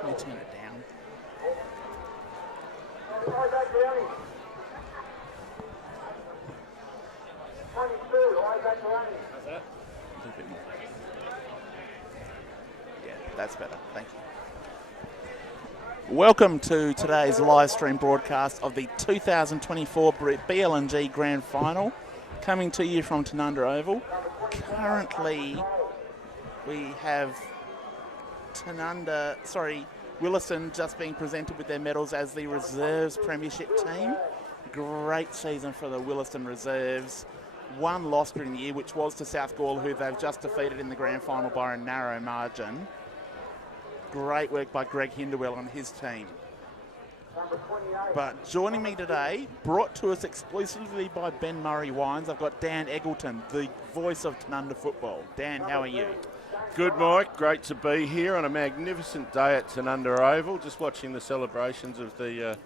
Can you turn it down? How's that? A little bit more. Yeah, that's better. Thank you. Welcome to today's live stream broadcast of the 2024 BL&G Grand Final, coming to you from Tanunda Oval. Currently, we have Willaston just being presented with their medals as the reserves premiership team. Great season for the Willaston reserves. One loss during the year, which was to South Gawler, who they've just defeated in the grand final by a narrow margin. Great work by Greg Hinderwell and his team. But joining me today, brought to us exclusively by Ben Murray Wines, I've got Dan Eggleton, the voice of Tanunda football. Dan, how are you? Good, Mike. Great to be here on a magnificent day at Tanunda Oval, just watching the celebrations of the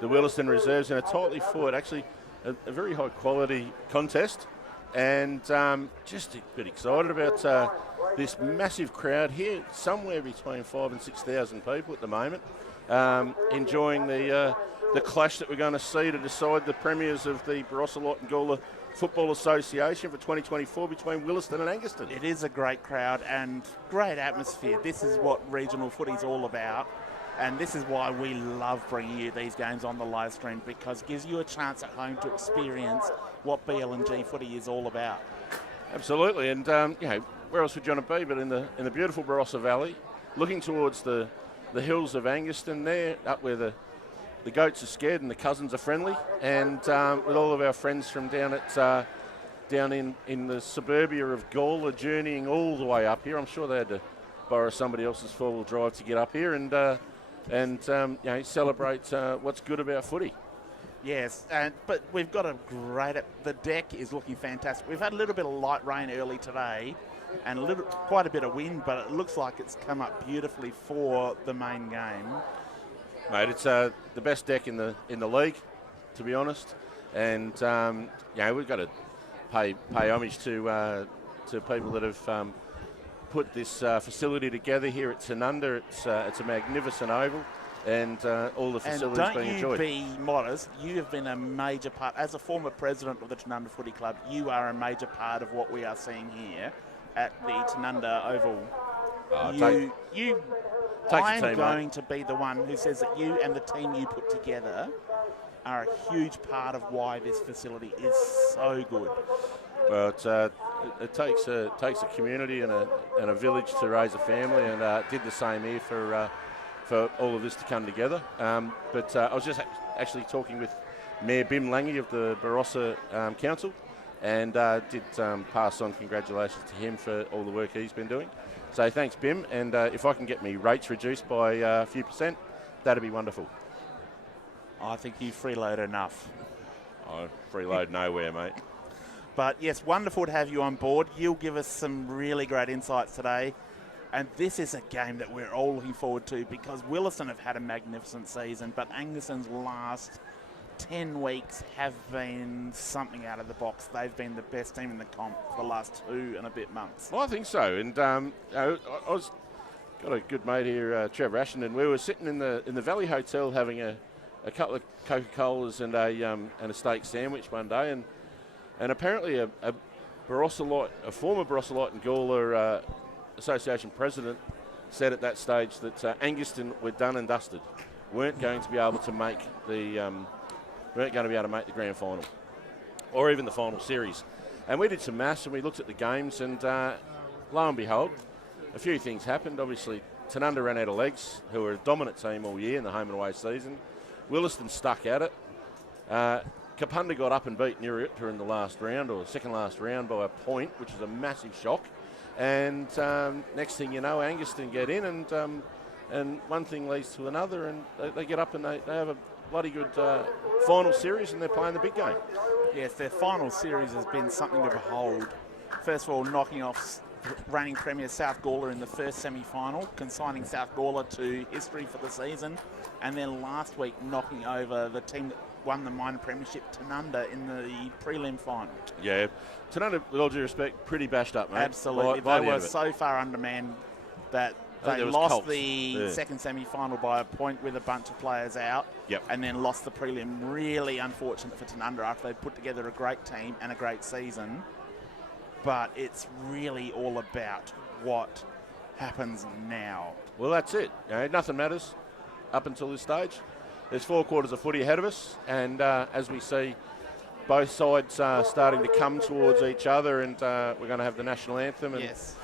Willaston reserves in a tightly fought, actually a very high quality contest, and just a bit excited about this massive crowd here, somewhere between 5,000 and 6,000 people at the moment, enjoying the clash that we're going to see to decide the premiers of the Barossa and Gawler Football Association for 2024 between Willaston and Angaston. It is a great crowd and great atmosphere. This is what regional footy's all about, and this is why we love bringing you these games on the live stream, because it gives you a chance at home to experience what BL&G footy is all about. Absolutely, and where else would you want to be but in the beautiful Barossa Valley, looking towards the hills of Angaston there, up where the goats are scared and the cousins are friendly, and with all of our friends from down in the suburbia of Gawler journeying all the way up here. I'm sure they had to borrow somebody else's four-wheel drive to get up here and celebrate what's good about footy. Yes, but we've got a great. The deck is looking fantastic. We've had a little bit of light rain early today, and quite a bit of wind, but it looks like it's come up beautifully for the main game. Mate, it's the best deck in the league, to be honest, and we've got to pay homage to people that have put this facility together here at Tanunda. It's a magnificent oval, and all the facilities being enjoyed. And don't you be modest. You have been a major part, as a former president of the Tanunda Footy Club, you are a major part of what we are seeing here at the Tanunda Oval. I'm going to be the one who says that you and the team you put together are a huge part of why this facility is so good. Well, it takes a community and a village to raise a family, and did the same here for all of this to come together. But I was just actually talking with Mayor BL&G of the Barossa Council, and did pass on congratulations to him for all the work he's been doing. So thanks, Bim, and if I can get me rates reduced by a few percent, that'd be wonderful. I think you freeload enough. I freeload nowhere, mate. But yes, wonderful to have you on board. You'll give us some really great insights today. And this is a game that we're all looking forward to, because Willaston have had a magnificent season, but Angaston's last 10 weeks have been something out of the box. They've been the best team in the comp for the last 2 and a bit months. Well, I think so. And I was got a good mate here, Trevor Ashton, and we were sitting in the Valley Hotel having a couple of Coca-Colas and a steak sandwich one day, and apparently a former Barossa and Gawler Association president said at that stage that Angaston were done and dusted, weren't going to be able to make the grand final or even the final series. And we did some maths and we looked at the games, and lo and behold, a few things happened. Obviously, Tanunda ran out of legs, who were a dominant team all year in the home and away season. Willaston stuck at it. Kapunda got up and beat Nuriutta in the last round, or second last round, by a point, which is a massive shock. And next thing you know, Angaston get in, and one thing leads to another, and they get up and they have a bloody good final series, and they're playing the big game. Yes, their final series has been something to behold. First of all, knocking off reigning Premier South Gawler in the first semi-final, consigning South Gawler to history for the season, and then last week knocking over the team that won the minor premiership, Tanunda, in the prelim final. Yeah, Tanunda, with all due respect, pretty bashed up, mate. Absolutely. By They the were end of it. so far undermanned that they there was lost Colts. the second semi-final by a point with a bunch of players out, Yep. and then lost the prelim. Really unfortunate for Tanunda after they put together a great team and a great season. But it's really all about what happens now. Well, that's it. You know, nothing matters up until this stage. There's 4 quarters of footy ahead of us, and as we see, both sides starting to come towards each other, and we're going to have the national anthem. And Yes.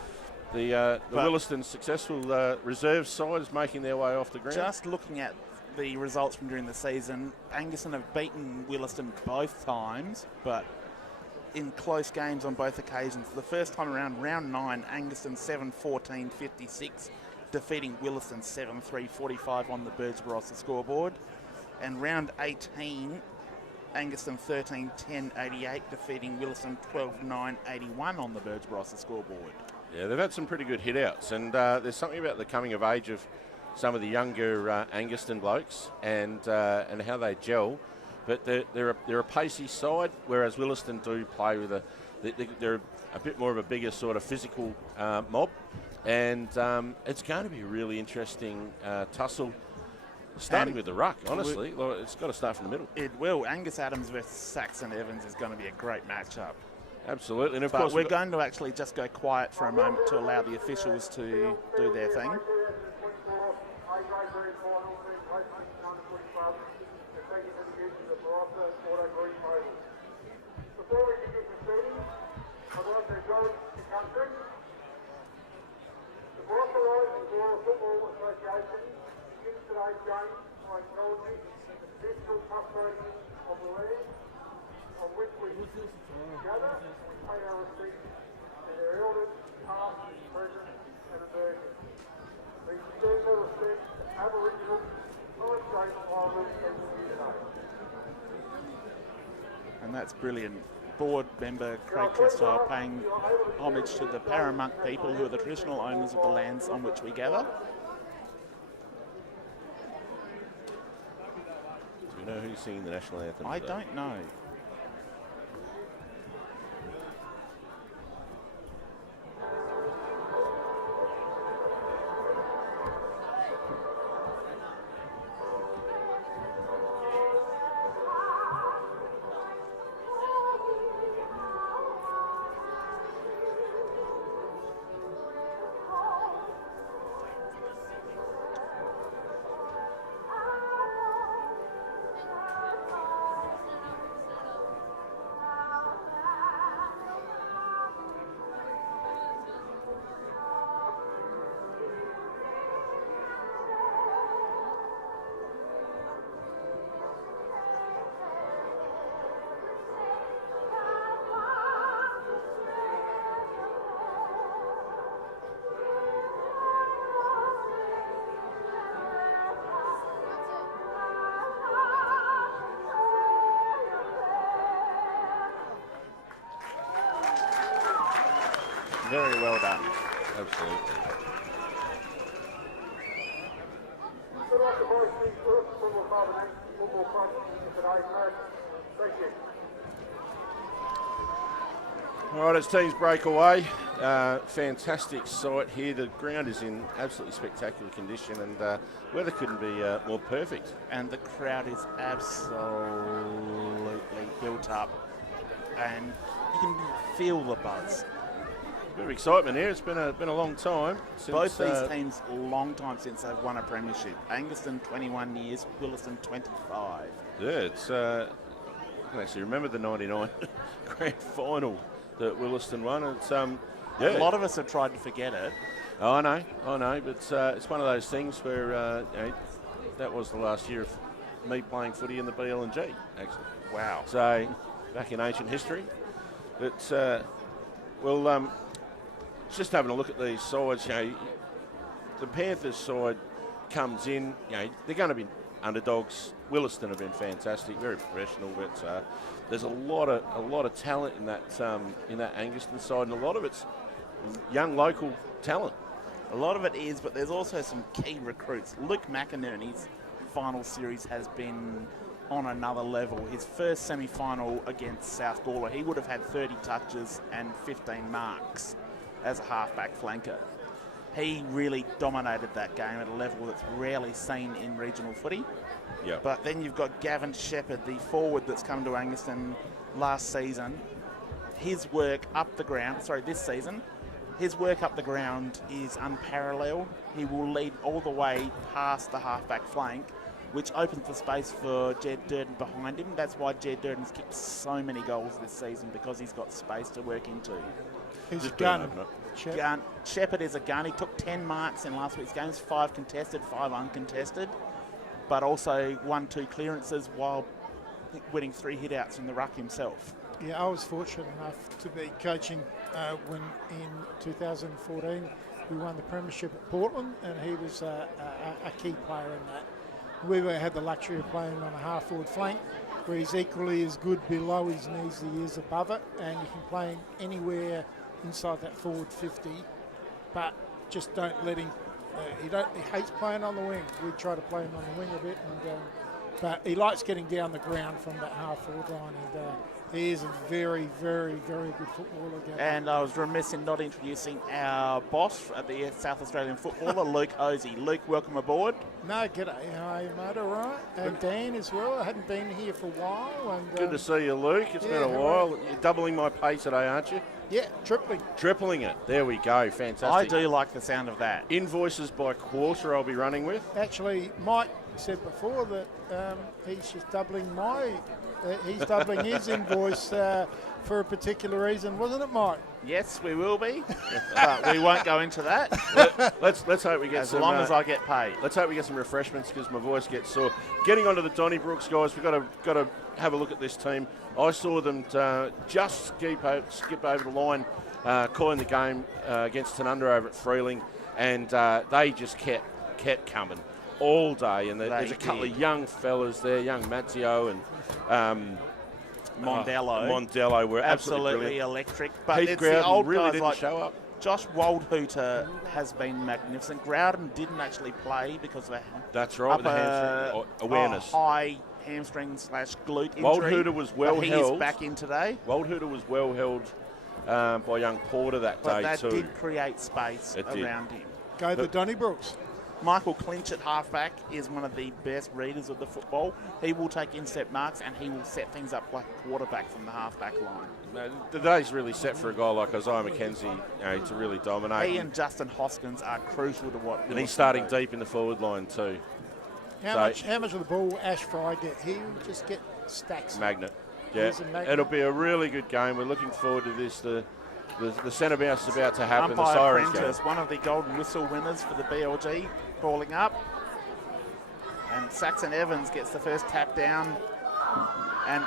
the Willaston successful reserve side is making their way off the ground. Just looking at the results from during the season, Angaston have beaten Willaston both times, but in close games on both occasions. The first time around, round 9, Angaston 7-14-56, defeating Willaston 7-3-45 on the Birds Barossa scoreboard. And round 18, Angaston 13-10-88, defeating Willaston 12-9-81 on the Birds Barossa scoreboard. Yeah, they've had some pretty good hit-outs, and there's something about the coming of age of some of the younger Angaston blokes and how they gel. But they're a pacey side, whereas Willaston do play with they're a bit more of a bigger sort of physical mob, and it's going to be a really interesting tussle. Starting with the ruck, honestly, it's got to start from the middle. It will. Angus Adams versus Saxon Evans is going to be a great matchup. Absolutely, and of But course we're going to actually just go quiet for a moment to allow the officials to do their thing. And that's brilliant. Board member Craig Cresswell paying homage to the Paramount people who are the traditional owners of the lands on which we gather. Do you know who's singing the national anthem? I today? don't know. Very well done. Absolutely. All right, as teams break away, fantastic sight here. The ground is in absolutely spectacular condition, and weather couldn't be more perfect. And the crowd is absolutely built up, and you can feel the buzz. Bit of excitement here. It's been a long time since Both these teams, a long time since they've won a premiership. Angaston 21 years, Willaston 25. Yeah, it's. I can actually remember the '99 grand final that Willaston won. It's yeah. A lot of us have tried to forget it. Oh, I know, but it's one of those things where you know, that was the last year of me playing footy in the BL&G, actually. Wow. So, back in ancient history. It's, just having a look at these sides, the Panthers side comes in, they're going to be underdogs. Willaston have been fantastic, very professional, but there's a lot of talent in that Angaston side, and a lot of it's young local talent. A lot of it is, but there's also some key recruits. Luke McInerney's final series has been on another level. His first semi-final against South Gawler, he would have had 30 touches and 15 marks as a halfback flanker. He really dominated that game at a level that's rarely seen in regional footy. Yep. But then you've got Gavin Shepherd, the forward that's come to Angaston last season. His work up the ground, this season, his work up the ground is unparalleled. He will lead all the way past the halfback flank, which opens the space for Jed Durden behind him. That's why Jed Durden's kicked so many goals this season, because he's got space to work into. He's a gun. Shepherd is a gun. He took 10 marks in last week's games, 5 contested, 5 uncontested, but also 1-2 clearances while winning 3 hit-outs in the ruck himself. Yeah, I was fortunate enough to be coaching when in 2014 we won the premiership at Portland, and he was a key player in that. We had the luxury of playing on a half-forward flank, where he's equally as good below his knees as he is above it, and you can play him anywhere inside that forward 50, but just don't let him. He hates playing on the wing. We try to play him on the wing a bit, but he likes getting down the ground from that half-forward line, and he is a very, very, very good footballer. And I was remiss in not introducing our boss at the South Australian footballer, Luke Hosey. Luke, welcome aboard. No, g'day. How are you, mate? All right. And Dan as well. I hadn't been here for a while. And good to see you, Luke. It's been a while. You're doubling my pay today, aren't you? Yeah, tripling. Tripling it. There we go. Fantastic. I do like the sound of that. Invoices by quarter I'll be running with. Actually, Mike said before that he's just doubling he's doubling his invoice for a particular reason, wasn't it, Mike? Yes, we will be, but we won't go into that. Let's hope we get as long as I get paid. Let's hope we get some refreshments, because my voice gets sore. Getting onto the Donnybrooks, guys, we've got to have a look at this team. I saw them just skip over the line, calling the game against Tanunda over at Freeling, and they just kept coming all day. And there's a couple of young fellas there, young Mazzio and Mondello were absolutely electric. But Heath it's Growden the old really guys didn't like show up. Josh Waldhooter has been magnificent. Growden didn't actually play because of that's right, with the hamstring awareness. High hamstring / glute injury. Waldhooter was well held. He is back in today. Waldhooter was well held by young Porter that day that too. did create space around him. Go the Donnybrooks. Michael Clinch at halfback is one of the best readers of the football. He will take instep marks and he will set things up like a quarterback from the halfback line. The day's really set for a guy like Isaiah McKenzie to really dominate. He and Justin Hoskins are crucial to what. And he's starting deep in the forward line too. How much of the ball Ash Fry get? He will just get stacks. Magnet. Yeah, it'll be a really good game. We're looking forward to this. The centre bounce is about to happen. Umpire the Sirens Prentice, game. one of the Golden Whistle winners for the BLG, calling up. And Saxon Evans gets the first tap down. And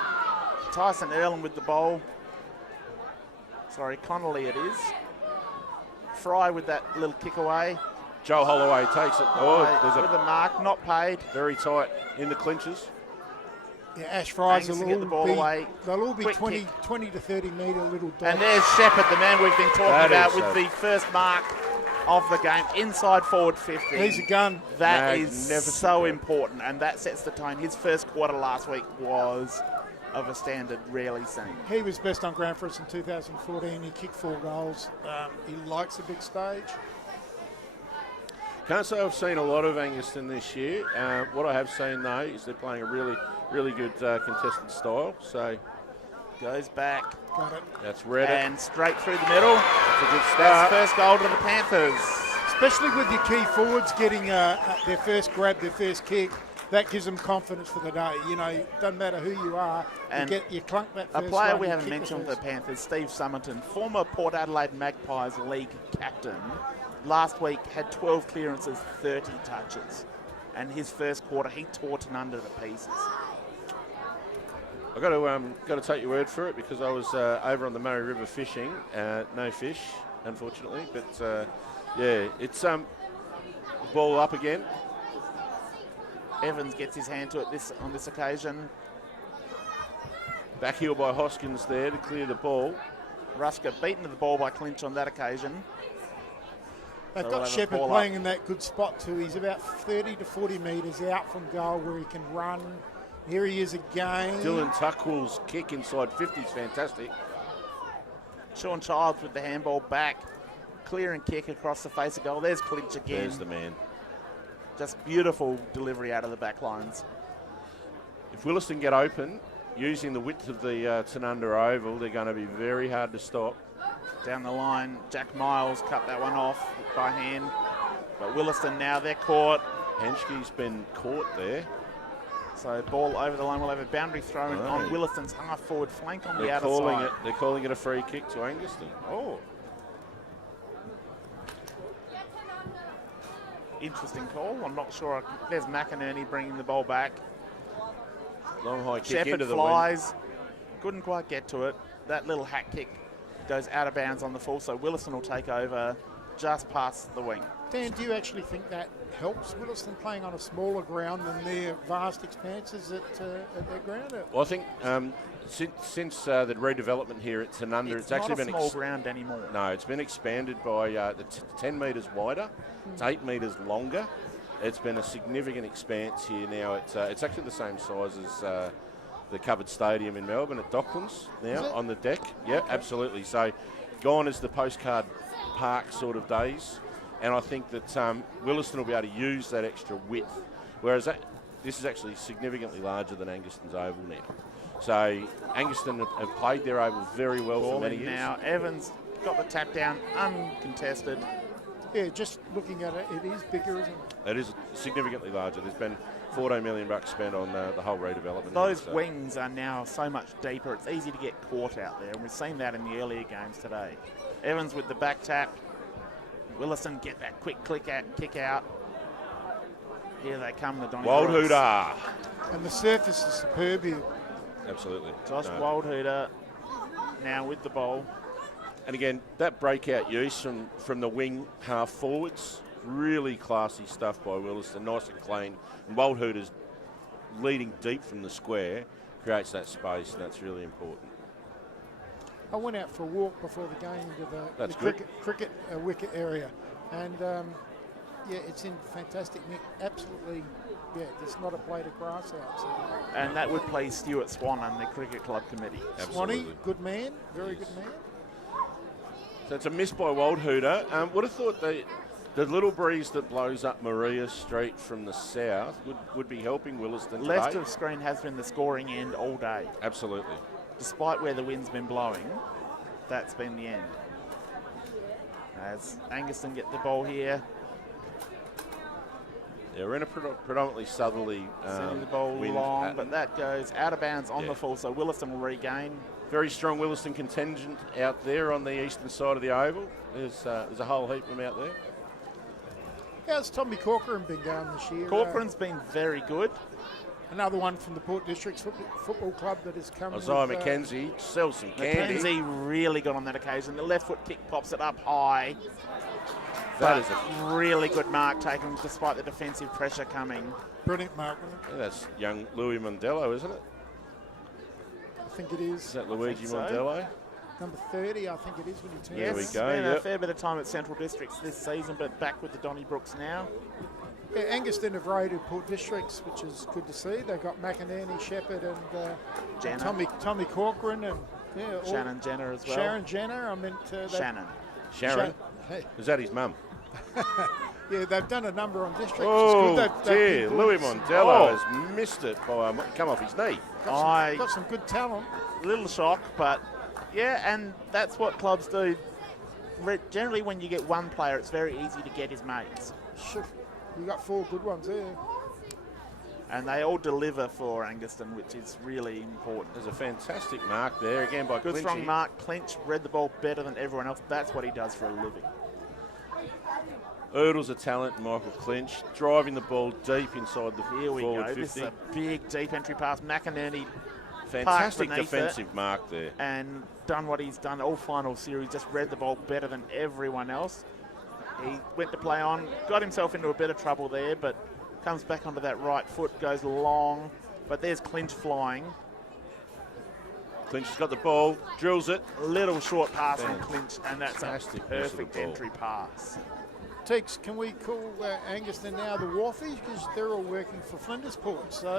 Tyson Erland with the bowl. Sorry, Connolly it is. Fry with that little kick away. Joe Holloway takes it. There's with a mark, not paid. Very tight in the clinches. Yeah, Ash Fry's will get the ball away. They'll all be 20 to 30 metre little dogs. And there's Shepherd, the man we've been talking about, with the first mark of the game, inside forward 50. He's a gun. That is so important, and that sets the tone. His first quarter last week was of a standard rarely seen. He was best on ground for us in 2014. He kicked 4 goals. He likes a big stage. Can't say I've seen a lot of Angaston this year. What I have seen, though, is they're playing a really good contested style. So goes back. Got it. That's Reddick. And straight through the middle. That's a good start. That's first goal to the Panthers. Especially with your key forwards getting their first grab, their first kick. That gives them confidence for the day. You know, doesn't matter who you are. And you clunk that first a player one, we haven't mentioned for the Panthers, Steve Summerton, former Port Adelaide Magpies league captain, last week had 12 clearances, 30 touches. And his first quarter, he tore Tanunda to pieces. I've got to take your word for it because I was over on the Murray River fishing. No fish, unfortunately. But, yeah, it's ball up again. Evans gets his hand to it on this occasion. Back heel by Hoskins there to clear the ball. Ruska beaten to the ball by Clinch on that occasion. They've got Shepherd playing in that good spot too. He's about 30 to 40 metres out from goal where he can run. Here he is again. Dylan Tuckwell's kick inside 50 is fantastic. Sean Childs with the handball back. Clear and kick across the face of goal. There's Clinch again. There's the man. Just beautiful delivery out of the back lines. If Willaston get open, using the width of the Tanunda Oval, they're going to be very hard to stop. Down the line, Jack Miles cut that one off by hand. But Willaston now, they're caught. Henschke's been caught there. So ball over the line. We'll have a boundary throw on Willaston's half-forward flank on the outer side. They're calling it a free kick to Angaston. Oh. Interesting call. I'm not sure. There's McInerney bringing the ball back. Long high kick Shepherd into the flies. Couldn't quite get to it. That little hack kick goes out of bounds on the full, so Willaston will take over just past the wing. Dan, do you actually think that helps Willaston playing on a smaller ground than their vast expanses at their ground? Well, I think since the redevelopment here at Tanunda, it's actually been small ground anymore. No, it's been expanded by 10 metres wider. It's 8 metres longer. It's been a significant expanse here now. It's actually the same size as the covered stadium in Melbourne at Docklands now on the deck. Yeah, okay. Absolutely. So gone is the postcard park sort of days. And I think that Willaston will be able to use that extra width. Whereas this is actually significantly larger than Angaston's oval now. So Angaston have played their oval very well for many years. Now Evans got the tap down uncontested. Yeah, just looking at it, it is bigger, isn't it? It is significantly larger. There's been $14 million spent on the whole redevelopment. Those wings are now so much deeper. It's easy to get caught out there, and we've seen that in the earlier games today. Evans with the back tap. Willaston get that quick kick out. Here they come, the Donny Wildhooter. And the surface is superb here. Absolutely. Josh Wildhooter now with the ball. And again, that breakout use from the wing half forwards, really classy stuff by Willaston, nice and clean. And Wildhooter's leading deep from the square creates that space, and that's really important. I went out for a walk before the game into the cricket wicket area, and yeah, it's in fantastic nick. Absolutely, yeah, there's not a blade of grass out. So. And that would please Stuart Swan and the cricket club committee. Absolutely. Swanee, good man, very good man. So it's a miss by Wildhooter. Would have thought the little breeze that blows up Maria Street from the south would be helping Willaston today. Left of screen has been the scoring end all day. Absolutely. Despite where the wind's been blowing, that's been the end. As Angaston get the ball here. Yeah, we're in a predominantly southerly sending the ball wind long, pattern. but that goes out of bounds on the full, so Willaston will regain. Very strong Willaston contingent out there on the eastern side of the oval. There's a whole heap of them out there. How's Tommy Corcoran been going this year? Corcoran's been very good. Another one from the Port Districts Football Club that has come. Isaiah McKenzie sells some candy. McKenzie really good on that occasion. The left foot kick pops it up high. That is a really good mark taken despite the defensive pressure coming. Brilliant mark. Yeah, that's young Louis Mondello, isn't it? I think it is. Is that Luigi Mondello? Number 30, I think it is when he turns. Yes, there we go. Spent a fair bit of time at Central Districts this season, but back with the Donnybrooks now. Yeah, Angaston have raided Port Districts, which is good to see. They've got McInerney, Shepherd, and Tommy Corcoran, and Shannon Jenner as well. Sharon Jenner, I meant Sharon. Hey. Is that his mum? Yeah, they've done a number on districts. Oh dear, Louis Mondello has missed it by come off his knee. Got some good talent. A little shock, but yeah, and that's what clubs do. Generally, when you get one player, it's very easy to get his mates. Sure. You got 4 good ones there. And they all deliver for Angaston, which is really important. There's a fantastic mark there, again by Good Clinchy. strong mark. Clinch read the ball better than everyone else. That's what he does for a living. Erdl's a talent, Michael Clinch, driving the ball deep inside the Here we forward go. 50. This is a big deep entry pass. McInerney Fantastic beneath defensive mark there. and done what he's done all final series, just read the ball better than everyone else. He went to play on, got himself into a bit of trouble there, but comes back onto that right foot, goes long, but there's Clinch flying. Clinch has got the ball, drills it. Little short pass from Clinch, and that's a Fantastic use of the perfect ball. entry pass. Tex, can we call Angaston now the Wharfies? Because they're all working for Flinders Port. So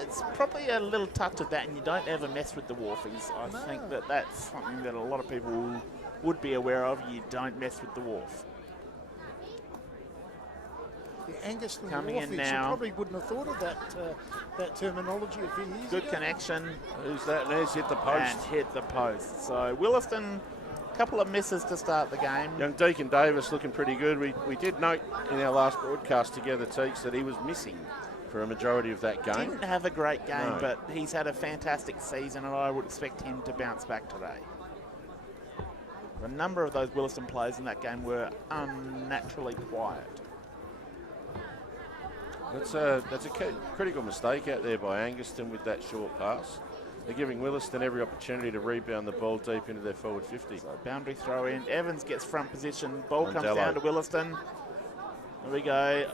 It's probably a little touch of that, and you don't ever mess with the Wharfies. I think that's something that a lot of people would be aware of. You don't mess with the Wharf. The Angaston Coming in Wharfies, now. you probably wouldn't have thought of that terminology a few years Good ago. connection Who's that? And there's hit the post. and hit the post. So Willaston, a couple of misses to start the game. Young Deacon Davis looking pretty good. We did note in our last broadcast together, Teeks, that he was missing for a majority of that game. Didn't have a great game, No. but he's had a fantastic season, and I would expect him to bounce back today. A number of those Willaston players in that game were unnaturally quiet. That's a critical mistake out there by Angaston with that short pass. They're giving Willaston every opportunity to rebound the ball deep into their forward 50. So boundary throw in. Evans gets front position. Ball comes Mondello. down to Willaston. There we go.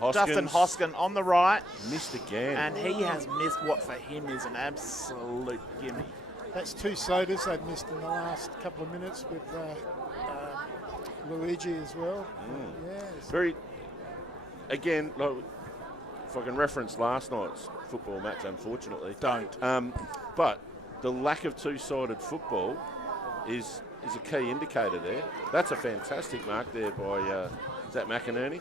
Hoskins Justin Hoskin on the right, missed again. and he has missed what for him is an absolute gimme. That's two sodas they've missed in the last couple of minutes with Luigi as well. Yes. Very, again, like, if I can reference last night's football match, unfortunately. Don't. But the lack of two-sided football is a key indicator there. That's a fantastic mark there by, is that McInerney?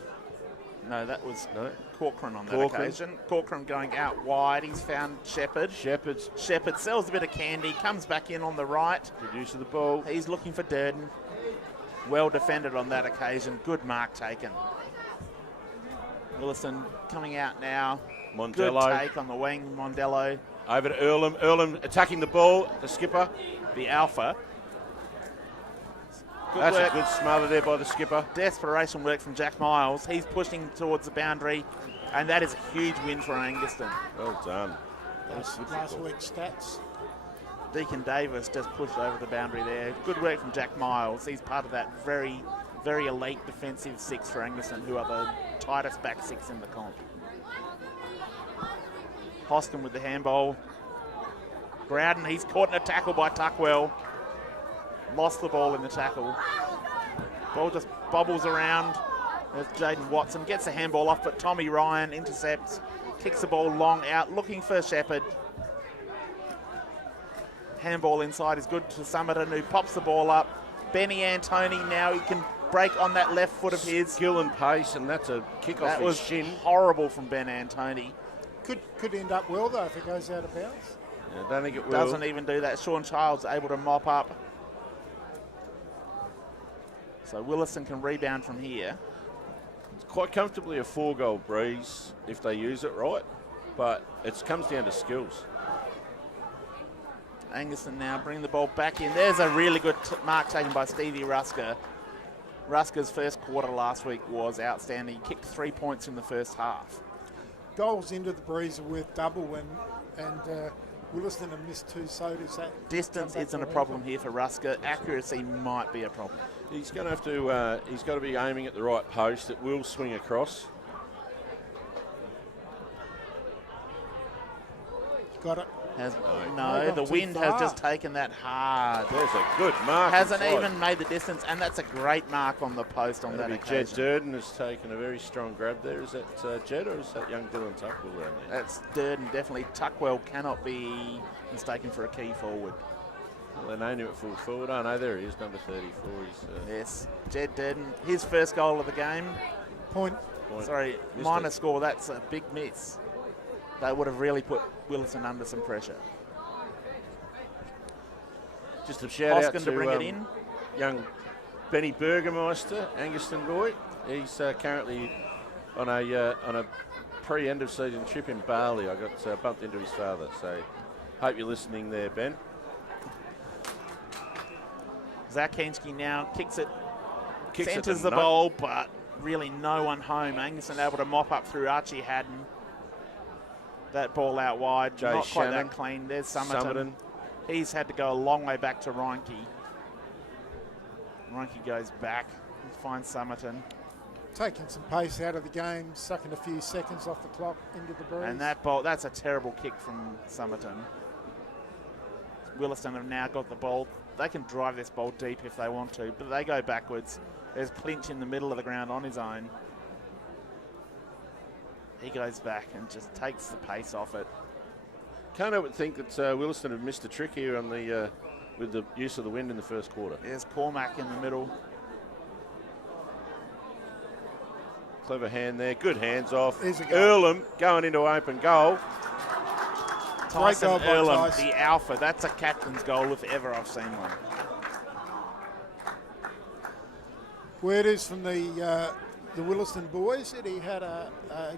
No, that was No. Corcoran on that Corcoran. occasion. Corcoran going out wide. He's found Shepherd. Shepherd, Shepherd sells a bit of candy, comes back in on the right. good use of the ball. He's looking for Durden. Well defended on that occasion. Good mark taken. Willaston coming out now. Good Mondello take on the wing. Mondello, over to Earlham. Earlham attacking the ball. The skipper. the alpha. Good That's work. a good smother there by the skipper. Desperation work from Jack Miles. He's pushing towards the boundary, and that is a huge win for Angaston. Well done. That's last week's stats. Deacon Davis just pushed over the boundary there. Good work from Jack Miles. He's part of that very, very elite defensive six for Angaston, who are the tightest back six in the comp. Hoskin with the handball. Growden, he's caught in a tackle by Tuckwell. Lost the ball in the tackle. Ball just bobbles around. There's Jaden Watson, gets the handball off, but Tommy Ryan intercepts, kicks the ball long out, looking for Shepherd. Handball inside is good to Summerton, who pops the ball up. Benny Antoni now, he can break on that left foot of his. Skill and pace, and that's a kick off That his was shin. horrible from Ben Antoni. Could end up well though if it goes out of bounds. Yeah, I don't think it will. Doesn't even do that. Sean Childs able to mop up. So Willaston can rebound from here. It's quite comfortably a 4-goal breeze if they use it right, but it comes down to skills. Angaston now bring the ball back in. There's a really good mark taken by Stevie Rusker. Rusker's first quarter last week was outstanding. He kicked 3 points in the first half. Goals into the breeze are worth double, and Willaston have missed two sodas. That Distance isn't a problem here for Rusker. Accuracy might be a problem. He's going to have to. He's got to be aiming at the right post. It will swing across. Got it. No, the too wind has far. just taken that hard. There's a good mark. Hasn't inside. even made the distance, and that's a great mark on the post on that Maybe Jed occasion. Durden has taken a very strong grab there. Is that Jed or is that young Dylan Tuckwell down there? That's Durden, definitely. Tuckwell cannot be mistaken for a key forward. Well, they named him at full forward. Oh no, there he is, number 34. He's Yes, Jed Durden, his first goal of the game. Point. Sorry, Missed minor it. score, that's a big miss. They would have really put Willaston under some pressure. Just a shout out Hoskin to bring it in. young Benny Burgermeister, Angaston boy. He's currently on a pre-end of season trip in Bali. I got bumped into his father, so hope you're listening there, Ben. Zach Hensky now kicks it, Kicks it centres to the no- ball, but really no one home. Angaston able to mop up through Archie Haddon. That ball out wide, Jay not quite Shannon. that clean. There's Summerton. Summerton. He's had to go a long way back to Reinke. Reinke goes back and finds Summerton. Taking some pace out of the game, sucking a few seconds off the clock into the breeze. And that ball, that's a terrible kick from Summerton. Willaston have now got the ball. They can drive this ball deep if they want to, but they go backwards. There's Clinch in the middle of the ground on his own. He goes back and just takes the pace off it. Can't help but think that Willaston have missed a trick here on the with the use of the wind in the first quarter. There's Cormac in the middle. Clever hand there, good hands off. There's a goal. Earlham going into open goal. Tyson goal by Earlham, Tyson. the alpha. That's a captain's goal if ever I've seen one. Word is from the Willaston boys that he had a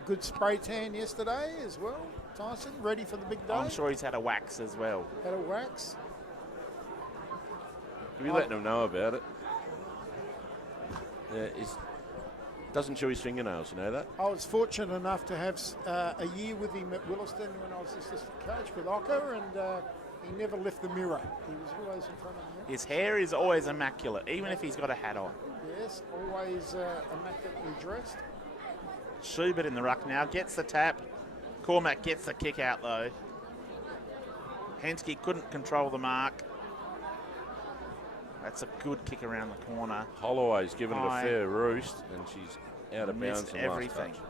good spray tan yesterday as well. Tyson, ready for the big day. I'm sure he's had a wax as well. Had a wax. Can we letting them know about it? Yeah, he doesn't chew his fingernails, you know that? I was fortunate enough to have a year with him at Willaston when I was assistant coach with Ocker, and he never left the mirror. He was always in front of the mirror. His hair is always immaculate, even if he's got a hat on. Yes, always immaculately dressed. Schubert in the ruck now, gets the tap. Cormac gets the kick out though. Hensky couldn't control the mark. That's a good kick around the corner. Holloway's given it a High. fair roost, and she's out of bounds. Missed in the last everything. touch.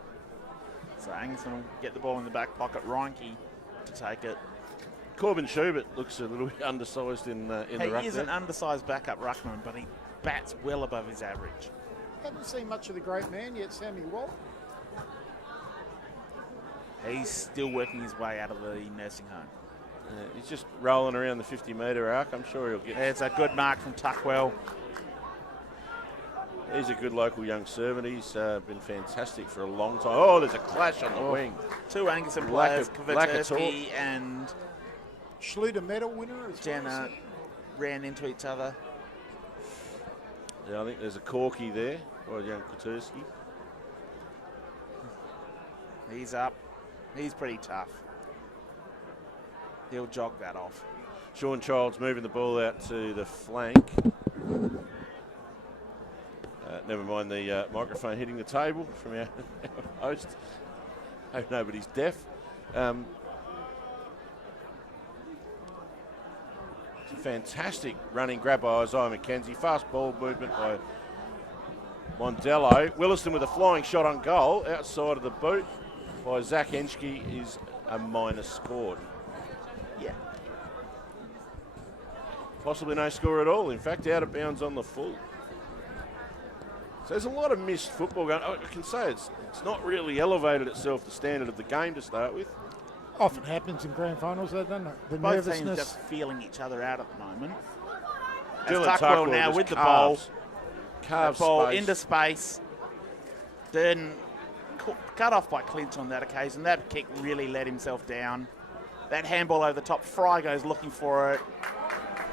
So Angaston will get the ball in the back pocket. Reinke to take it. Corbin Schubert looks a little bit undersized in the ruck He is there. an undersized backup ruckman, but he bats well above his average. Haven't seen much of the great man yet, Sammy Walt. He's still working his way out of the nursing home. He's just rolling around the 50-metre arc. I'm sure he'll get. It's a good mark from Tuckwell. He's a good local young servant. He's been fantastic for a long time. Oh, there's a clash on the wing. Two Angaston Lack players, of- lack of Kvatersky and Schluter medal winner as Jenna, well. ran into each other. Yeah, I think there's a corky there by young Kvatersky. He's up. He's pretty tough. He'll jog that off. Sean Childs moving the ball out to the flank. Never mind the microphone hitting the table from our host. Hope nobody's deaf. It's a fantastic running grab by Isaiah McKenzie. Fast ball movement by Mondello. Willaston with a flying shot on goal outside of the boot by Zach Henschke is a minus scored. Yeah. Possibly no score at all. In fact, out of bounds on the full. So there's a lot of missed football going. I can say it's not really elevated itself to the standard of the game to start with. Often happens in grand finals, though, doesn't it? The Both teams nervousness. just feeling each other out at the moment. As Dylan Tuckwell Tuckwell now just with the carves ball. Ball space. into space. Durden cut off by Clinch on that occasion. That kick really let himself down. That handball over the top. Fry goes looking for it.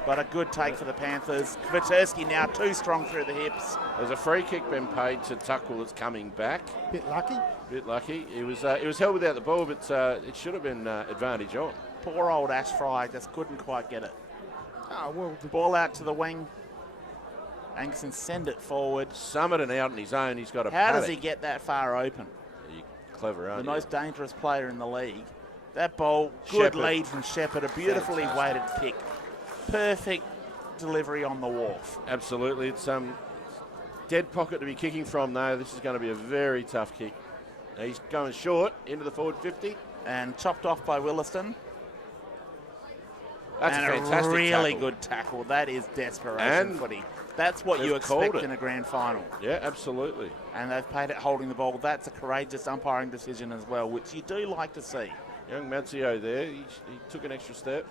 But a good take for the Panthers. Kvatersky now too strong through the hips. There's a free kick been paid to Tuckwell that's coming back. Bit lucky. Bit lucky. It was held without the ball, but it should have been advantage on. Poor old Ash Fry just couldn't quite get it. Oh, well, the Ball out to the wing. Angaston send it forward. Summerton out on his own. He's got a How does paddock. he get that far open? You're clever, The aren't you? most dangerous player in the league. That ball, good Shepherd. lead from Shepherd. A beautifully weighted kick. Perfect delivery on the wharf. Absolutely. It's dead pocket to be kicking from, though. This is going to be a very tough kick. Now he's going short into the forward 50. And chopped off by Willaston. That's and a fantastic really tackle. good tackle. That is desperation And footy. That's what you they've called expect it. in a grand final. Yeah, absolutely. And they've played it holding the ball. That's a courageous umpiring decision as well, which you do like to see. Young Mazzio there. He took an extra step.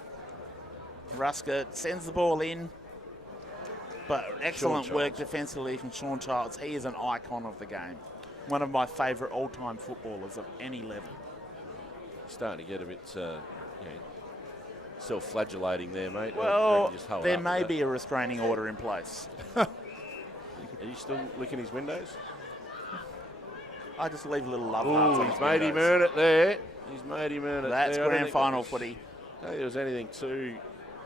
Rusker sends the ball in. But excellent Sean work Childs. defensively from Sean Childs. He is an icon of the game. One of my favourite all-time footballers of any level. Starting to get a bit self-flagellating there, mate. I Well, reckon just hold there up may with be a restraining order in place. that. Are you still licking his windows? I just leave a little love hearts Ooh, on he's his made him windows. earn it there. He's made him earn it That's there. I don't grand think final that was- footy. I don't think there was anything too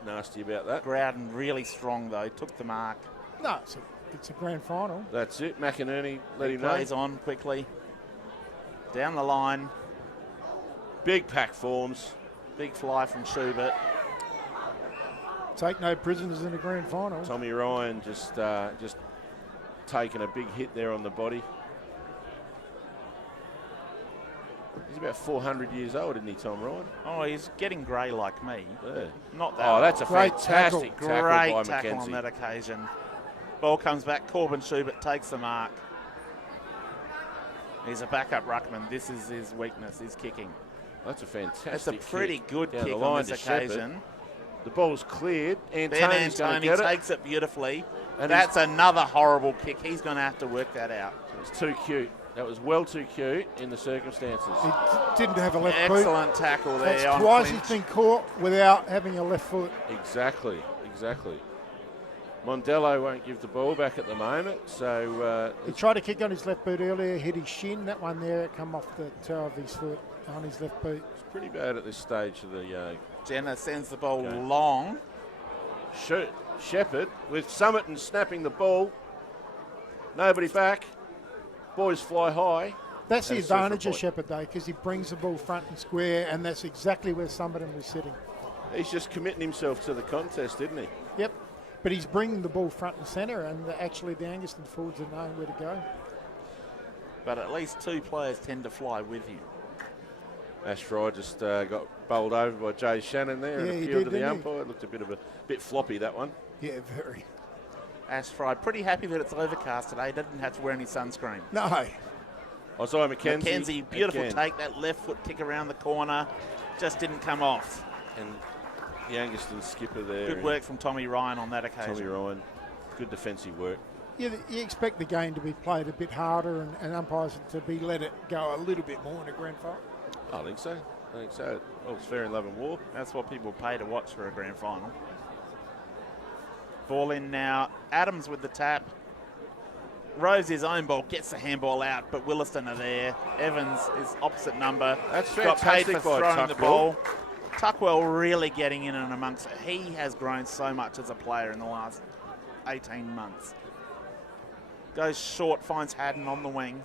nasty about that. Growden really strong though, took the mark. No, it's a grand final. That's it. McInerney let He him know. plays on quickly. Down the line, Big pack forms. big fly from Schubert. Take no prisoners in a grand final. Tommy Ryan just taking a big hit there on the body. He's about 400 years old, isn't he, Tom Ryan? Oh, he's getting grey like me. Yeah. Not that. Oh, that's a Great fantastic tackle great by tackle McKenzie. on that occasion. Ball comes back. Corbin Schubert takes the mark. He's a backup ruckman. This is his weakness. He's kicking. That's a fantastic It's a pretty kick good down kick the on line this to Shepherd. occasion. The ball's cleared. Ben Antoni's going to Antoni get it. takes it beautifully. And That's another horrible kick. He's going to have to work that out. It's too cute. That was well too cute in the circumstances. He didn't have a left boot. Excellent tackle there. That's on twice clinch. he's been caught without having a left foot. Exactly. Mondello won't give the ball back at the moment, so He tried to kick on his left boot earlier, hit his shin. That one there, it come off the toe of his foot on his left boot. it's pretty bad at this stage of the Jenner sends the ball Okay. long. Shepherd with Summerton snapping the ball. Nobody back. Boys fly high. That's the And a super advantage of point. Shepherd, though, because he brings the ball front and square, and that's exactly where Summerton was sitting. He's just committing himself to the contest, isn't he? Yep. But he's bringing the ball front and centre, and actually the Angaston forwards are knowing where to go. But at least two players tend to fly with him. Ash Fry just got bowled over by Jay Shannon there and Yeah, he appealed did, to the didn't he? umpire. It looked a bit floppy, that one. Yeah, very. Ash Fry, pretty happy that it's overcast today. Doesn't have to wear any sunscreen. No. Isaiah McKenzie. McKenzie, beautiful again. take. That left foot kick around the corner just didn't come off. And the Angaston skipper there. Good work from Tommy Ryan on that occasion. Tommy Ryan. Good defensive work. You expect the game to be played a bit harder and umpires to be let it go a little bit more in a grand final. I think so. Well, it's fair in love and war. That's what people pay to watch for a grand final. Ball in now. Adams with the tap. Roves his own ball, gets the handball out, but Willaston are there. Evans is opposite number. That's Got paid fantastic for by throwing the Tuckwell. ball. Tuckwell really getting in and amongst it. He has grown so much as a player in the last 18 months. Goes short, finds Haddon on the wing.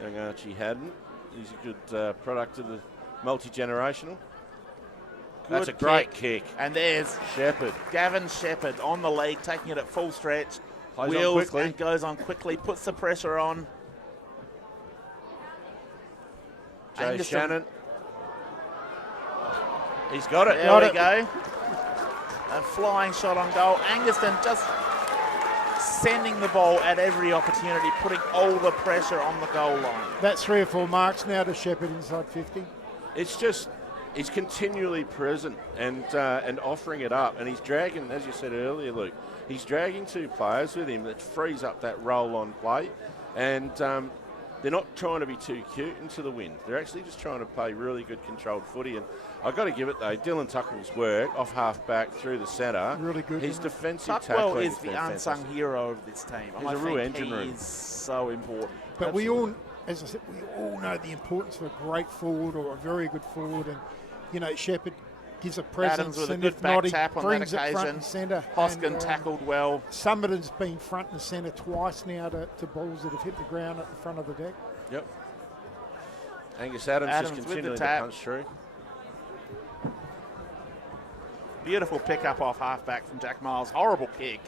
Young Archie Haddon. He's a good product of the multi-generational. That's a Good great kick. And there's Shepherd. Gavin Shepherd on the lead, taking it at full stretch. Plays on Wheels quickly. and goes on quickly, puts the pressure on. Jay Angaston- Shannon. He's got it. There we go. A flying shot on goal. Angaston just sending the ball at every opportunity, putting all the pressure on the goal line. That's 3 or 4 marks now to Shepherd inside 50. It's just he's continually present and offering it up, and he's dragging, as you said earlier, Luke. He's dragging two players with him that frees up that roll-on play, and they're not trying to be too cute into the wind. They're actually just trying to play really good controlled footy. And I've got to give it though, Dylan Tuckwell's work off half back through the centre. Really good, His isn't it? defensive Tuckwell tackling is has the been unsung fantastic. hero of this team. He's I a real think engine he room. is so important. But we all, as I said, we all know the importance of a great forward or a very good forward. And, you know, Shepherd gives a presence. Adams with a and good if not, back tap he on that brings it front occasion. and centre. Hoskin And, tackled well. Summerton's been front and centre twice now to balls that have hit the ground at the front of the deck. Yep. Angus Adams Adams just with the continuing to tap. punch through. Beautiful pickup off halfback from Jack Miles. Horrible kick.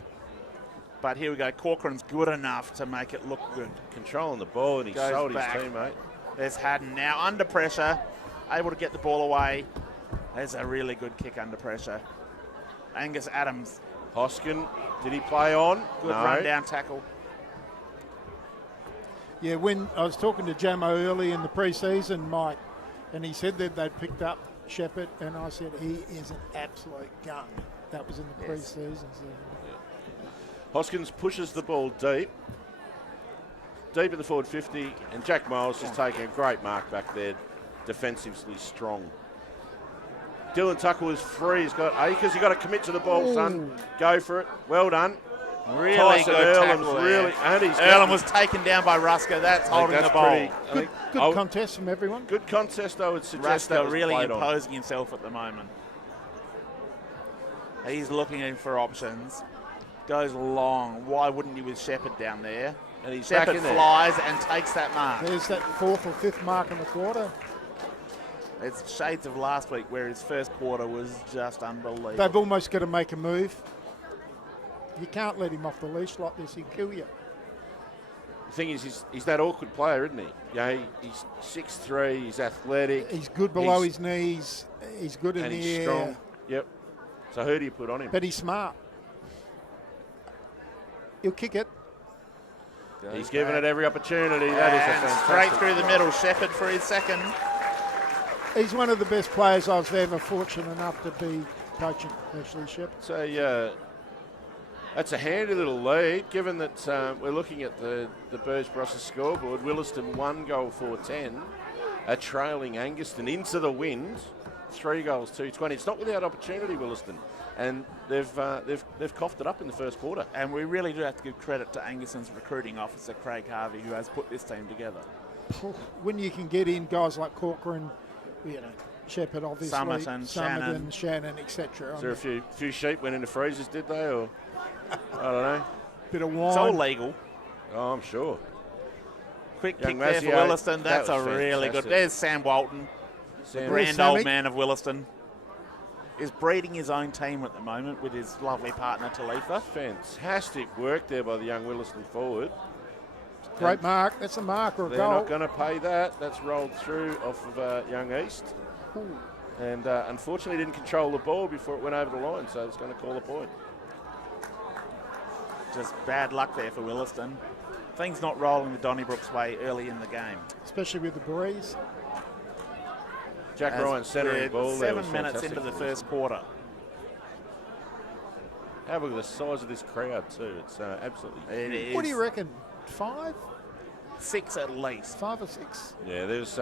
But here we go. Corcoran's good enough to make it look good. Controlling the ball, and he Goes sold back. his teammate. There's Haddon now under pressure, able to get the ball away. There's a really good kick under pressure. Angus Adams, Hoskin, did he play on? good No. run down tackle. Yeah, when I was talking to Jamo early in the pre-season, Mike, and he said that they'd picked up Shepherd, and I said he is an absolute gun. That was in the Yes. pre-season. So. Hoskins pushes the ball deep at the forward 50, and Jack Miles just taking a great mark back there, defensively strong. Dylan Tucker was free. He's got acres. You've got to commit to the ball, son. Go for it. Well done. Really Tyson good Earlham's tackle there. really, and he's Earlham was taken down by Ruska. That's holding the ball. Good contest from everyone. Good contest, I would suggest. That Ruska was really played on. imposing himself at the moment. He's looking in for options. Goes long. Why wouldn't he with Shepherd down there? And he's back Shepherd in there. flies and takes that mark. There's that 4th or 5th mark in the quarter. It's shades of last week where his first quarter was just unbelievable. They've almost got to make a move. You can't let him off the leash like this. He'll kill you. The thing is, he's that awkward player, isn't he? Yeah, he's 6'3", he's athletic. He's good below his knees. He's good in and the he's air. strong. Yep. So who do you put on him? But he's smart. He'll kick it. He's given it every opportunity. That is a And fantastic straight through the try. middle. Shepherd for his second. He's one of the best players I was ever fortunate enough to be coaching, actually, Shep. That's a handy little lead, given that we're looking at the Burge Brosses scoreboard. Willaston 1 goal 4-10, trailing Angaston into the wind, 3 goals 2-20. It's not without opportunity, Willaston, and they've coughed it up in the first quarter. And we really do have to give credit to Angaston's recruiting officer, Craig Harvey, who has put this team together. When you can get in guys like Corcoran, Shepherd, obviously, Summerton, Shannon, etc. Is there a few sheep went into freezers, did they, or I don't know? Bit of wine. It's all legal. Oh, I'm sure. Quick Young pick there for Massey, Willaston. That's that a was really good. fantastic. There's Sam Walton, Sam, grand Sammy. old man of Willaston. Is breeding his own team at the moment with his lovely partner Talitha. fantastic work there by the young Willaston forward. Great mark. That's a mark or a They're goal. not going to pay that. That's rolled through off of Young East. Ooh. And unfortunately didn't control the ball before it went over the line, so it's going to call a point. Just bad luck there for Willaston. Things not rolling the Donnybrook's way early in the game. Especially with the breeze. Jack Ryan centering ball there. 7 was minutes fantastic into the for first quarter. Willaston. Have a look at the size of this crowd too. It's absolutely It huge. is What do you reckon? 5? 6 at least. 5 or 6? Yeah, there was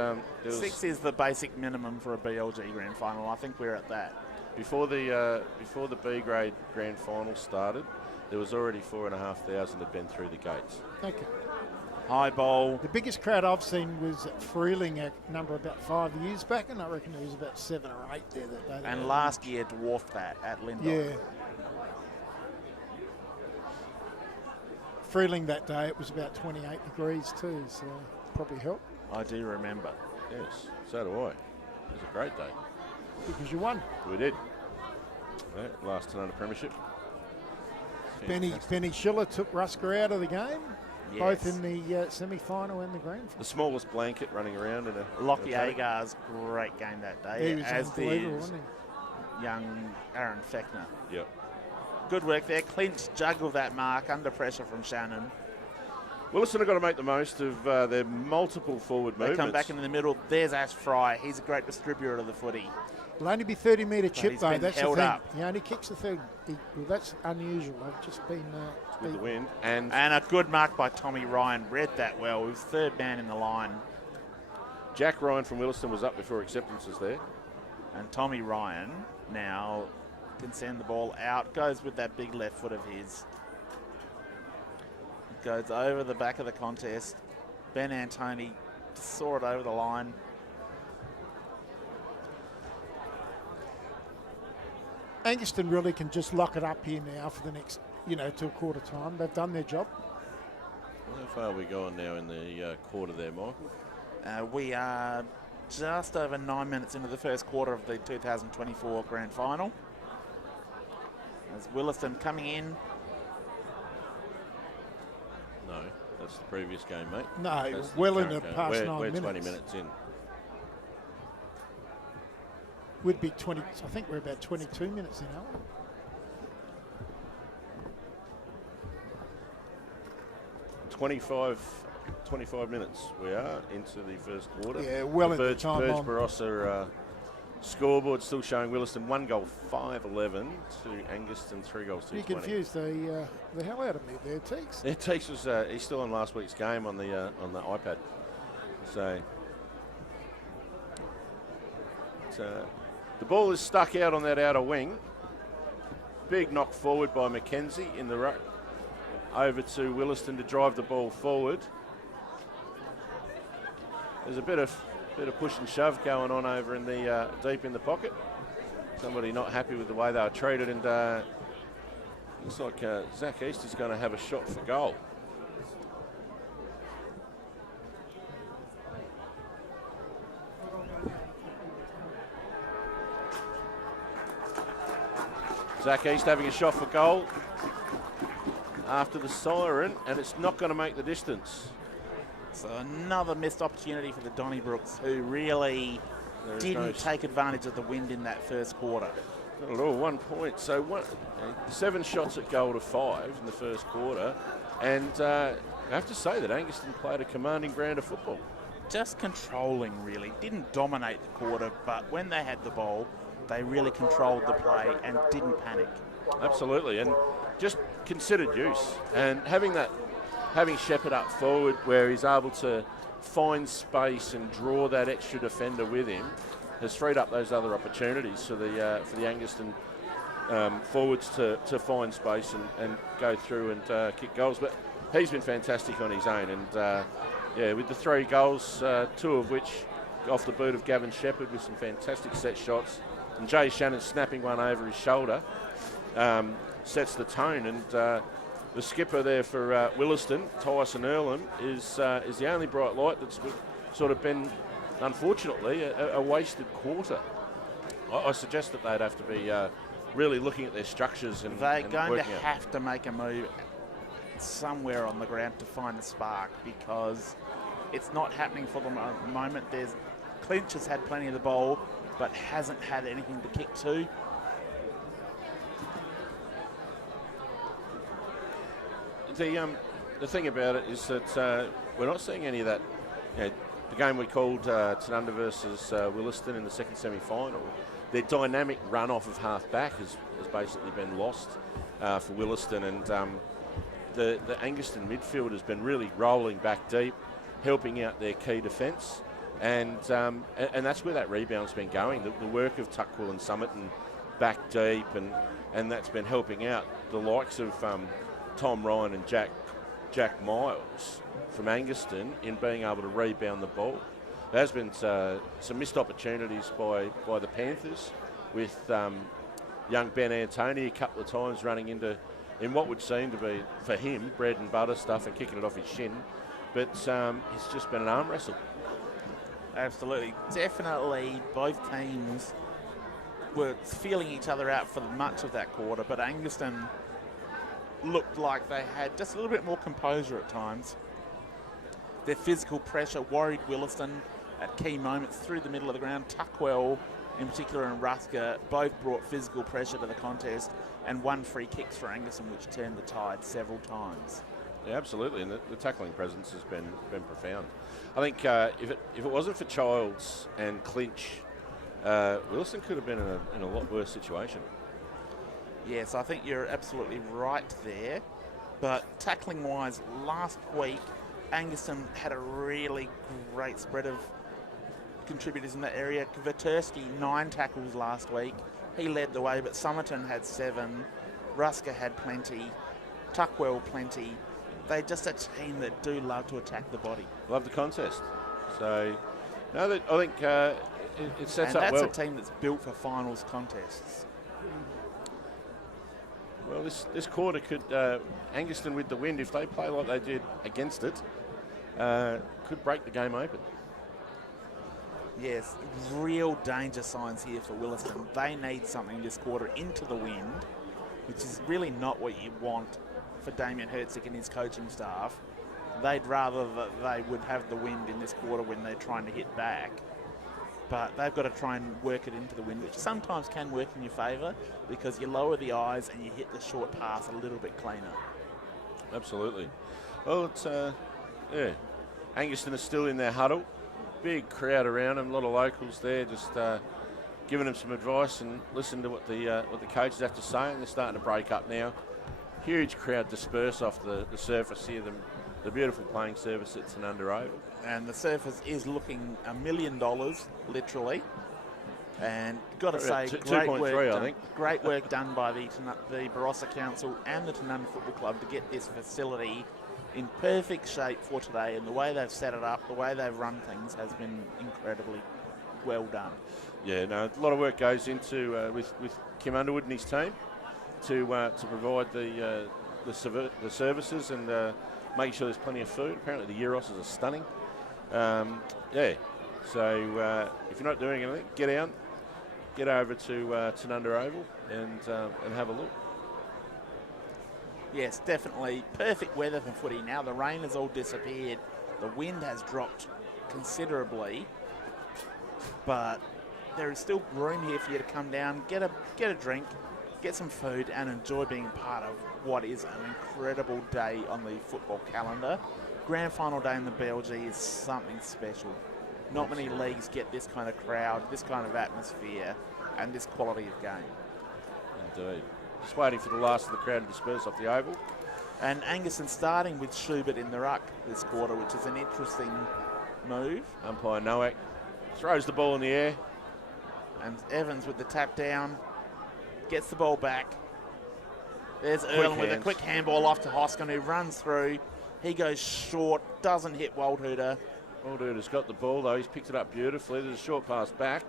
6 is the basic minimum for a BLG grand final. I think we're at that. before the B grade grand final started. There was already 4,500 had been through the gates. Okay. High ball. The biggest crowd I've seen was at Freeling a number about 5 years back, and I reckon there was about 7 or 8 there that day. And last year dwarfed that at Lindon. Yeah. Freeling that day, it was about 28 degrees too, so probably helped I do remember. Yes, so do I. It was a great day. because you won. We did. Yeah, last Tanunda premiership. Benny Schiller took Rusker out of the game, both Yes. in the semi-final and the grand final. The smallest blanket running around in a Lockie a paddock. Agar's great game that day, He was as unbelievable, did wasn't young Aaron Fechner. Yep. Good work there. Clinch juggled that mark under pressure from Shannon. Willaston have got to make the most of their multiple forward They movements. come back into the middle. There's Ash Fry. He's a great distributor of the footy. he? It'll only be 30-metre chip he's though. been That's the held thing. up. He only kicks the third. Well, that's unusual. I've just been. with the wind. And And a good mark by Tommy Ryan. Read that well. He was third man in the line. Jack Ryan from Willaston was up before acceptances there. And Tommy Ryan now can send the ball out. Goes with that big left foot of his. Goes over the back of the contest. Ben Antoni saw it over the line. Angaston really can just lock it up here now for the next, till quarter time. They've done their job. How far are we going now in the quarter there, Michael? We are just over 9 minutes into the first quarter of the 2024 grand final. As Willaston coming in. No, that's the previous game, mate. No, That's the well current into game. past We're 9 minutes. 20 minutes in. Would be 20. I think we're about 22 minutes in, aren't we? 25 minutes we are into the first quarter. Yeah, well the into time Burge on. Barossa scoreboard still showing Willaston 1 goal 5-11 to Angaston 3 goals 2-20. You confused the hell out of me there, Teeks. Yeah, Teeks was he's still on last week's game on the iPad. So the ball is stuck out on that outer wing. Big knock forward by Mackenzie in the ruck. over to Willaston to drive the ball forward. There's a bit of push and shove going on over in the deep in the pocket. Somebody not happy with the way they were treated, and looks like Zach East is going to have a shot for goal. Zach East having a shot for goal after the siren, and it's not going to make the distance. So another missed opportunity for the Donnybrooks, who really didn't take advantage of the wind in that first quarter. Not at all, 1 point. So 7 shots at goal to 5 in the first quarter. And I have to say that Angaston played a commanding brand of football. Just controlling, really. Didn't dominate the quarter, but when they had the ball, they really controlled the play and didn't panic. Absolutely, and just considered use. And having Shepherd up forward where he's able to find space and draw that extra defender with him has freed up those other opportunities for the Angaston forwards to find space and go through and kick goals. But he's been fantastic on his own, and with the 3 goals, 2 of which off the boot of Gavin Shepherd with some fantastic set shots, and Jay Shannon snapping one over his shoulder sets the tone. And the skipper there for Willaston, Tyson Earlham, is the only bright light that's sort of been, unfortunately, a wasted quarter. I suggest that they'd have to be really looking at their structures and they're going to working out. have to make a move somewhere on the ground to find a spark, because it's not happening for them at the moment. Clinch has had plenty of the ball, but hasn't had anything to kick to. The thing about it is that we're not seeing any of that. The game we called Tanunda versus Willaston in the second semi-final, their dynamic run-off of half-back has basically been lost for Willaston, and the Angaston midfield has been really rolling back deep, helping out their key defence, and that's where that rebound's been going. The work of Tuckwell and Summerton back deep, and that's been helping out the likes of Tom Ryan and Jack Miles from Angaston in being able to rebound the ball. There has been some missed opportunities by the Panthers, with young Ben Antoni a couple of times running into in what would seem to be, for him, bread and butter stuff and kicking it off his shin. But it's just been an arm wrestle. Absolutely. Definitely both teams were feeling each other out for much of that quarter, but Angaston looked like they had just a little bit more composure at times. Their physical pressure worried Willaston at key moments through the middle of the ground. Tuckwell, in particular, and Ruska both brought physical pressure to the contest, and 1 free kicks for Angaston, which turned the tide several times. Yeah, absolutely, and the tackling presence has been profound. I think if it wasn't for Childs and Clinch, Willaston could have been in a lot worse situation. Yes, I think you're absolutely right there. But tackling-wise, last week, Angaston had a really great spread of contributors in that area. Kvaterski, 9 tackles last week. He led the way, but Summerton had 7. Ruska had plenty. Tuckwell plenty. They're just a team that do love to attack the body. Love the contest. So, no, I think it sets up well. And that's a team that's built for finals contests. Well, this quarter could, Angaston with the wind, if they play like they did against it, could break the game open. Yes, real danger signs here for Willaston. They need something this quarter into the wind, which is really not what you want for Damien Herzig and his coaching staff. They'd rather that they would have the wind in this quarter when they're trying to hit back. But they've got to try and work it into the wind, which sometimes can work in your favour because you lower the eyes and you hit the short pass a little bit cleaner. Absolutely. Well, it's Angaston is still in their huddle. Big crowd around them, a lot of locals there, just giving them some advice and listening to what the coaches have to say. And they're starting to break up now. Huge crowd disperse off the surface here, the beautiful playing surface at Tanunda Oval. And the surface is looking $1 million, literally. And got to About say, 2.3, I think. Great work done by the Barossa Council and the Tanunda Football Club to get this facility in perfect shape for today. And the way they've set it up, the way they've run things has been incredibly well done. Yeah, no, a lot of work goes into with Kim Underwood and his team to provide the services and making sure there's plenty of food. Apparently the Euros are stunning. Yeah, so if you're not doing anything, get over to Tanunda Oval and have a look. Yes, definitely. Perfect weather for footy now. The rain has all disappeared. The wind has dropped considerably. But there is still room here for you to come down, get a drink, get some food, and enjoy being part of what is an incredible day on the football calendar. Grand final day in the BL&G is something special. Not many leagues get this kind of crowd, this kind of atmosphere, and this quality of game. Indeed. Just waiting for the last of the crowd to disperse off the oval. And Angaston starting with Schubert in the ruck this quarter, which is an interesting move. Umpire Nowak throws the ball in the air. And Evans with the tap down, gets the ball back. There's Erlen with a quick handball off to Hoskin, who runs through. He goes short, doesn't hit Waldhuter. Waldhuter's got the ball though, he's picked it up beautifully. There's a short pass back.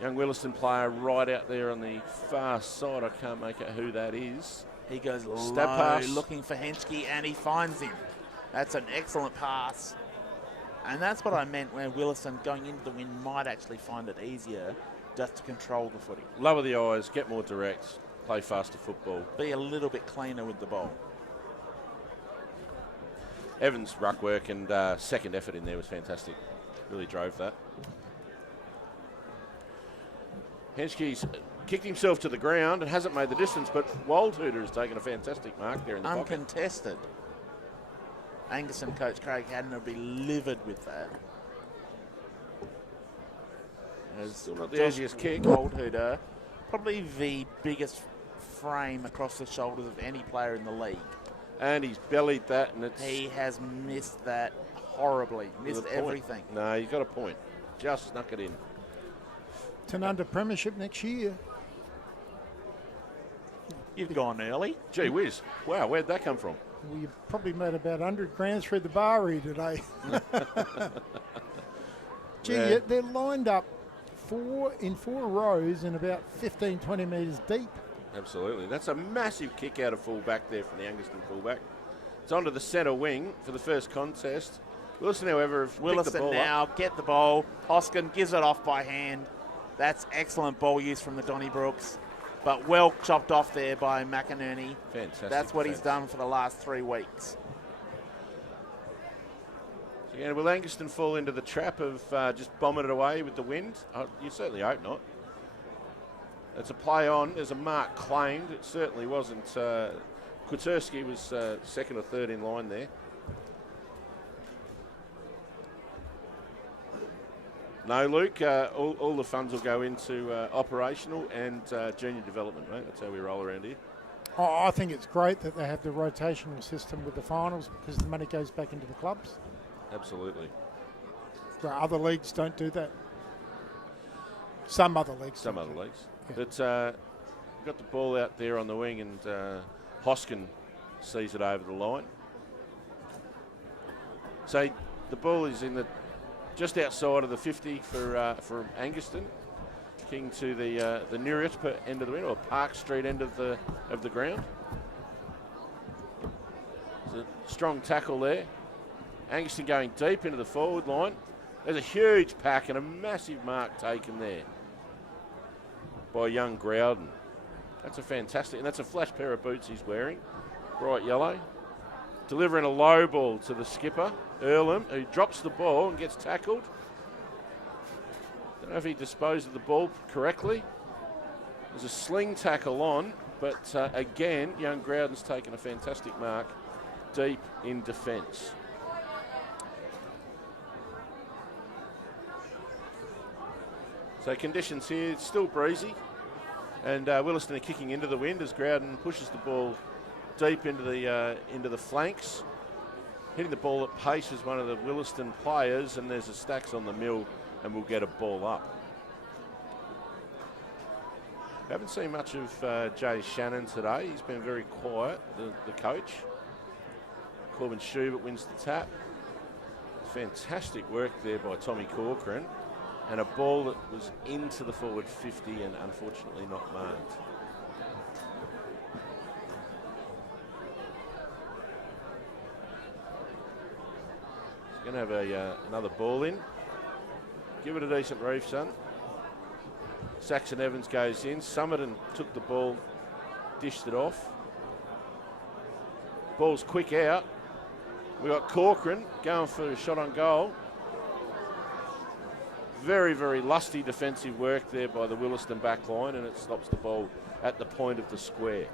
Young Willaston player right out there on the far side. I can't make out who that is. He goes Stab low, pass. looking for Henschke, and he finds him. That's an excellent pass. And that's what I meant when Willaston going into the wind might actually find it easier just to control the footy. Lower the eyes, get more direct, play faster football. Be a little bit cleaner with the ball. Evans' ruck work and second effort in there was fantastic. Really drove that. Henschke's kicked himself to the ground and hasn't made the distance, but Waldhuter has taken a fantastic mark there in the pocket. Uncontested. Angaston coach Craig Haddon will be livid with that. Still not the easiest kick. Waldhuter, probably the biggest frame across the shoulders of any player in the league. And he's bellied that, and he has missed that horribly. Missed everything. No, he's got a point. Just snuck it in. Tanunda Premiership next year. You've gone early. Gee whiz. Wow, where'd that come from? Well, you probably made about 100 grand through the bar here today. Gee, Yeah. they're lined up in four rows and about 15, 20 metres deep. Absolutely. That's a massive kick out of full back there from the Angaston fullback. It's onto the centre wing for the first contest. Willaston, however, have picked the Willaston ball now up. get the ball. Hoskin gives it off by hand. That's excellent ball use from the Donnybrooks, but well chopped off there by McInerney. Fantastic. That's what he's done for the last 3 weeks. So again, will Angaston fall into the trap of just bombing it away with the wind? You certainly hope not. It's a play on. There's a mark claimed. It certainly wasn't. Kuturski was second or third in line there. No, Luke, all the funds will go into operational and junior development, mate. That's how we roll around here. Oh, I think it's great that they have the rotational system with the finals because the money goes back into the clubs. Absolutely. So other leagues don't do that. Some other leagues. Some don't other do leagues. Yeah. But we've got the ball out there on the wing, and Hoskin sees it over the line. So the ball is in the just outside of the 50 for Angaston, kicking to the nearest end of the wing, or Park Street end of the ground. It's a strong tackle there. Angaston going deep into the forward line. There's a huge pack and a massive mark taken there by young Growden. That's a fantastic, and that's a flash pair of boots he's wearing, bright yellow. Delivering a low ball to the skipper, Erlen, who drops the ball and gets tackled. Don't know if he disposed of the ball correctly. There's a sling tackle on, but again, young Growden's taken a fantastic mark deep in defence. So conditions here, it's still breezy, and Willaston are kicking into the wind as Growden pushes the ball deep into the flanks. Hitting the ball at pace is one of the Willaston players, and there's a Stacks on the mill, and we'll get a ball up. Haven't seen much of Jay Shannon today. He's been very quiet, the coach. Corbin Schubert wins the tap. Fantastic work there by Tommy Corcoran. And a ball that was into the forward 50 and unfortunately not marked. He's going to have another ball in. Give it a decent reef, son. Saxon Evans goes in. Summerton took the ball, dished it off. Ball's quick out. We got Corcoran going for a shot on goal. Very, very lusty defensive work there by the Willaston back line, and it stops the ball at the point of the square.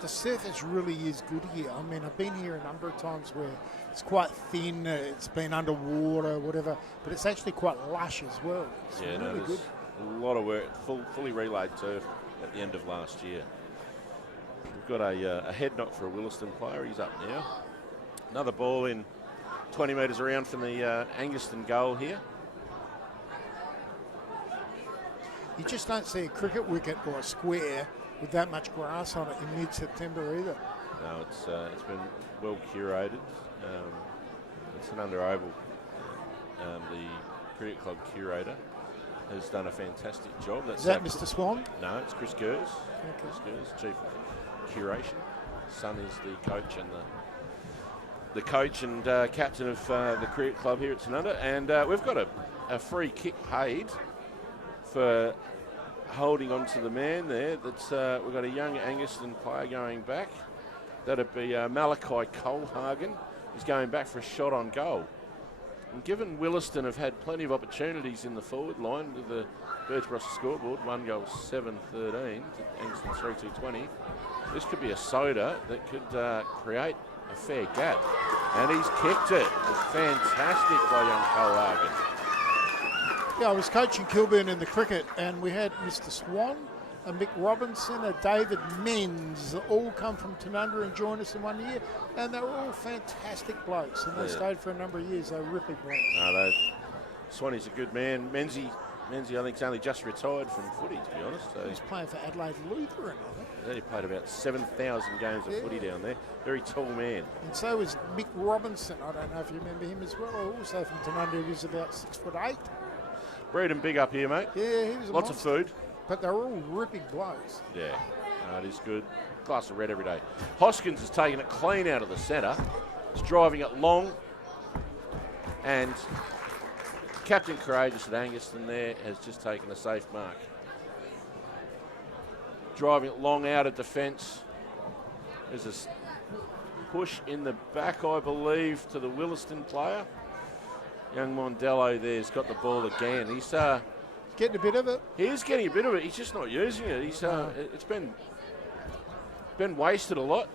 The surface really is good here. I mean, I've been here a number of times where it's quite thin, it's been underwater, whatever, but it's actually quite lush as well. It's really good. A lot of work, fully relayed turf at the end of last year. We've got a head knock for a Willaston player. He's up now. Another ball in 20 metres around from the Angaston goal here. You just don't see a cricket wicket or a square with that much grass on it in mid-September either. No, it's been well curated. It's an under oval. The cricket club curator has done a fantastic job. Is that Mr. Swan? No, it's Chris Gers. Okay. Chris Gers, chief of curation. Son is the coach and captain of the cricket club here at Tanunda, and we've got a free kick paid for holding on to the man there. That's we've got a young Angaston player going back. That'd be Malachi Colhagen. He's going back for a shot on goal. And given Willaston have had plenty of opportunities in the forward line with the Birch scoreboard, 1 goal 7-13 to Angaston 3-2-20, this could be a soda that could create a fair gap. And he's kicked it. Fantastic by young Colhagen. Yeah, I was coaching Kilburn in the cricket, and we had Mr. Swan, a Mick Robinson, a David Menz, all come from Tanunda and joined us in 1 year, and they were all fantastic blokes, and they stayed for a number of years. They were ripping blokes. Swanee's a good man. Menzie, I think, is only just retired from footy, to be honest. So he's playing for Adelaide Lutheran, I think. Yeah, he played about 7,000 games of footy down there. Very tall man. And so is Mick Robinson. I don't know if you remember him as well. Also from Tanunda, he was about 6'8". Bred and big up here, mate. Yeah, he was a Lots monster. of food. But they're all ripping blokes. Yeah, it is good. Glass of red every day. Hoskins has taken it clean out of the centre. He's driving it long. And Captain Courageous at Angaston there has just taken a safe mark. Driving it long out of defence. There's a push in the back, I believe, to the Willaston player. Young Mondello there's got the ball again. He's getting a bit of it. He is getting a bit of it. He's just not using it. He's it's been wasted a lot.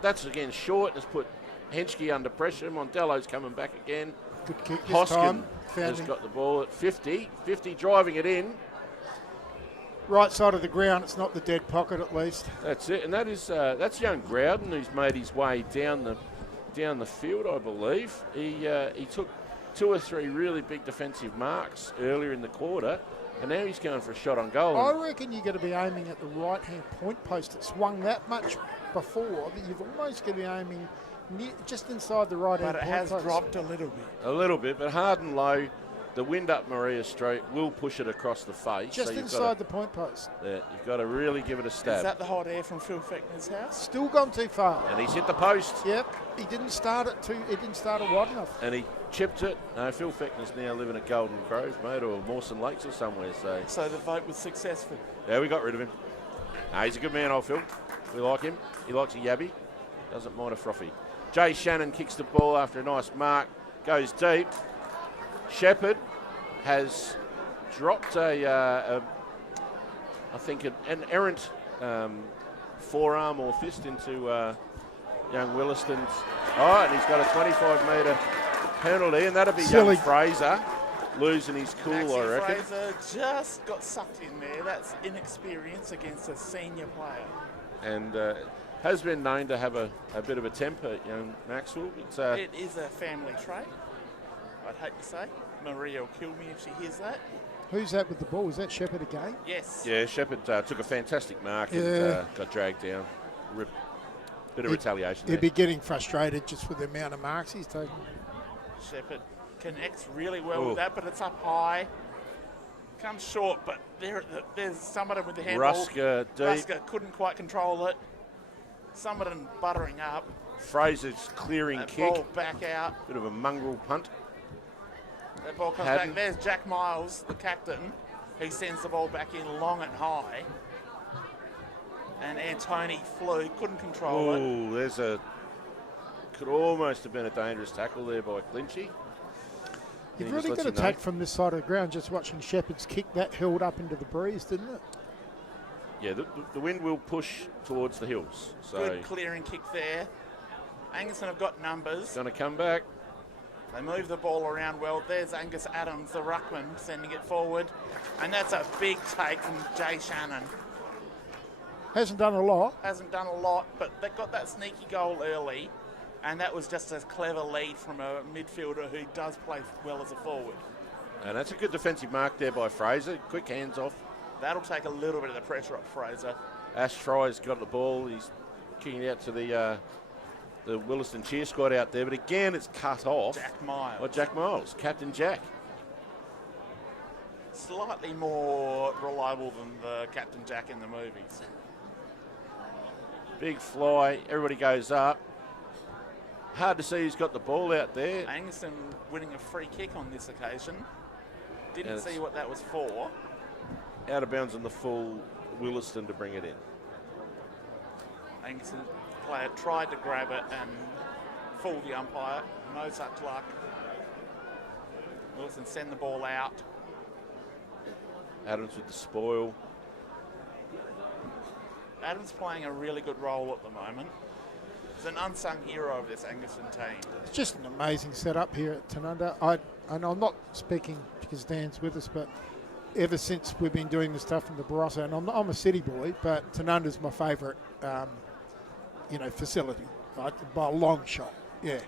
That's again short. Has put Henschke under pressure. Mondello's coming back again. Good kick this time. Has got the ball at 50. 50 driving it in. Right side of the ground. It's not the dead pocket at least. That's it. And that is that's young Growden who's made his way down the field, I believe. He took 2 or 3 really big defensive marks earlier in the quarter, and now he's going for a shot on goal. I reckon you're going to be aiming at the right-hand point post. It swung that much before that you've almost going to be aiming just inside the right-hand point post. But it has dropped a little bit. A little bit, but hard and low. The wind up Maria Street will push it across the face. Just inside the point post. Yeah, you've got to really give it a stab. Is that the hot air from Phil Fechner's house? Still gone too far. And he's hit the post. Yep. He didn't start it wide enough. And he chipped it. No, Phil Fechner's now living at Golden Grove, mate, or Mawson Lakes or somewhere. So the vote was successful. Yeah, we got rid of him. No, he's a good man, old Phil. We like him. He likes a yabby. Doesn't mind a frothy. Jay Shannon kicks the ball after a nice mark. Goes deep. Shepherd has dropped I think an errant forearm or fist into young Willaston's. Oh, and he's got a 25-metre penalty, and that'll be young Fraser losing his cool, I reckon. Fraser just got sucked in there. That's inexperience against a senior player. And has been known to have a bit of a temper, young Maxwell. It is a family trait. I'd hate to say. Maria will kill me if she hears that. Who's that with the ball? Is that Shepherd again? Yes. Yeah, Shepherd took a fantastic mark and got dragged down. Bit of retaliation there. He'd be getting frustrated just with the amount of marks he's taken. Shepherd connects really well with that, but it's up high. Comes short, but there's somebody with the handball. Ruska deep. Ruska couldn't quite control it. Somebody buttering up. Fraser's clearing That kick. ball back out. Bit of a mongrel punt. That ball comes back. There's Jack Miles, the captain, who sends the ball back in long and high. And Antoni flew, couldn't control it. Oh, could almost have been a dangerous tackle there by Clinchy. You've really got attack from this side of the ground. Just watching Shepherd's kick, that held up into the breeze, didn't it? Yeah, the wind will push towards the hills. So Good clearing kick there. Angaston have got numbers. Going to come back. They move the ball around well. There's Angus Adams, the ruckman, sending it forward. And that's a big take from Jay Shannon. Hasn't done a lot. Hasn't done a lot, but they got that sneaky goal early. And that was just a clever lead from a midfielder who does play well as a forward. And that's a good defensive mark there by Fraser. Quick hands off. That'll take a little bit of the pressure off Fraser. Ash Fry's got the ball. He's kicking it out to the Willaston cheer squad out there. But again, it's cut off. Jack Miles. By Jack Miles, Captain Jack. Slightly more reliable than the Captain Jack in the movies. Big fly. Everybody goes up. Hard to see who's got the ball out there. Angaston winning a free kick on this occasion. Didn't see what that was for. Out of bounds on the full Willaston to bring it in. Angaston player tried to grab it and fool the umpire. No such luck. Wilson send the ball out. Adams with the spoil. Adams playing a really good role at the moment. He's an unsung hero of this Angaston team. It's just an amazing setup here at Tanunda. And I'm not speaking because Dan's with us, but ever since we've been doing the stuff in the Barossa, and I'm a city boy, but Tanunda's my favourite, facility, right, by a long shot. Yeah.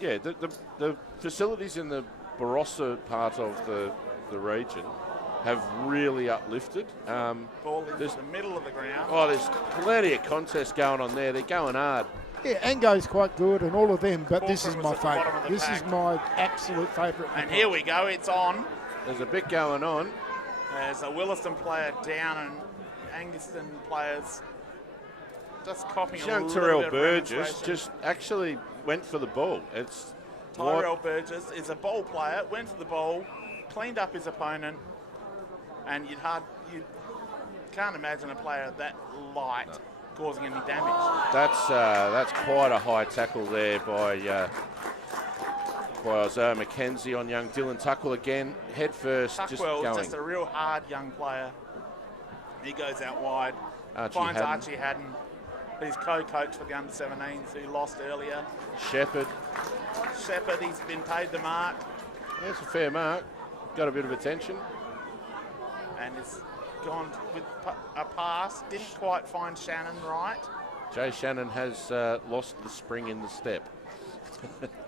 Yeah, the facilities in the Barossa part of the region have really uplifted. Ball into the middle of the ground. Oh, there's plenty of contests going on there. They're going hard. Yeah, Ango's quite good and all of them, but this is Fulcrum my was at the bottom favourite. of the This pack. is my absolute favourite. And here we go, it's on. There's a bit going on. There's a Willaston player down and Angaston players just copying a Young little Tyrell bit of Burgess demonstration. just actually went for the ball. It's Tyrell Burgess is a ball player, went for the ball, cleaned up his opponent, and you can't imagine a player that light causing any damage. That's quite a high tackle there by Isaiah McKenzie on young Dylan Tuckwell again. Head first, just Tuckwell's going. just a real hard young player. He goes out wide, Archie Archie Haddon, who's co-coach for the under-17s who lost earlier. Shepherd. Shepherd, he's been paid the mark. That's a fair mark. Got a bit of attention. And it's gone with a pass. Didn't quite find Shannon right. Jay Shannon has lost the spring in the step.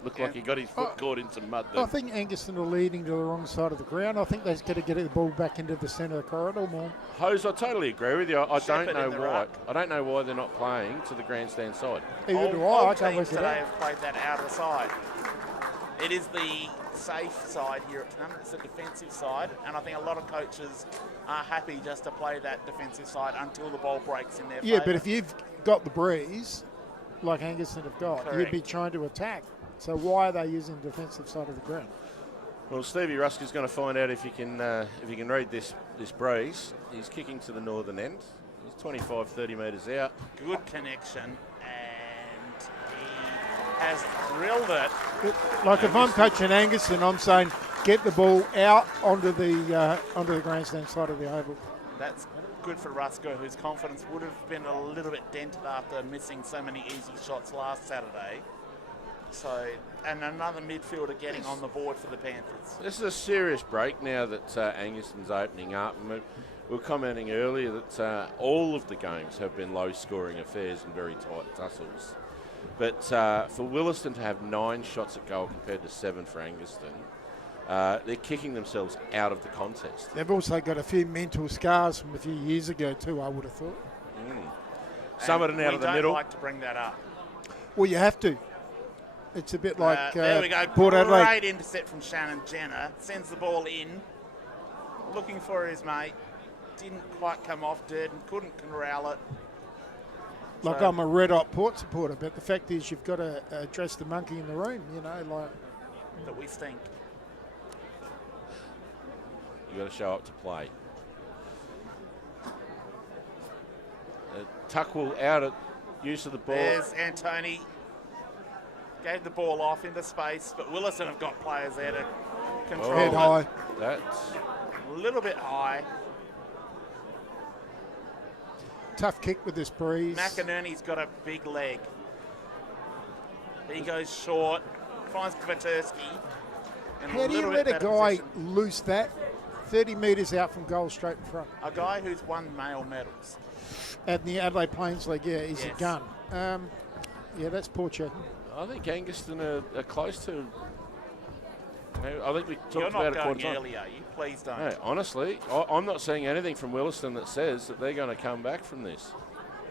Looked like he got his foot caught in some mud there. I think Angaston are leading to the wrong side of the ground. I think they've got to get the ball back into the centre of the corridor more. Hose, I totally agree with you. I Shepherd don't in know the why. ruck. I don't know why they're not playing to the grandstand side. Either do I. All I can't teams work it today out. have played that out of the side. It is the safe side here at Tanunda. It's the defensive side, and I think a lot of coaches are happy just to play that defensive side until the ball breaks in their Yeah, favour. but if you've got the breeze, like Angaston have got, you'd be Correct. trying to attack. So why are they using the defensive side of the ground? Well, Stevie Rusk is going to find out if he can read this breeze. He's kicking to the northern end. He's 25, 30 metres out. Good connection, and he has drilled it. Like if I'm coaching Angaston, I'm saying get the ball out onto the grandstand side of the oval. That's good for Rusko, whose confidence would have been a little bit dented after missing so many easy shots last Saturday. So, and another midfielder getting on the board for the Panthers. This is a serious break now that Angaston's opening up. And we were commenting earlier that all of the games have been low-scoring affairs and very tight tussles. But for Willaston to have 9 shots at goal compared to 7 for Angaston, they're kicking themselves out of the contest. They've also got a few mental scars from a few years ago too, I would have thought. Somerton out of the middle. We don't like to bring that up. Well, you have to. It's a bit like there we go. Port Adelaide. Great intercept from Shannon Jenner. Sends the ball in. Looking for his mate. Didn't quite come off. Durden couldn't corral it. Like, I'm a red-hot Port supporter, but the fact is you've got to address the monkey in the room, you know, like... That we stink. You've got to show up to play. Tuckwell out at use of the ball. There's Antony. Gave the ball off into space, but Willaston have got players there to control Head it. high. That's A little bit high. Tough kick with this breeze. McInerney's got a big leg. He goes short, finds Kvatersky. How do you let a guy loose that 30 metres out from goal straight in front? A guy who's won male medals. At the Adelaide Plains League, yeah, he's Yes. a gun. Yeah, that's poor checking. I think Angaston are close to. I think we talked You're about not it going quarter time. early, are you? Please don't. No, honestly, I'm not seeing anything from Willaston that says that they're going to come back from this.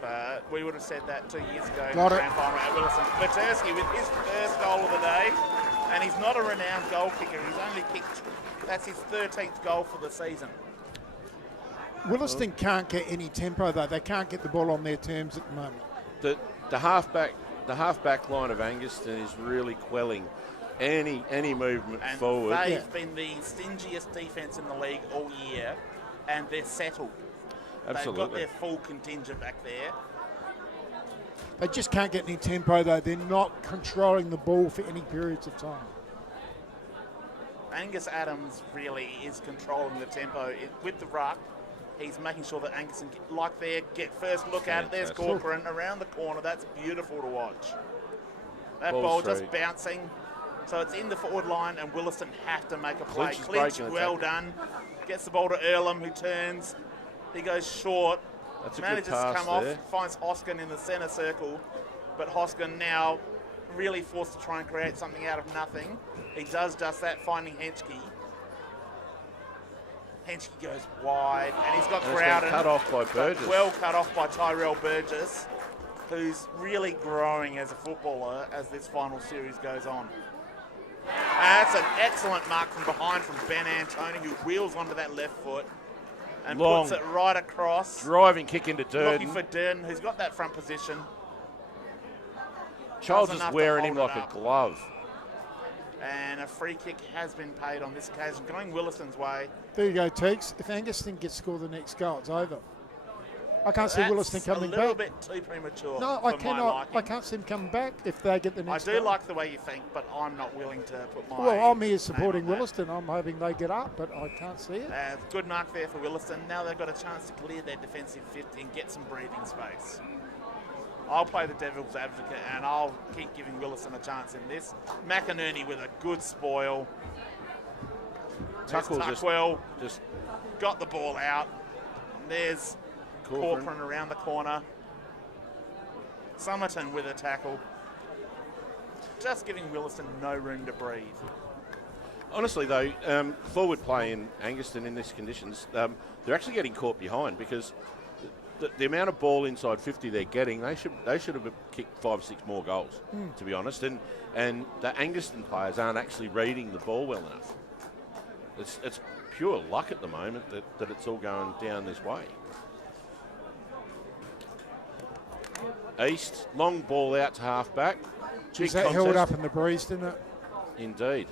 But we would have said that 2 years ago in Got the it. grand final at Willaston. Kvatersky with his first goal of the day, and he's not a renowned goal kicker. He's only kicked, that's his 13th goal for the season. Willaston can't get any tempo, though. They can't get the ball on their terms at the moment. The half-back line of Angaston is really quelling any movement And forward. they've been the stingiest defence in the league all year, and they're settled. Absolutely. They've got their full contingent back there. They just can't get any tempo, though. They're not controlling the ball for any periods of time. Angus Adams really is controlling the tempo with the ruck. He's making sure that Angaston get first look at it. There's Fantastic. Corcoran around the corner. That's beautiful to watch. That Ball ball straight. just bouncing. So it's in the forward line, and Willaston have to make a play. Clinch is Clinch, breaking well attack. done. Gets the ball to Earlham, who turns. He goes short. That's a good Manages to pass come there. off. Finds Hoskin in the centre circle. But Hoskin now really forced to try and create something out of nothing. He does just that, finding Henschke. Henschke goes wide, and he's got And it's Crowden. been cut off by Burgess. Well cut off by Tyrell Burgess, who's really growing as a footballer as this final series goes on. That's an excellent mark from behind from Ben Antony, who wheels onto that left foot and Long. puts it right across. Driving kick into Looking Durden. for Durden, who's got that front position. Childs Doesn't is have to wearing him hold like it a up. glove. And a free kick has been paid on this occasion, going Willaston's way. There you go, Teeks. If Angaston gets scored the next goal, it's over. I can't see That's Willaston coming a little back. bit too premature. No, for I my cannot. liking. I can't see them coming back if they get the I next do goal. like the way you think, but I'm not willing to put my Well, I'm here name supporting on that. Willaston. I'm hoping they get up, but I can't see it. Good mark there for Willaston. Now they've got a chance to clear their defensive 50 and get some breathing space. I'll play the devil's advocate, and I'll keep giving Willaston a chance in this. McInerney with a good spoil. There's Tuckwell just got the ball out. There's Corcoran around the corner. Somerton with a tackle. Just giving Willaston no room to breathe. Honestly, though, forward play in Angaston in these conditions, they're actually getting caught behind because the amount of ball inside 50 they're getting, they should have kicked 5 or 6 more goals, to be honest. And the Angaston players aren't actually reading the ball well enough. It's pure luck at the moment that it's all going down this way. East, long ball out to half-back. Geez, that held up in the breeze, didn't it? Indeed.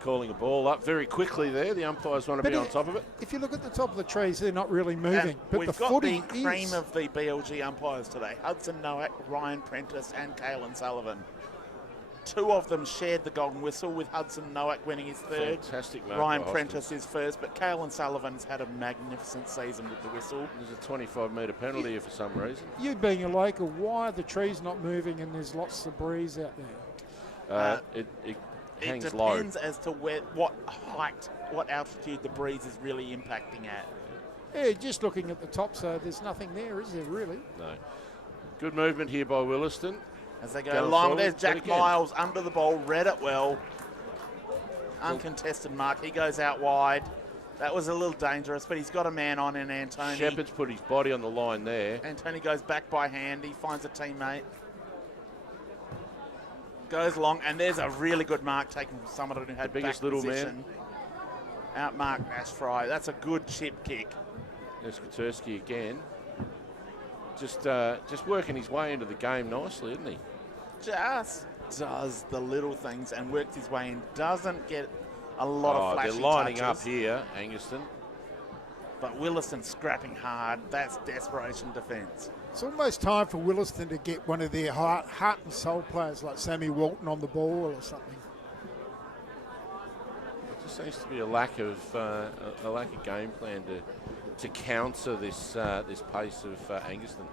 Calling a ball up very quickly there. The umpires want to be on top of it. If you look at the top of the trees, they're not really moving. And But we've the got footy the cream is. of the BLG umpires today. Hudson Nowak, Ryan Prentice and Caelan Sullivan. 2 of them shared the golden whistle, with Hudson Nowak winning his third. Fantastic mark Ryan by Prentice his first, but Caelan Sullivan's had a magnificent season with the whistle. There's a 25-metre penalty here for some reason. You being a local, why are the trees not moving and there's lots of breeze out there? It It hangs low. depends as to what height, what altitude the breeze is really impacting at. Yeah, just looking at the top, so there's nothing there, is there, really? No. Good movement here by Willaston. As they go Going long, forward, there's but Jack again. Miles under the ball, read it well. Uncontested mark, he goes out wide. That was a little dangerous, but he's got a man on in Antony. Shepherd's put his body on the line there. Antony goes back by hand, he finds a teammate. Goes long, and there's a really good mark taken from someone who had The biggest back little position. Outmarked Ash Fry. That's a good chip kick. There's Kuturski again. Just working his way into the game nicely, isn't he? Just does the little things and works his way in. Doesn't get a lot of flashy they're lining touches, up here, Angaston. but Willaston scrapping hard. That's desperation defence. It's almost time for Willaston to get one of their heart and soul players like Sammy Walton on the ball or something. It just seems to be a lack of game plan to counter this pace of Angaston.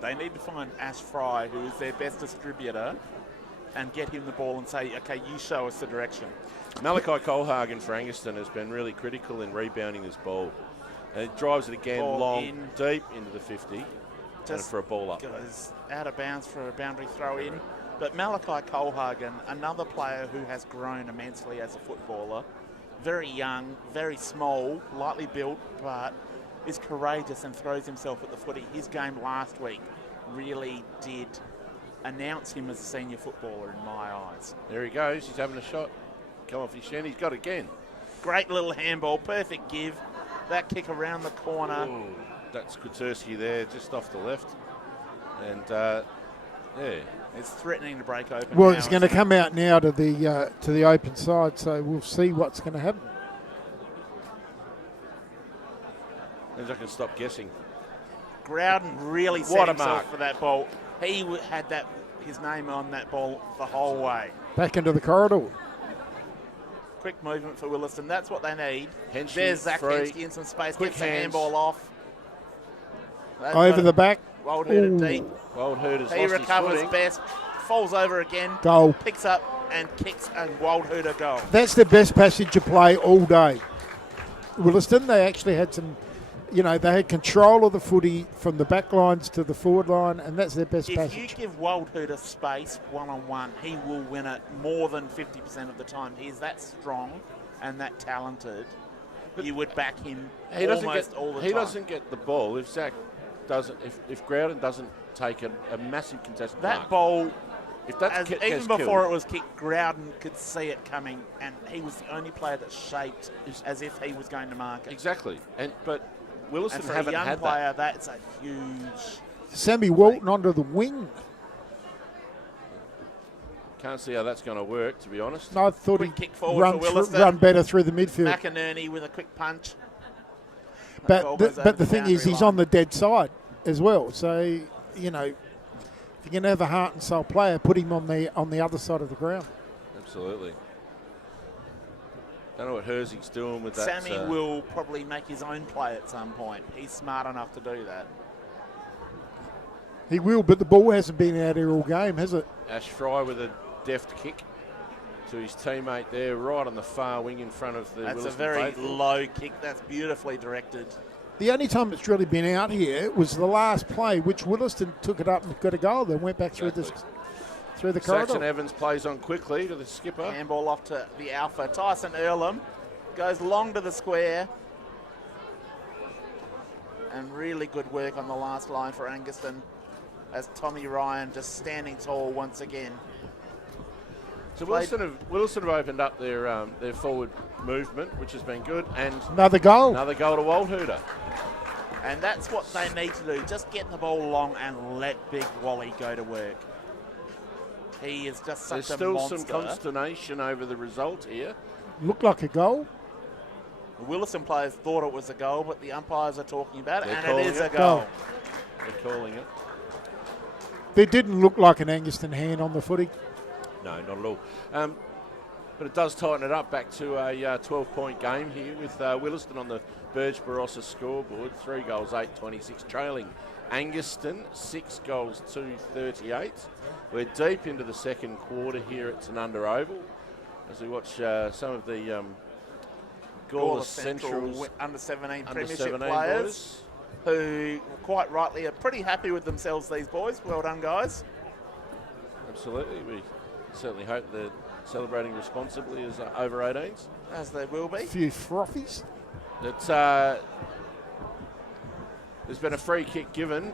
They need to find Ash Fry, who is their best distributor, and get him the ball and say, okay, you show us the direction. Malachi Colhagen for Angaston has been really critical in rebounding this ball. And it drives it again Ball long, in. deep into the 50, and Just for a ball up. goes out of bounds for a boundary throw in. But Malachi Colhagen, another player who has grown immensely as a footballer, very young, very small, lightly built, but is courageous and throws himself at the footy. His game last week really did announce him as a senior footballer in my eyes. There he goes. He's having a shot. Come off his shin. He's got it again. Great little handball, perfect give. That kick around the corner. Ooh, that's Kuturski there, just off the left. And, yeah. It's threatening to break open. Well, now, it's going to isn't come out now to the open side, so we'll see what's going to happen. As I can stop guessing. it? Groudon really What set a himself mark. for that ball. He had his name on that ball the whole way. Back into the corridor. Quick movement for Willaston. That's what they need. Henschke, There's Zach free. Henschke in some space. Quick Gets the hands. handball off. They've Over got the back. Wild Hooter Ooh. deep. Wild Hooter's He lost recovers his footing. best. Falls over again. Goal. Picks up and kicks and Wild Hooter goal. That's the best passage of play all day. Willaston, they actually had some, they had control of the footy from the back lines to the forward line, and that's their best If passage. you give Wild Hooter space one-on-one, he will win it more than 50% of the time. He's that strong and that talented. You would back him almost all the time. He doesn't get the ball if Zach doesn't. If Groudon doesn't take a massive contested That mark. ball, If that even before it was kicked, Groudon could see it coming, and he was the only player that shaped as if he was going to mark it. Exactly. But And Willaston for a haven't young had player, that. that's a huge. Sammy Walton onto the wing. Can't see how that's going to work, to be honest. I thought Quick he'd kick forward for Willaston. run better through the midfield. McInerney with a quick punch. That But ball the, goes over but the thing is, boundary he's line. on the dead side as well. So, if you can have a heart and soul player, put him on the other side of the ground. Absolutely. Don't know what Herzig's doing with that. Sammy will probably make his own play at some point. He's smart enough to do that. He will, but the ball hasn't been out here all game, has it? Ash Fry with a deft kick to his teammate there, right on the far wing in front of the That's a Willaston very faithful. low kick. That's beautifully directed. The only time it's really been out here was the last play, which Willaston took it up and got a goal, then went back through the Saxon corridor. Evans plays on quickly to the skipper. Handball off to the alpha. Tyson Earlham goes long to the square. And really good work on the last line for Angaston as Tommy Ryan just standing tall once again. So Willaston have opened up their forward movement, which has been good, and Another goal. another goal to Waldhooter. And that's what they need to do. Just get the ball long and let Big Wally go to work. He is just such There's a still monster. some consternation over the result here. Looked like a goal. The Willaston players thought it was a goal, but the umpires are talking about it, They're and calling it is a it. goal. They're calling it. There didn't look like an Angaston hand on the footy. No, not at all. But it does tighten it up back to a 12-point game here with Willaston on the Burge Barossa scoreboard. 3 goals, 8-26, trailing Angaston, 6 goals, 2-38. We're deep into the second quarter here at Tanunda Oval as we watch some of the Gawler Central's under 17 under premiership 17 players boys. who quite rightly are pretty happy with themselves, these boys. Well done, guys. Absolutely. We certainly hope they're celebrating responsibly as over 18s. As they will be. A few frothies. It's, there's been a free kick given.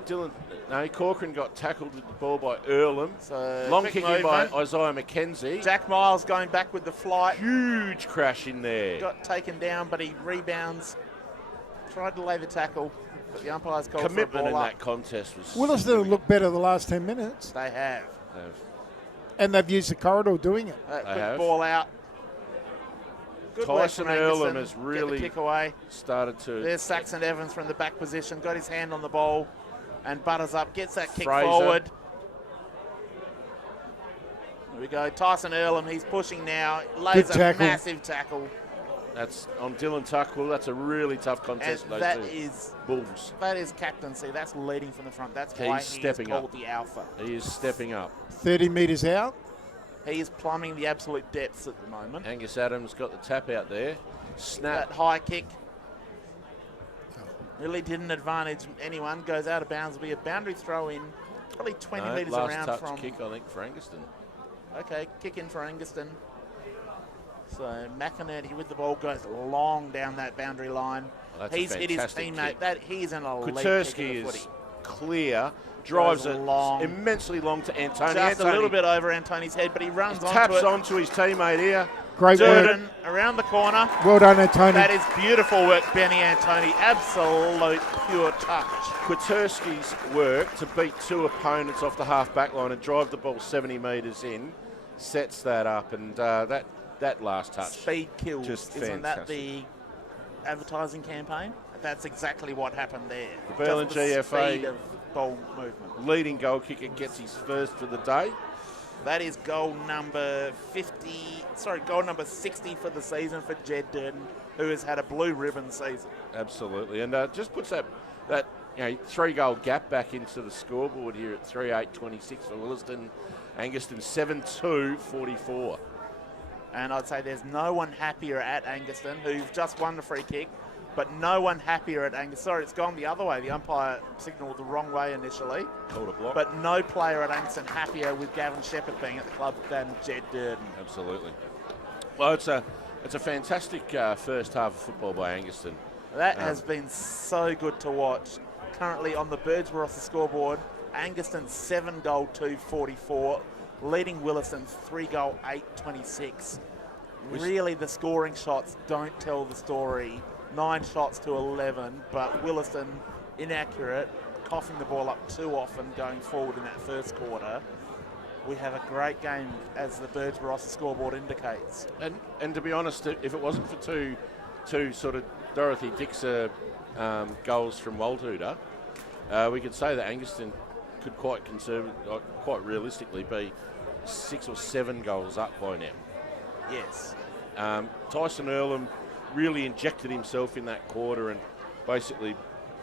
Corcoran got tackled with the ball by Earlham. So Long quick kicking by movement. Isaiah McKenzie. Jack Miles going back with the flight. Huge crash in there. Got taken down, but he rebounds. Tried to lay the tackle, but the umpires called Commitment for a in ball that up. contest was Willaston have looked better the last 10 minutes. They have. And they've used the corridor doing it. Quick have. ball out. Good work Tyson from Earlham Angaston. has Get really the kick away. started to. There's Saxon Evans from the back position. Got his hand on the ball and butters up. Gets that kick Fraser. forward. There we go. Tyson Earlham, he's pushing now. Lays Good a tackle. massive tackle. That's on Dylan Tuckwell. That's a really tough contest. And Those that two is Bulls. that is captaincy. That's leading from the front. That's He's why he is stepping called up. the alpha. He is stepping up. 30 metres out. He is plumbing the absolute depths at the moment. Angus Adams got the tap out there. Snap. That high kick really didn't advantage anyone. Goes out of bounds. Will be a boundary throw in, probably 20 No, metres last around touch from. kick, I think, for Angaston. Okay, kick in for Angaston. So McInerney with the ball goes long down that boundary line. Well, that's a He's hit his fantastic teammate. kick. That he's an elite kicker Kutersky of is footy. clear. Drives Goes it long. immensely long to Antony. Just a Antony little bit over Antony's head, but he runs onto taps it. onto his teammate here. Great work. Durden around the corner. Well done, Antony. That is beautiful work, Benny Antony. Absolute pure touch. Kutersky's work to beat two opponents off the half back line and drive the ball 70 metres in sets that up, and that last touch. Speed kills. Just Isn't that fantastic. the advertising campaign? That's exactly what happened there. The BL&GFA Just the speed of ball movement. leading goal kicker gets his first for the day. That is goal number 60 for the season for Jed Durden, who has had a blue ribbon season. Absolutely, and just puts that 3-goal gap back into the scoreboard here at 3-8-26 for Willaston. Angaston 7-2-44. And I'd say there's no one happier at Angaston, who've just won the free kick, but no one happier at Angaston. Sorry, it's gone the other way. The umpire signalled the wrong way initially. Called a block. But no player at Angaston happier with Gavin Shepherd being at the club than Jed Durden. Absolutely. Well, it's a fantastic first half of football by Angaston. That has been so good to watch. Currently on the Birdsboro scoreboard, Angaston 7-goal 2-44, leading Willaston 3-goal 8-26. Really, the scoring shots don't tell the story. 9 shots to 11, but Willaston inaccurate, coughing the ball up too often going forward in that first quarter. We have a great game, as the Birdsboro scoreboard indicates. And to be honest, if it wasn't for two sort of Dorothy Dixer goals from Waldhuder, we could say that Angaston could quite realistically be 6 or 7 goals up by now. Yes. Tyson Earlham really injected himself in that quarter and basically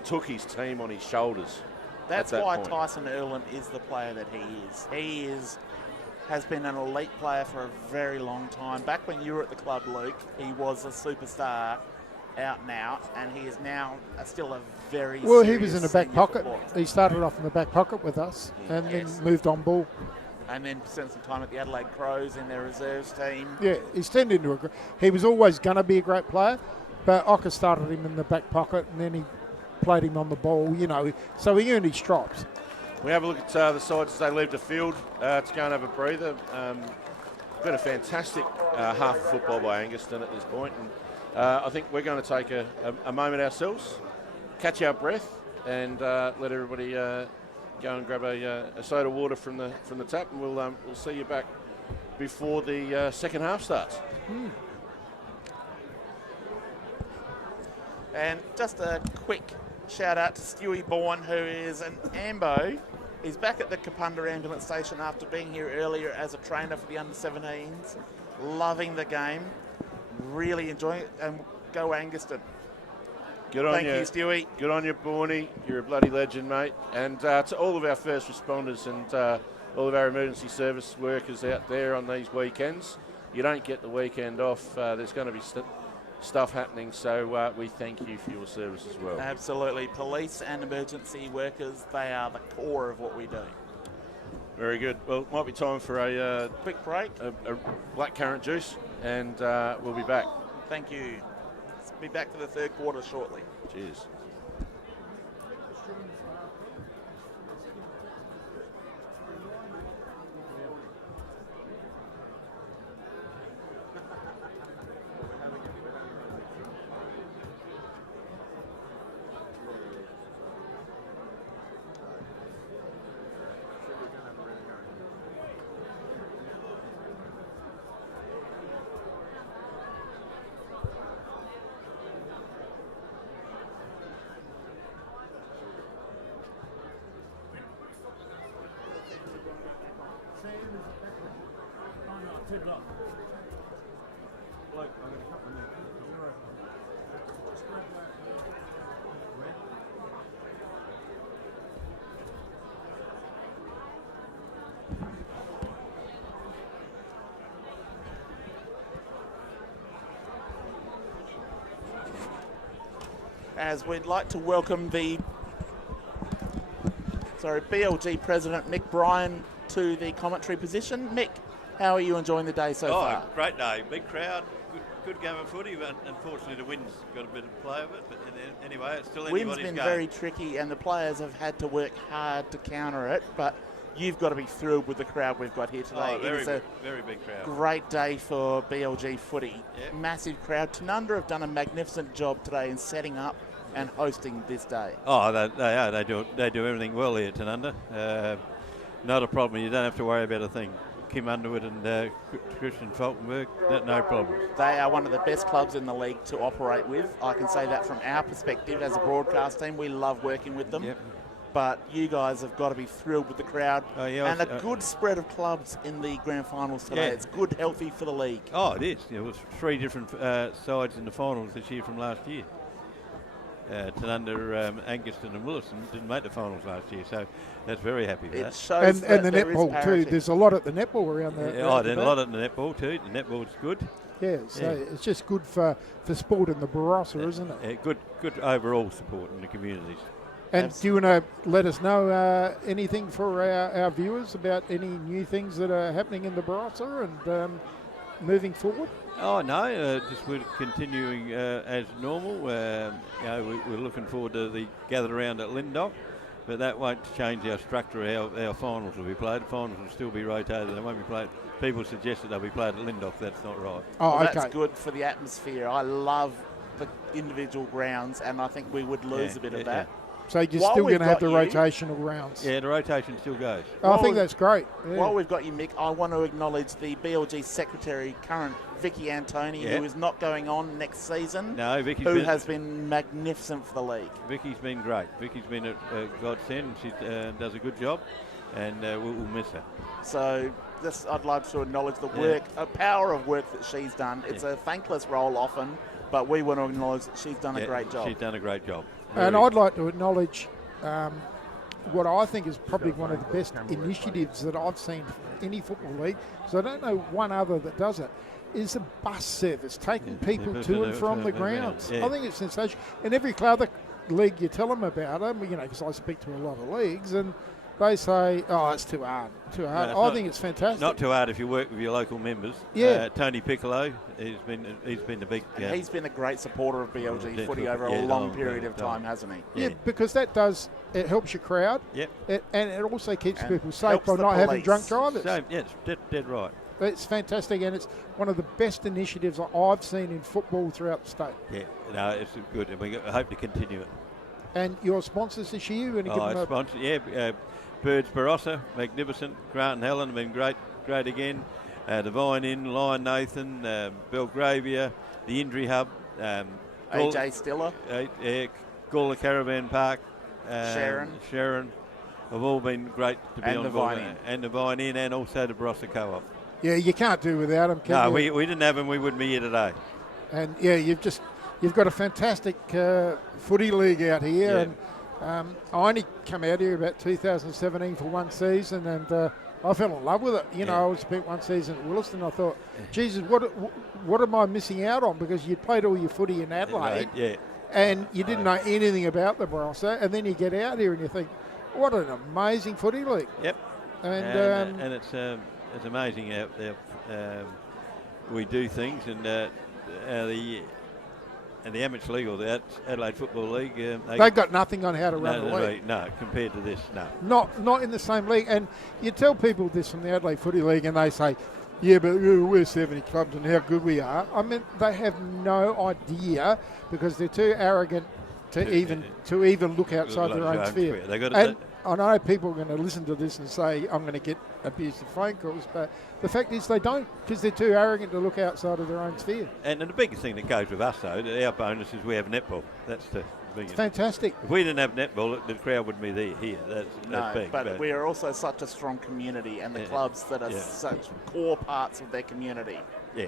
took his team on his shoulders. That's at that why point. Tyson Earlham is the player that he is. He has been an elite player for a very long time. Back when you were at the club, Luke, he was a superstar out and out, and he is now still a very Well, he serious was in the back senior pocket. footballer. He started off in the back pocket with us and Yes. then moved on ball. And then spent some time at the Adelaide Crows in their reserves team. Yeah, he's turned into a. He was always going to be a great player, but Ocker started him in the back pocket and then he played him on the ball, so he earned his stripes. We have a look at the sides as they leave the field to go and have a breather. Been a fantastic half of football by Angaston at this point, and I think we're going to take a moment ourselves, catch our breath, and let everybody go and grab a soda water from the tap, and we'll see you back before the second half starts. And just a quick shout out to Stewie Bourne, who is an Ambo. He's back at the Kapunda Ambulance Station after being here earlier as a trainer for the under-17s. Loving the game, really enjoying it, and go Angaston. Good on Thank you, you, Stewie. Good on you, Borny. You're a bloody legend, mate. And to all of our first responders and all of our emergency service workers out there on these weekends, you don't get the weekend off. There's going to be stuff happening. So we thank you for your service as well. Absolutely. Police and emergency workers, they are the core of what we do. Very good. Well, it might be time for a Quick break. a blackcurrant juice, and we'll be back. Thank you. Be back for the third quarter shortly. Cheers. As we'd like to welcome the BLG President Mick Bryan to the commentary position. Mick, how are you enjoying the day so far? Great day, big crowd, good game of footy. Unfortunately, the wind's got a bit of play of it, but anyway, it's still anybody's Wind's been game. very tricky, and the players have had to work hard to counter it. But you've got to be thrilled with the crowd we've got here today. Very, it is a very big crowd. great day for BLG footy. Yep. Massive crowd. Tanunda have done a magnificent job today in setting up and hosting this day. Oh, they are. They do everything well here at Tanunda. Not a problem. You don't have to worry about a thing. Kim Underwood and Christian Falkenberg, no problem. They are one of the best clubs in the league to operate with. I can say that from our perspective as a broadcast team. We love working with them. Yep. But you guys have got to be thrilled with the crowd. Oh, yeah, and a good spread of clubs in the grand finals today. Yeah. It's good, healthy for the league. Oh, it is. There was 3 different sides in the finals this year from last year. Tanunda, Angaston and Willaston didn't make the finals last year, so that's very happy for It that. shows And the there is netball too. parity. There's a lot at the netball around the. There's a lot at the netball too. The netball's good. Yeah, so it's just good for sport in the Barossa, isn't it? Good overall support in the communities. And do you want to let us know anything for our viewers about any new things that are happening in the Barossa and moving forward? Oh no, just we're continuing as normal. We're looking forward to the gather around at Lindock, but that won't change our structure. Our finals will be played. The finals will still be rotated. They won't be played. People suggest that they'll be played at Lindock. That's not right. Oh, Well, okay. That's good for the atmosphere. I love the individual grounds, and I think we would lose a bit of that. So you're While still we've going to have the got you- rotational rounds. Yeah, the rotation still goes. I While think we- that's great. Yeah. While we've got you, Mick, I want to acknowledge the BLG Secretary, current Vicky Antoni, who is not going on next season, No, who has been magnificent for the league. Vicky's been great. Vicky's been a godsend. She does a good job, and we'll miss her. So I'd like to acknowledge the work, a power of work that she's done. It's a thankless role often, but we want to acknowledge that she's done a great job. She's done a great job. And I'd like to acknowledge what I think is probably one of the best initiatives that I've seen from any football league, because I don't know one other that does it, is a bus service, taking people to and from the grounds. Yeah. I think it's sensational. And every other league you tell them about them, because I speak to a lot of leagues, and they say, oh, it's too hard. No, I think it's fantastic. Not too hard if you work with your local members. Yeah. Tony Piccolo, he's been the big. And he's been a great supporter of BLG footy over a long period of time, hasn't he? Yeah, because it helps your crowd. Yep. And it also keeps And people safe helps by the not having police. drunk drivers. So, yeah, it's dead right. It's fantastic, and it's one of the best initiatives I've seen in football throughout the state. Yeah, no, it's good, and we hope to continue it. And your sponsors this year, give them a Sponsor, Birds Barossa, magnificent. Grant and Helen have been great again. The Vine Inn, Lion Nathan, Belgravia, the Injury Hub, AJ Stiller, Gawler Caravan Park, Sharon have all been great to be And on the board. Vine Inn. And the Vine Inn, and also the Barossa Co-op. Yeah, you can't do without them. No, we didn't have them, we wouldn't be here today. And yeah, you've got a fantastic footy league out here. Yeah. And I only come out here about 2017 for one season, and I fell in love with it. You know, I spent one season at Willaston. I thought, Jesus, what am I missing out on? Because you'd played all your footy in Adelaide, and you didn't know anything about the Barossa, and then you get out here and you think, what an amazing footy league. Yep. And it's amazing how we do things, and the amateur league or the Adelaide Football League, they've got nothing on how to run the league. No, compared to this, no. Not in the same league. And you tell people this from the Adelaide Footy League, and they say, yeah, but we're 70 clubs and how good we are. I mean, they have no idea because they're too arrogant to even look outside their own sphere. And I know people are going to listen to this and say, I'm going to get abusive phone calls, but the fact is they don't, because they're too arrogant to look outside of their own sphere. And the biggest thing that goes with us, though, our bonus is we have netball. That's the biggest. Fantastic. If we didn't have netball, the crowd wouldn't be there here. That's big. But we are also such a strong community, and the clubs that are such core parts of their community. Yeah.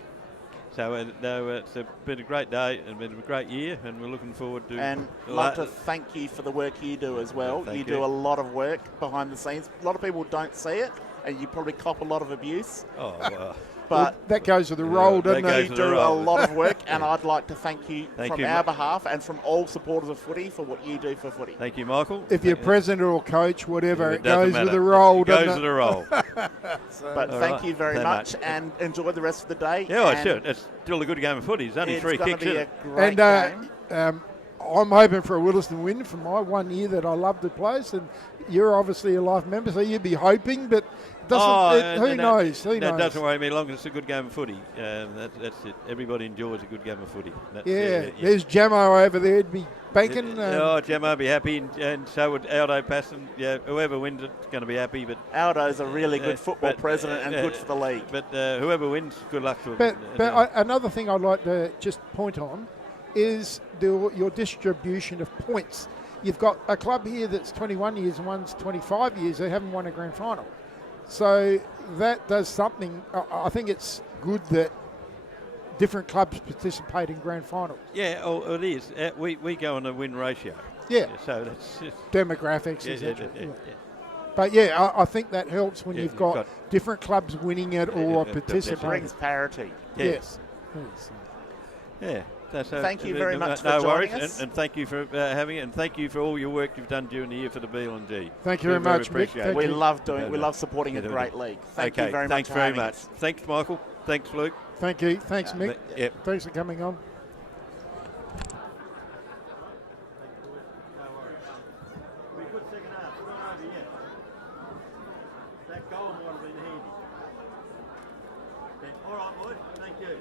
So it's been a great day and been a great year, and we're looking forward to. And I'd like to thank you for the work you do as well. You do a lot of work behind the scenes. A lot of people don't see it, and you probably cop a lot of abuse. Oh, wow. But that goes with the role, doesn't it? You do a lot of work, and I'd like to thank you from our behalf and from all supporters of footy for what you do for footy. Thank you, Michael. If you're president or coach, whatever, it goes with the role, doesn't it? It goes with the role. But thank you very much, and enjoy the rest of the day. Yeah, sure. It's still a good game of footy. It's only 3 kicks. It's going to be a great game. I'm hoping for a Willaston win for my 1 year that I love the place, and you're obviously a life member, so you'd be hoping, but who knows? Who knows? Doesn't worry me as long as it's a good game of footy. That's it. Everybody enjoys a good game of footy. There's Jamo over there. He'd be banking. Jamo would be happy, and so would Aldo Passon. Yeah, whoever wins it's going to be happy. But Aldo's a really good football president and good for the league. But whoever wins, good luck to him. But another thing I'd like to just point on is your distribution of points. You've got a club here that's 21 years and one's 25 years. They haven't won a grand final. So that does something. I think it's good that different clubs participate in grand finals. Yeah, it is. We go on a win ratio. Yeah. So that's just demographics, etc. But I think that helps when you've got different clubs winning it or participating. It brings parity. Yes. Yeah. Thank you very much for joining us. And thank you for having it, and thank you for all your work you've done during the year for the BL&G. Thank you very much, Mick. We love supporting a great league. Thank you very much. Thanks very much. Thanks, Michael. Thanks, Luke. Thank you. Thanks, Mick. Thanks for coming on. All right, boys. Thank you.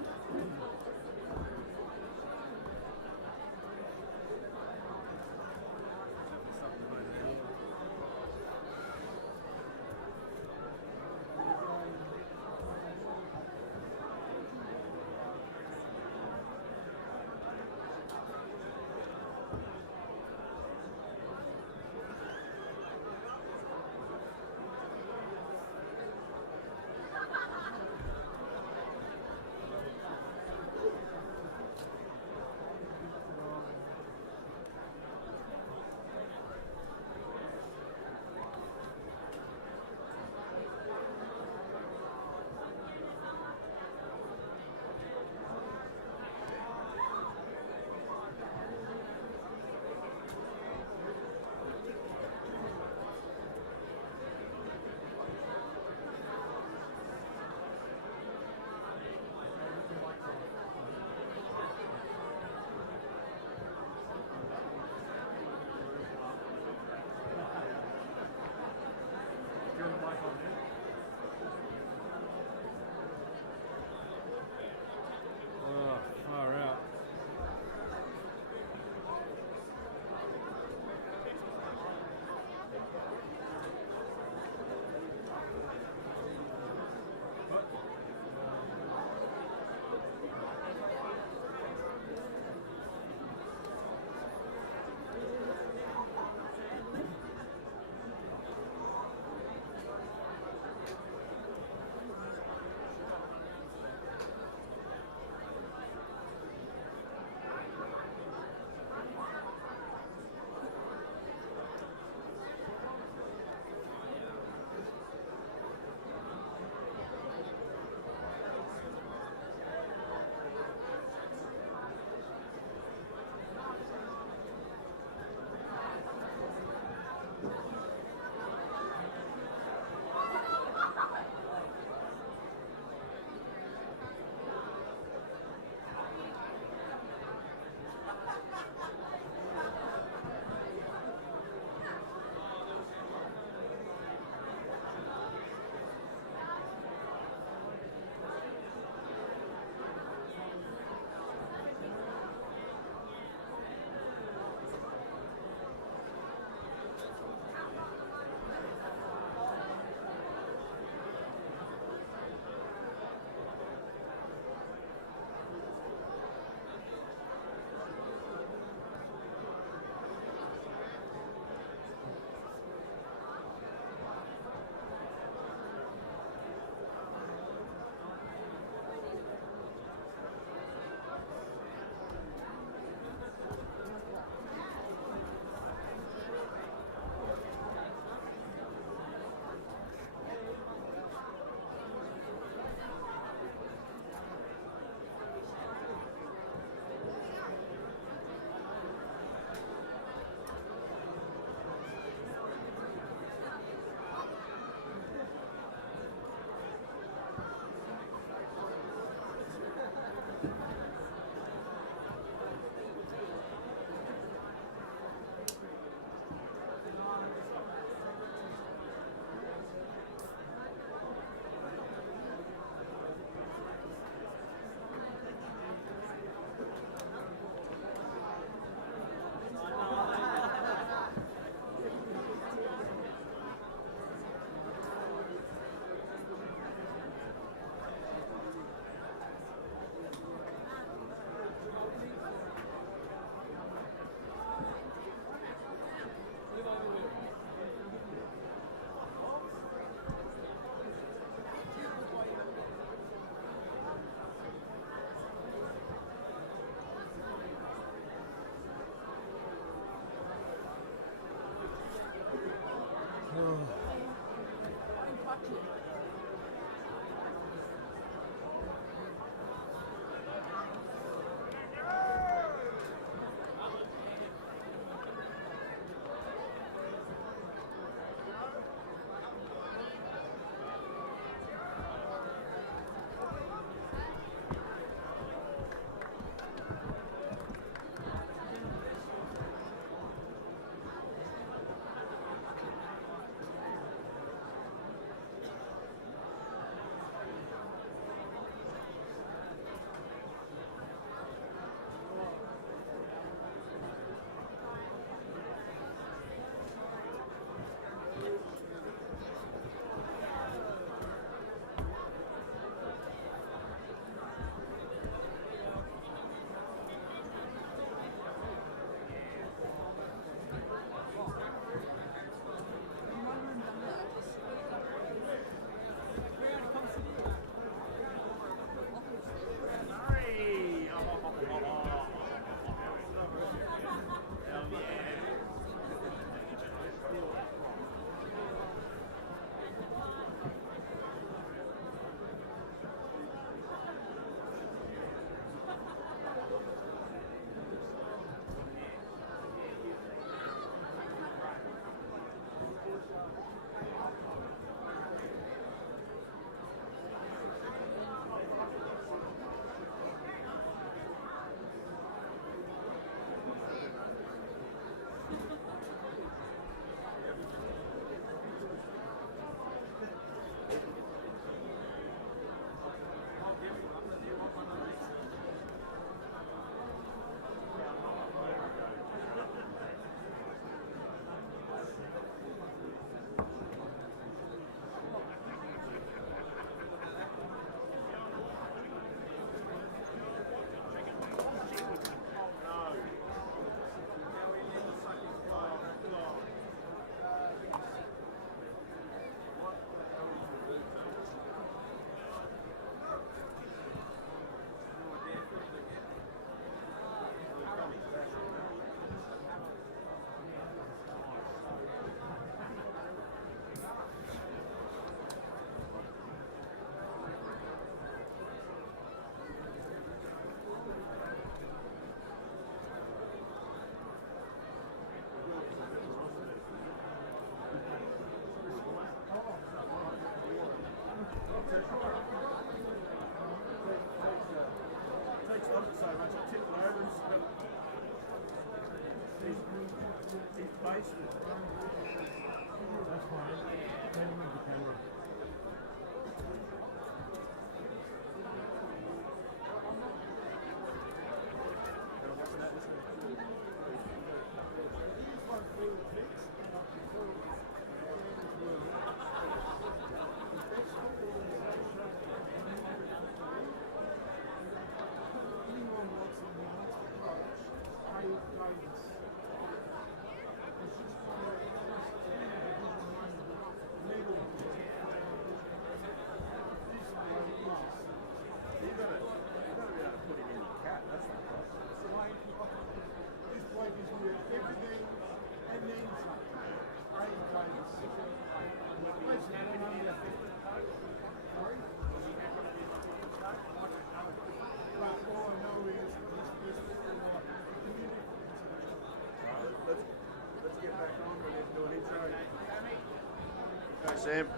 Sam.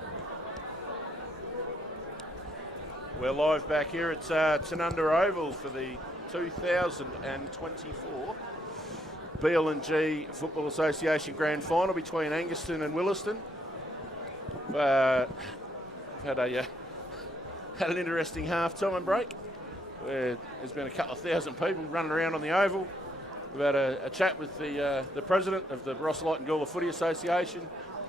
We're live back here at Tanunda Oval for the 2024 BL&G Football Association Grand Final between Angaston and Willaston. Had an interesting half-time break where there's been a couple of thousand people running around on the oval. We've had a chat with the president of the Barossa Light and Gawler Footy Association,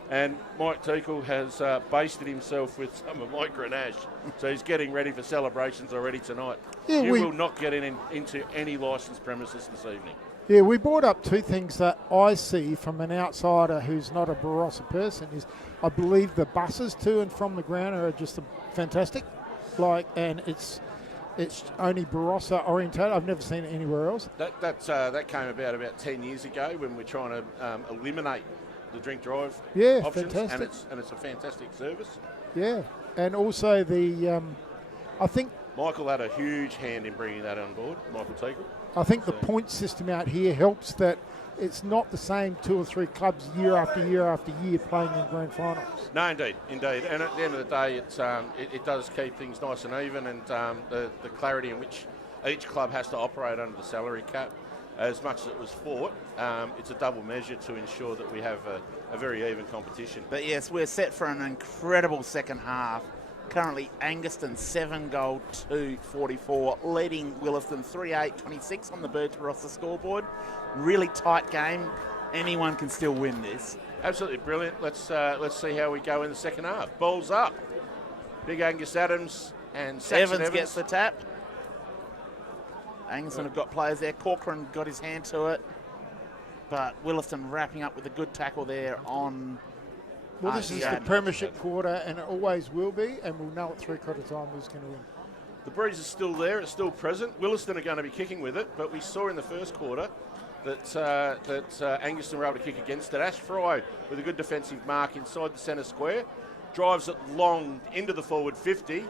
and Mike Teakle has basted himself with some of my Grenache, so he's getting ready for celebrations already tonight. Yeah, you will not get into any licensed premises this evening. Yeah, we brought up two things that I see from an outsider who's not a Barossa person. Is I believe the buses to and from the ground are just fantastic, and it's only Barossa orientated. I've never seen it anywhere else. That came about 10 yees ago when we're trying to eliminate the drink drive options, fantastic. and it's a fantastic service. Yeah, and also I think Michael had a huge hand in bringing that on board, Michael Teakle. I think the point system out here helps that it's not the same 2 or 3 clubs year after year after year playing in grand finals. No, indeed. And at the end of the day, it does keep things nice and even, and the clarity in which each club has to operate under the salary cap. As much as it was fought, it's a double measure to ensure that we have a very even competition. But yes, we're set for an incredible second half. Currently, Angaston 7-2-44, leading Willaston 38-26 on the Birds Barossa scoreboard. Really tight game. Anyone can still win this. Absolutely brilliant. Let's see how we go in the second half. Balls up. Big Angus Adams and Saxon Evans gets the tap. Angaston have got players there. Corcoran got his hand to it. But Willaston wrapping up with a good tackle there on... Well, this is the premiership quarter, and it always will be, and we'll know at 3/4 time who's going to win. The breeze is still there. It's still present. Willaston are going to be kicking with it, but we saw in the first quarter that Angaston were able to kick against it. Ash Fry with a good defensive mark inside the centre square. Drives it long into the forward 50.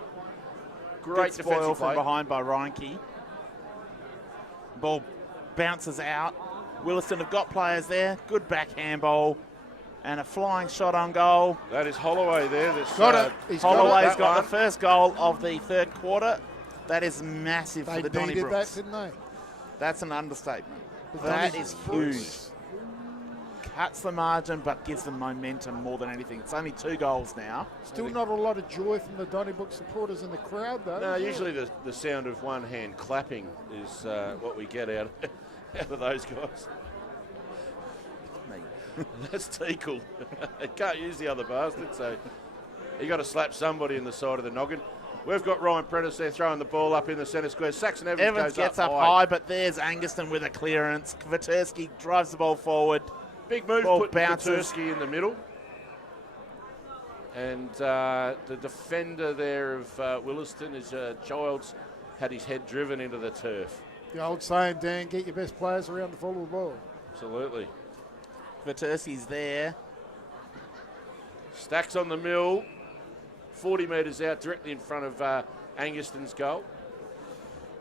Great good defensive from play. behind by Reinke. Ball bounces out. Willaston have got players there. Good back handball. And a flying shot on goal. That is Holloway there. Got it. He's Holloway's got the first goal of the third quarter. That is massive for the Donnybrook. They Donnybrooks. did that, didn't they? That's an understatement. The That is Donnybrooks. huge. Cuts the margin, but gives them momentum more than anything. It's only 2 goals now. Still not a lot of joy from the Donnybrook supporters in the crowd, though. No, usually the sound of one hand clapping is what we get out of those guys. That's Teakle. He can't use the other bastard, so you got to slap somebody in the side of the noggin. We've got Ryan Prentice there throwing the ball up in the centre square. Saxon Evans goes gets up high. high, but there's Angaston with a clearance. Kvaterski drives the ball forward. Big move, Ball put bounces. Kvaterski in the middle. And the defender there of Willaston is Childs, had his head driven into the turf. The old saying, Dan, get your best players around the fall of the ball. Absolutely. Kvaterski's there. Stacks on the mill, 40 metres out, directly in front of Angaston's goal.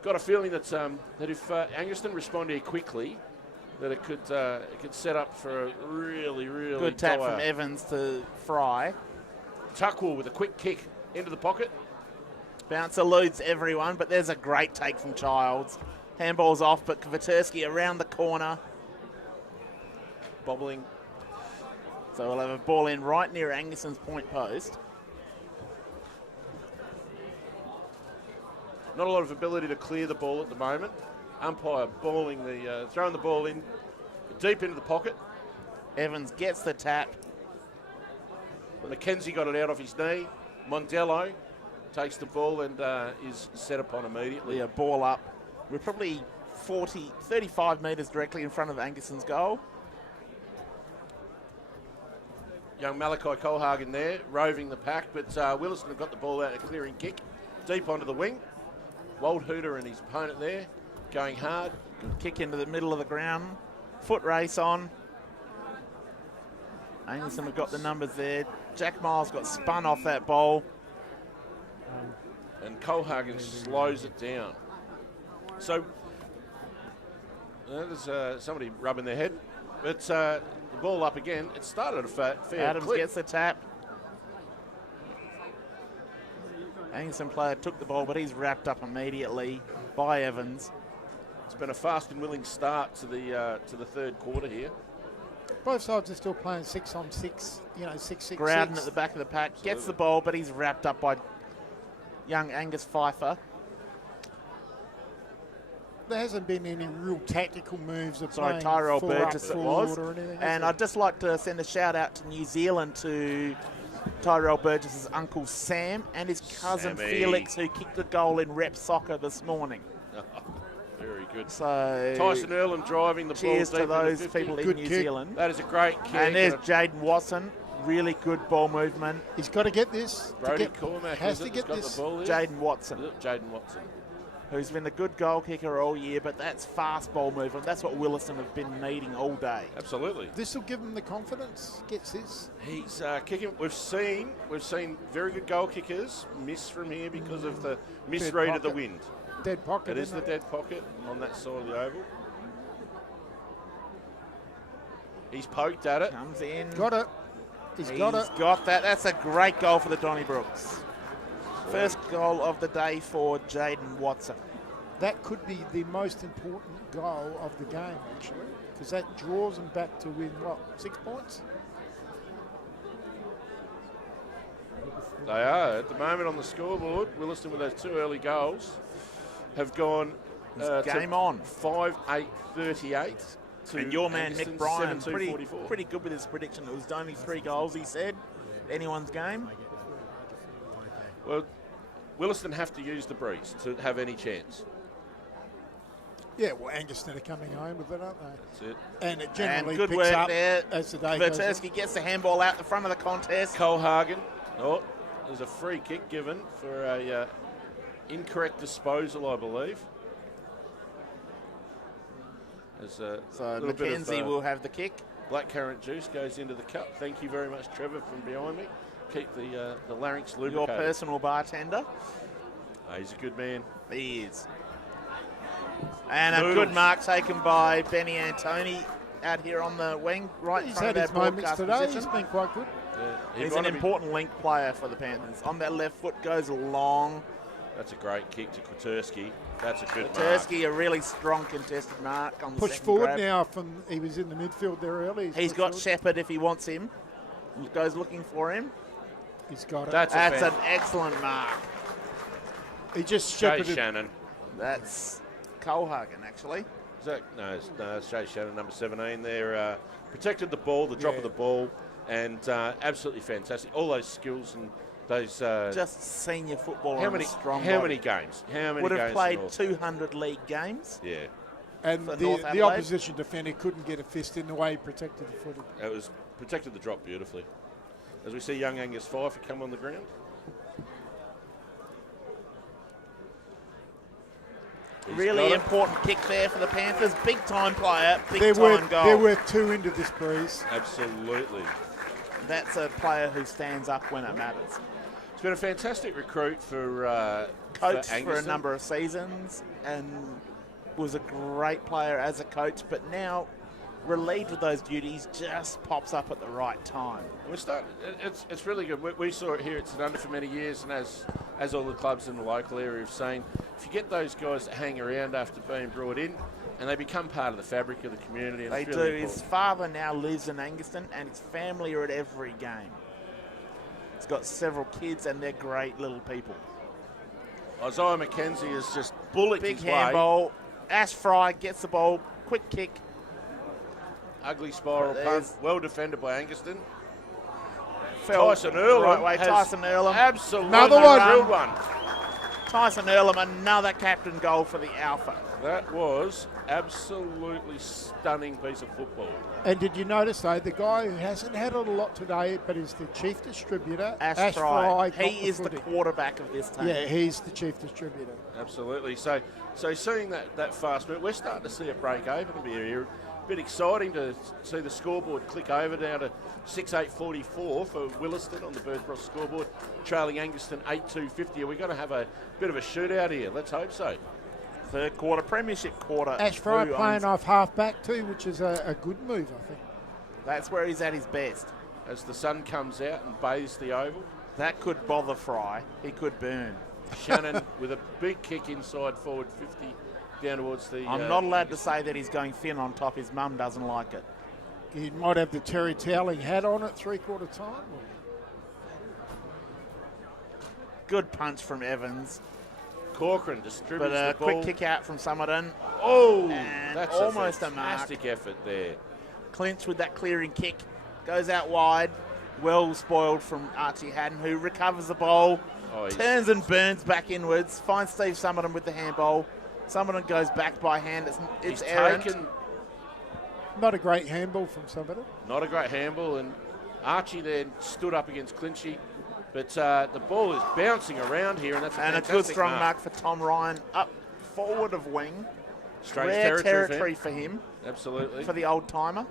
Got a feeling that if Angaston responded here quickly, that it could set up for a really, really Good tap dire. from Evans to Fry. Tuckwell with a quick kick into the pocket. Bounce eludes everyone, but there's a great take from Childs. Handball's off, but Kvaterski around the corner. Bobbling. So we'll have a ball in right near Angaston's point post. Not a lot of ability to clear the ball at the moment. Umpire throwing the ball in deep into the pocket. Evans gets the tap. McKenzie got it out off his knee. Mondello takes the ball and is set upon immediately. Yeah, ball up. We're probably 35 metres directly in front of Angaston's goal. Young Malachi Colhagen there, roving the pack, but Willaston have got the ball out, a clearing kick, deep onto the wing. Waldhuter and his opponent there, going hard. Good kick into the middle of the ground. Foot race on. Angaston have got the numbers there. Jack Miles got spun off that ball. And Colhagen slows it down. So, there's somebody rubbing their head. But the ball up again. It started a fair Adams clip. gets the tap. Angaston player took the ball, but he's wrapped up immediately by Evans. It's been a fast and willing start to the third quarter here. Both sides are still playing 6-on-6, 6-6-6. Groudon at the back of the pack, gets the ball, but he's wrapped up by young Angus Pfeiffer. There hasn't been any real tactical moves of Sorry, playing Tyrell full up Burgess it forward was. or anything, has And there? I'd just like to send a shout out to New Zealand to Tyrell Burgess's uncle Sam and his cousin Sammy. Felix, who kicked a goal in rep soccer this morning. Very good. So Tyson Earlham driving the ball cheers deep to into those 50. people in Good New kick. Zealand. That is a great kick. And there's Jaden Watson, really good ball movement. He's got to get this. Brody Cormack has is to it, get that's this. got the ball here? Jaden Watson, Jaden Watson. who's been a good goal kicker all year, but that's fast ball movement. That's what Willaston have been needing all day. Absolutely. This will give him the confidence. Gets this. He's kicking. We've seen very good goal kickers miss from here because of the misread of the pocket. wind. Dead pocket. It is isn't the dead pocket on that side of the oval. He's poked at it. Comes in. Got it. He's got it. got that. That's a great goal for the Donnybrooks. First goal of the day for Jaden Watson. That could be the most important goal of the game, actually, because that draws them back to win, 6 points? They are at the moment on the scoreboard. Willaston with those 2 early goals have gone Game on. 5-8-38. And your man Nick Bryan, 7-2-44. pretty good with his prediction. It was only 3 goals, he said. Anyone's game. Well, Willaston have to use the breeze to have any chance. Yeah, well, Angaston are coming home with it, aren't they? That's it. And it And generally good picks work up there. as the day goes on. Kvaterski gets the handball out the front of the contest. Colhagen. Oh, there's a free kick given for a incorrect disposal, I believe. So little bit of, Mackenzie will have the kick. Blackcurrant juice goes into the cup. Thank you very much, Trevor, from behind me. Keep the larynx Your lubricated. personal bartender. He's a good man. He is. And a Noodles. good mark taken by Benny Antoni out here on the wing, right in He's front had of his our moments broadcast today. position. He's been quite good. He'd He's an wanna be- important link player for the Panthers. On that left foot goes long. That's a great kick to Kvaterski. That's a good mark. Kvaterski, a really strong contested mark on the Push second forward grab. now from he was in the midfield there early. He's pushed got forward. Shepherd if he wants him. He goes looking for him. He's got it. That's That's a an excellent mark. He just Jay shepherded. Shannon. That's Colhagen, actually. Is that, no, it's Jay Shannon, number 17 there. Protected the ball, the drop of the ball, and absolutely fantastic. All those skills and those. Just senior footballer. How and many? a strong How body. many games? How many Would have games? played North? 200 league games. Yeah, And for the North Adelaide. opposition defender couldn't get a fist in the way he protected the footy. it was protected the drop beautifully. As we see young Angus Pfeiffer come on the ground. He's Really got it. important kick there for the Panthers. Big time player, big They're time goal. worth 2 into this breeze. Absolutely. That's a player who stands up when it matters. It's been a fantastic recruit for Coach for a Angaston. number of seasons and was a great player as a coach, but now relieved of those duties, just pops up at the right time. We're starting. It's really good. We saw it here at Tanunda for many years, and as all the clubs in the local area have seen, if you get those guys that hang around after being brought in, and they become part of the fabric of the community. And They it's do. really His important. father now lives in Angaston, and his family are at every game. He's got several kids, and they're great little people. Isaiah McKenzie is just bullet Big his way. handball. Ash Fry gets the ball. Quick kick. Ugly spiral But punt. there's- Well defended by Angaston. Fell Tyson Earlham right way. has Tyson Earlham. Absolutely Another one. drilled one. Tyson Earlham, another captain goal for the Alpha. That was absolutely stunning piece of football. And did you notice, though, the guy who hasn't had it a lot today, but is the chief distributor, Ash Fry, Fry. got He is the footy. quarterback of this team. Yeah, he's the chief distributor. Absolutely. So seeing that fast move, we're starting to see it break open a bit here. A bit exciting to see the scoreboard click over down to 6-8-44 for Willaston on the Bird Cross scoreboard, trailing Angaston 8-2-50. Are we going to have a bit of a shootout here? Let's hope so. Third quarter, premiership quarter. Ash Fry Who playing owns- off half-back too, which is a good move, I think. That's where he's at his best. As the sun comes out and bathes the oval, That could bother Fry. He could burn. Shannon with a big kick inside forward 50 down towards the... I'm not allowed to say that he's going thin on top. His mum doesn't like it. He might have the Terry Toweling hat on at three-quarter time. Good punch from Evans. Corcoran distributes But a the ball. quick kick out from Summerton. Oh, And that's almost a a mark. fantastic effort there. Clinch with that clearing kick. Goes out wide. Well spoiled from Archie Haddon, who recovers the ball. Oh, he's- Turns and burns back inwards. Finds Steve Summerton with the handball. Summerton goes back by hand. It's He's errant. taken Not a great handball from somebody. not a great handball, and Archie then stood up against Clinchy, but the ball is bouncing around here, and that's a And a fantastic good strong mark for Tom Ryan up forward of wing. Strange Rare territory for him, Absolutely. for the old timer.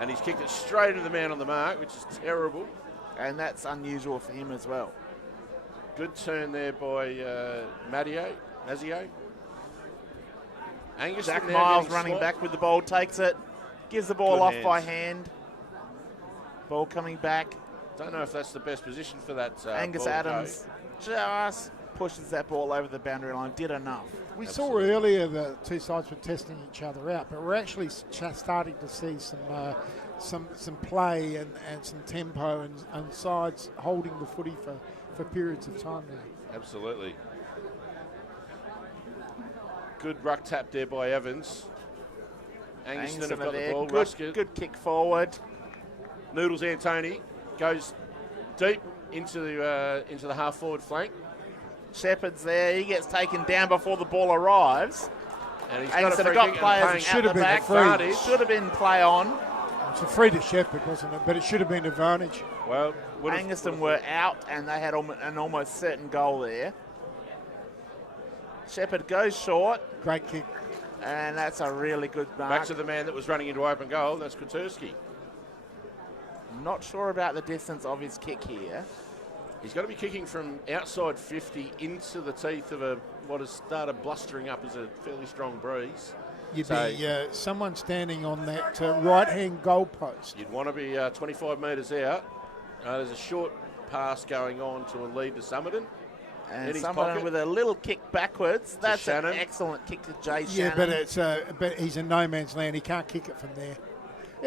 And he's kicked it straight into the man on the mark, which is terrible. And that's unusual for him as well. Good turn there by Mazio. Angaston Jack now Miles getting running swapped. back with the ball, takes it, gives the ball Good off by hands. hand. Ball coming back. Don't know if that's the best position for that. Angus ball to Adams just pushes that ball over the boundary line. Did enough. We Absolutely. saw earlier the two sides were testing each other out, but we're actually starting to see some play and some tempo and sides holding the footy for periods of time now. Absolutely. Good ruck tap there by Evans. Angaston have got the ball. Ruskett. Good kick forward. Noodles Antoni goes deep into the half forward flank, Shepherd's there. He gets taken down before the ball arrives. and he's Angus got a have free got kick players and out should the have been back. a free. advantage. Should have been play on. It's a free to Shepherd, wasn't it? But it should have been advantage. Well, Angaston were out, and they had an almost certain goal there. Shepherd goes short, Great kick. and that's a really good mark. back to the man that was running into open goal. That's Kuturski. Not sure about the distance of his kick here. He's got to be kicking from outside 50 into the teeth of what has started blustering up as a fairly strong breeze. You'd So- be someone standing on that right-hand goal post. You'd want to be 25 metres out. There's a short pass going on to a lead to Summerton. And In his someone pocket. with a little kick backwards. That's an Shannon. excellent kick to Jay Yeah, Shannon. but he's in no man's land. He can't kick it from there.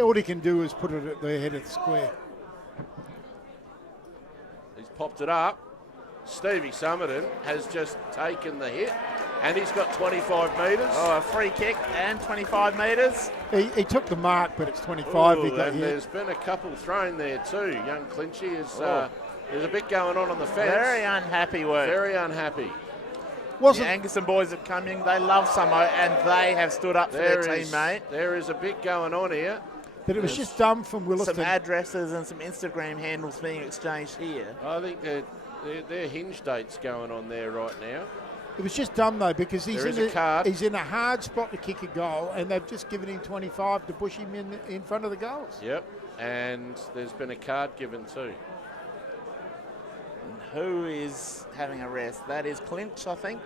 All he can do is put it at the head of the square. He's popped it up. Stevie Summerton has just taken the hit, and he's got 25 metres. Oh, a free kick and 25 metres. He took the mark, but it's 25. He Ooh, got and hit. there's been a couple thrown there too. Young Clinchy is. Oh. There's a bit going on the fence. Very unhappy work. Very unhappy. The Wasn't Angaston boys have come in. They love Samo, and they have stood up for their teammate. There is a bit going on here. but it was just dumb from Some Willaston. addresses and some Instagram handles being exchanged here. I think they're hinge dates going on there right now. It was just dumb though because There is a card. he's in a hard spot to kick a goal, and they've just given him 25 to push him in front of the goals. Yep. And there's been a card given too. Who is having a rest? That is Clinch, I think.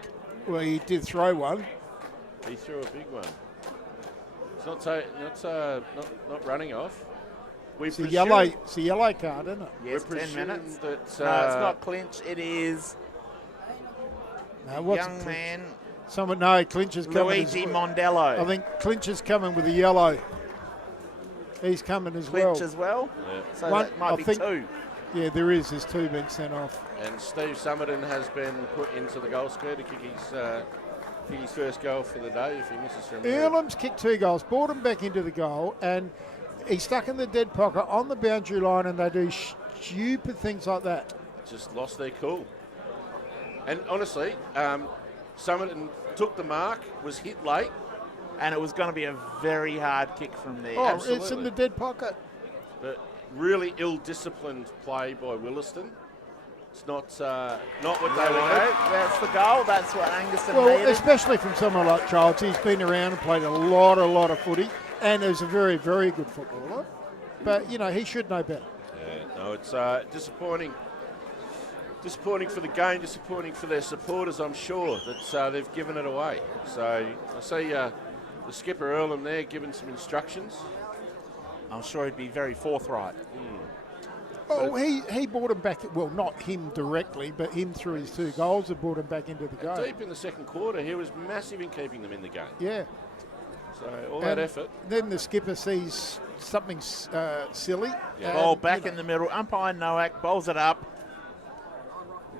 Well, he did throw one. He threw a big one. It's not running off. It's a yellow card, isn't it? Yes, we 10 minutes. That, No, it's not Clinch. It is No, what's young man, Clinch is coming. Luigi Mondello. I think Clinch is coming with a yellow. He's coming as well. Clinch as well. Yeah. So One- that might I be think- 2. Yeah, there is. There's 2 being sent off. And Steve Summerton has been put into the goal square to kick his first goal for the day if he misses from there. Earlham's kicked 2 goals, brought him back into the goal, and he's stuck in the dead pocket on the boundary line, and they do stupid things like that. Just lost their cool. And honestly, Summerton took the mark, was hit late. And it was going to be a very hard kick from there. Oh, Absolutely. it's in the dead pocket. But really ill-disciplined play by Willaston. It's not what they wanted. That's the goal. That's what Angaston Well, needed. especially from someone like Childs. He's been around and played a lot of footy, and is a very, very good footballer. But, he should know better. Yeah, no, it's disappointing. Disappointing for the game, disappointing for their supporters, I'm sure, that they've given it away. So I see the skipper Earlham there giving some instructions. I'm sure he'd be very forthright. Oh, he brought him back. Well, not him directly, but him through his 2 goals have brought him back into the game. Deep in the second quarter, he was massive in keeping them in the game. Yeah. So all that effort. Then the skipper sees something silly. Yeah. Ball back in the middle. Umpire Nowak bowls it up.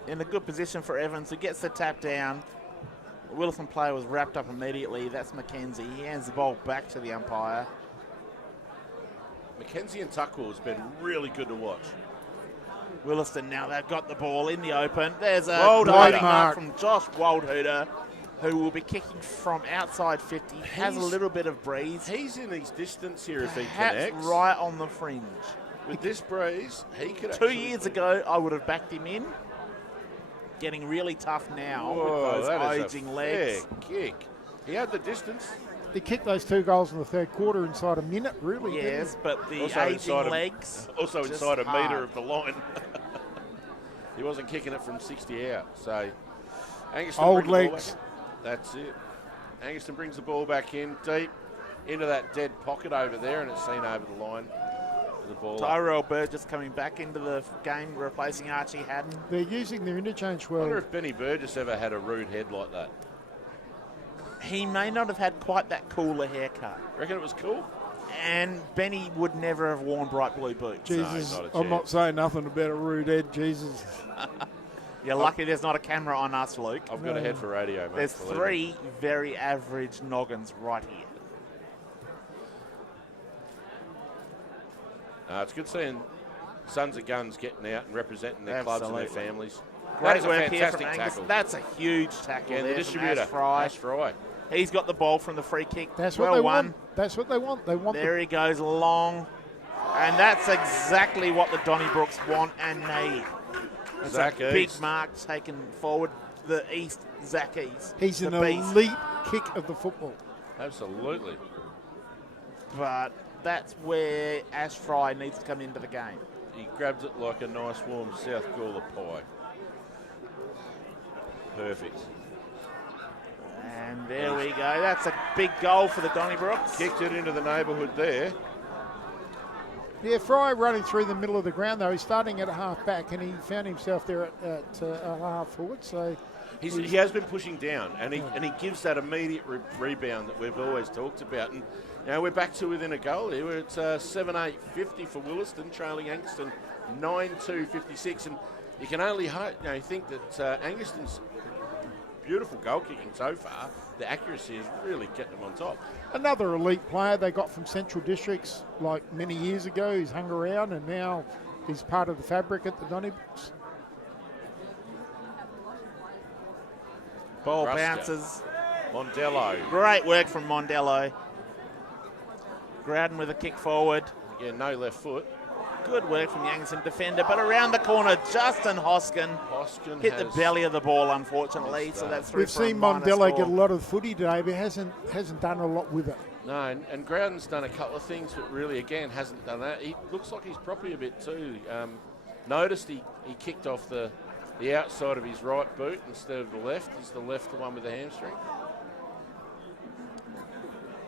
In a good position for Evans, who gets the tap down. The Willaston player was wrapped up immediately. That's Mackenzie. He hands the ball back to the umpire. Mackenzie and Tuckwell has been really good to watch. Willaston now, they've got the ball in the open. There's a Wide diving mark. mark from Josh Waldhuter, who will be kicking from outside 50. Has a little bit of breeze. He's in his distance here if he Perhaps connects. right on the fringe. With this breeze, he could 2 actually years ago, I would have backed him in. Getting really tough now Whoa, with that those is aging a legs. fair kick. He had the distance. He kicked those 2 goals in the 3rd quarter inside a minute, really. didn't Yes, but the Also aging inside legs. Also just inside a hard. metre of the line. He wasn't kicking it from 60 out. So Angaston Old brings the ball legs. back. That's it. Angaston brings the ball back in deep into that dead pocket over there, and it's seen over the line. The ball up. Tyrell Burgess coming back into the game, replacing Archie Haddon. They're using their interchange I wonder well. if Benny Burgess ever had a rude head like that. He may not have had quite that cooler haircut. Reckon it was cool? And Benny would never have worn bright blue boots. Jesus, not a I'm not chance. saying nothing about a rude head, Jesus. You're lucky there's not a camera on us, Luke. I've got a head for radio, mate. There's believe me. 3 very average noggins right here. It's good seeing sons of guns getting out and representing their clubs and their Absolutely. families. That Great is a work here from fantastic Angus. tackle. That's a huge tackle Again, there the from distributor, Ash Fry. Ash Fry. He's got the ball from the free kick. That's well what they won. want. That's what they want. They want There he goes long. And that's exactly what the Donnybrooks want and need. It's Zach a big East. mark taken forward. The East, Zach East. He's the an beast. elite kick of the football. Absolutely. But that's where Ash Fry needs to come into the game. He grabs it like a nice warm South Gawler pie. Perfect. And there we go. That's a big goal for the Donnybrooks. Kicked it into the neighbourhood there. Yeah, Fry running through the middle of the ground, though. He's starting at a half back, and he found himself there at a half forward. So He has been pushing down, and he gives that immediate rebound that we've always talked about. And now we're back to within a goal here. We're at 7-8-50 for Willaston, trailing Angaston 9-2-56. And you can only think that Angaston's beautiful goal kicking so far, the accuracy is really getting them on top. another elite player they got from Central Districts like many years ago. He's hung around, and now he's part of the fabric at the Donnybrooks. Ball Ruska. bounces. Mondello. Great work from Mondello. Groudon with a kick forward. Yeah, no left foot. Good work from Youngson defender, but around the corner, Justin Hoskin Hoskin hit the has- belly of the ball, unfortunately. missed So that. that's through We've for a seen minor Mondello score. get a lot of footy today, but hasn't done a lot with it. No, and Groudon's done a couple of things, but really, again, hasn't done that. He looks like he's properly a bit too. Noticed he kicked off the outside of his right boot instead of the left. Is the left the one with the hamstring?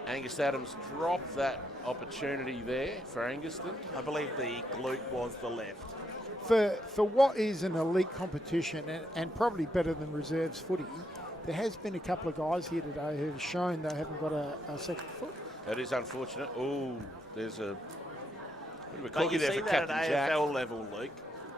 Angus Adams dropped that opportunity there for Angaston. I believe the glute was the left. For what is an elite competition and probably better than reserves footy, there has been a couple of guys here today who have shown they haven't got a second foot. That is unfortunate. Oh, there's a bit of a But cookie you there see for that Captain at Jack. AFL level, Luke.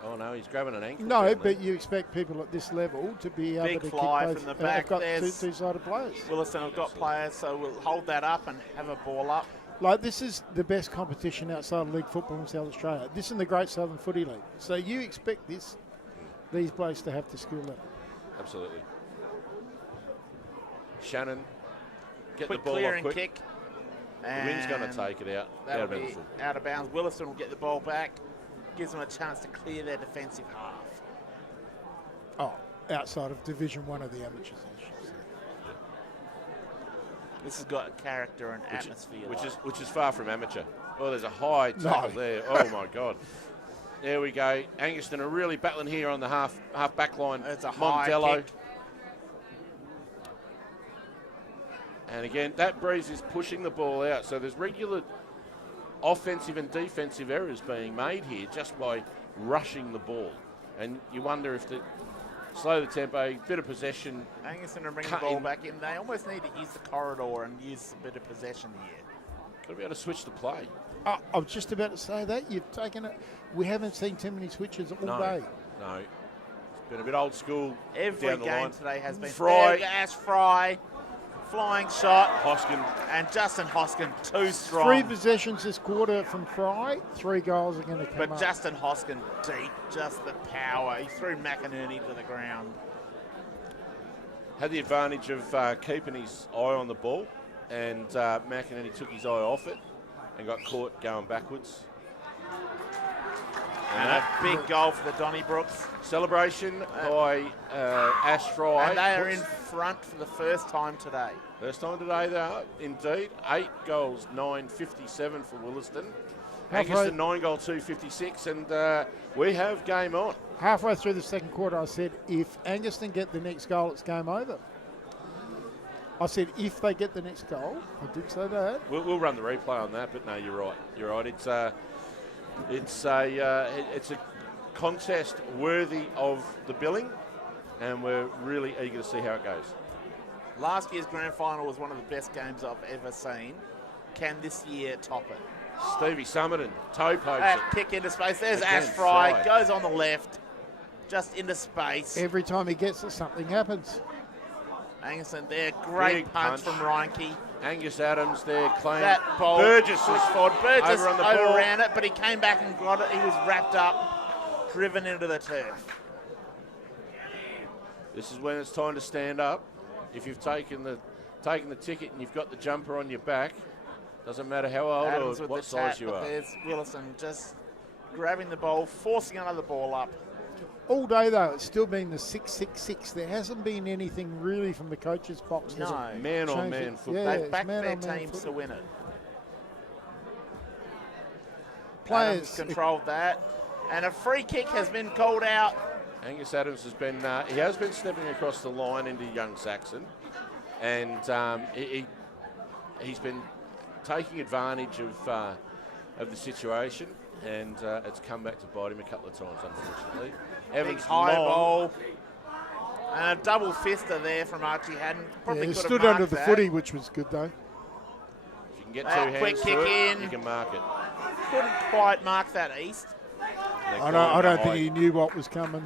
Oh no, he's grabbing an ankle. No, down but there. you expect people at this level to be able Big to fly kick both. from the back. They've got There's- two-sided players. Willaston have got players, so we'll hold that up and have a ball up. Like, this is the best competition outside of league football in South Australia. This is the Great Southern Footy League. So you expect these blokes to have the skill level. Absolutely. Shannon, get Quick the ball clearing off quick. kick. The wind's going to And take it out. That'll Out of be bounds. out of bounds. Willaston will get the ball back. Gives them a chance to clear their defensive half. Oh, outside of Division 1 of the amateurs, I should say. This has got character and atmosphere. Which is far from amateur. Oh, there's a high tackle there. Oh my God. There we go. Angaston are really battling here on the half back line. It's a high Mondello. kick. And again, that breeze is pushing the ball out. So there's regular offensive and defensive errors being made here just by rushing the ball. And you wonder if slow the tempo, bit of possession. Angaston are bringing the Cut ball in. back in. They almost need to use the corridor and use a bit of possession here. Got to be able to switch the play. I was just about to say that. You've taken it. We haven't seen too many switches all day. No. It's been a bit old school. Every down the game line. today has been Fry. Ash Fry, flying shot, Hoskin. and Justin Hoskin too strong. 3 possessions this quarter from Fry. 3 goals are going to come But up. Justin Hoskin deep, just the power. He threw McInerney to the ground. Had the advantage of keeping his eye on the ball, and McInerney took his eye off it and got caught going backwards. And a big goal for the Donnybrooks. Celebration by Ash Fry. And they are in front for the first time today. First time today, they are, indeed. 8 goals, 9.57 for Willaston. Halfway- Angaston, 9 goal, 2.56, and we have game on. Halfway through the second quarter, I said, if Angaston get the next goal, it's game over. I said, if they get the next goal, I did say that. We'll run the replay on that, but no, you're right. You're right. It's a contest worthy of the billing, and we're really eager to see how it goes. Last year's grand final was one of the best games I've ever seen. Can this year top it? Stevie Summerton, toe pokes That it. kick into space. There's Again, Ash Fry. Fry. Goes on the left. Just into space. Every time he gets it, something happens. Angaston there. Great Big punch punch. from Reinke. Angus Adams there, clean. That ball Burgess pushed is forward. Burgess over on the ball. overran it, but he came back and got it. He was wrapped up, driven into the turf. This is when it's time to stand up. If you've taken the ticket and you've got the jumper on your back, doesn't matter how old Adams or with what the size tap, you but are. there's Willaston just grabbing the ball, forcing another ball up. All day, though, it's still been the 6-6-6. There hasn't been anything really from the coach's box. has it? No. Man on Changed man it. football. Yeah, They've it's backed their man-on-man teams to football. win it. Players Adams controlled that. And a free kick has been called out. Angus Adams has been stepping across the line into young Saxon, and he's been taking advantage of the situation, and it's come back to bite him a couple of times, unfortunately. Big Evans high long. ball. And a double fister there from Archie Haddon. Probably he could have stood marked under the that. footy, which was good, though. If you can get That two quick hands kick to it, in. you can mark it. Couldn't quite mark that east. They're I calling don't the think high. he knew what was coming.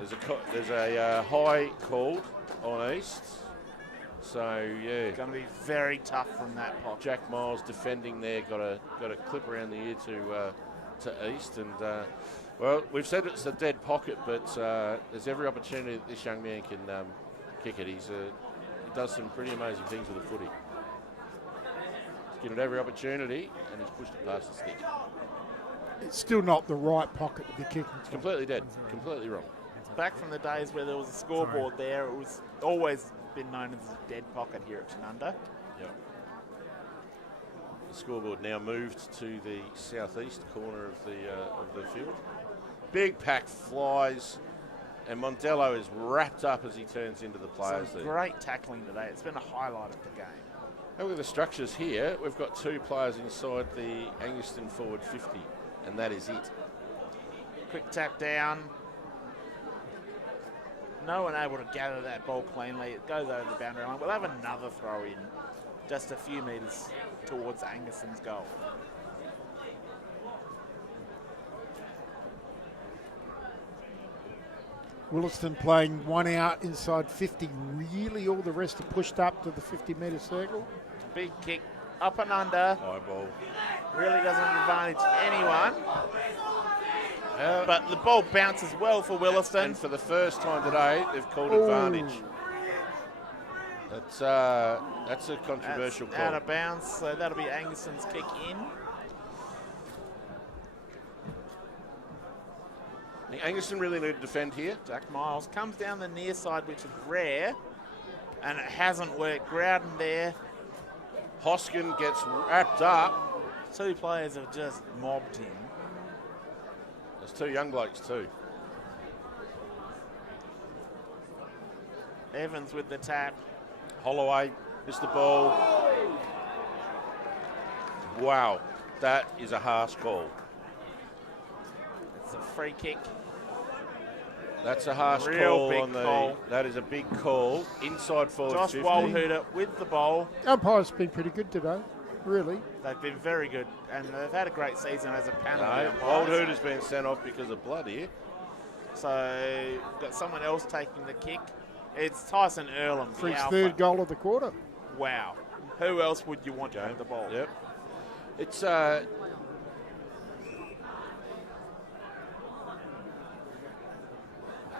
There's a high called on East, so yeah. Going to be very tough from that pocket. Jack Miles defending there, got a clip around the ear to East, and well, we've said it's a dead pocket, but there's every opportunity that this young man can kick it. He does some pretty amazing things with the footy. He's given it every opportunity, and he's pushed it past the stick. It's still not the right pocket to be kicking It's from. completely dead, completely wrong. Back from the days where there was a scoreboard there, it was always been known as a dead pocket here at Tanunda. Yep. The scoreboard now moved to the southeast corner of the field. Big pack flies, and Mondello is wrapped up as he turns into the players Some there. great tackling today. It's been a highlight of the game. Have a look at the structures here. We've got 2 players inside the Angaston forward 50, and that is it. Quick tap down. no one able to gather that ball cleanly. It goes over the boundary line. We'll have another throw in just a few metres towards Angaston's goal. Willaston playing one out inside 50. Really, all the rest are pushed up to the 50-metre circle. Big kick up and under. High ball. Really doesn't advantage anyone. But the ball bounces well for Willaston. And for the first time today, they've called advantage. That's a controversial That's call. out of bounds, so that'll be Angaston's kick in. I think Angaston really need to defend here. Jack Miles comes down the near side, which is rare, and it hasn't worked. Groudon there. Hoskin gets wrapped up. Two players have just mobbed him. There's two young blokes too. Evans with the tap. Holloway missed the ball. Wow, that is a harsh call. It's a free kick. That's a harsh Real call big on the. call. That is a big call. Inside forward Josh 50. Waldhooter with the ball. Umpire's been pretty good today, really. They've been very good, and they've had a great season as a panel. No, Waldhooter's been sent off because of blood here. So got someone else taking the kick. It's Tyson Earlham, For the his alpha. third goal of the quarter. Wow. Who else would you want to have the ball? Yep. It's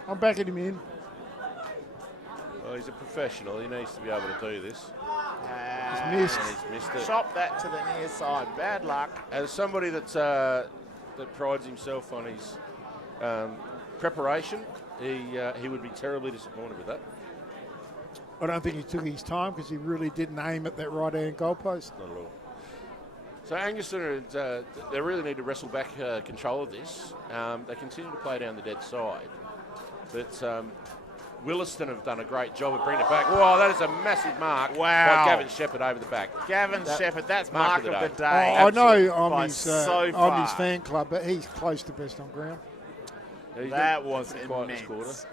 I'm backing him in. well, he's a professional. He needs to be able to do this. He's missed. And he's missed it. Chop that to the near side. Bad luck. As somebody that prides himself on his preparation, he would be terribly disappointed with that. I don't think he took his time because he really didn't aim at that right-hand goalpost. Not at all. So Angaston, they really need to wrestle back control of this. They continue to play down the dead side. But Willaston have done a great job of bringing it back. Wow, that is a massive mark Wow. by Gavin Shepherd over the back. Gavin Shepherd, that's mark of the day. I know By I'm his so I'm his far. fan club, but he's close to best on ground. Yeah, he's That got- was quiet this quarter. immense.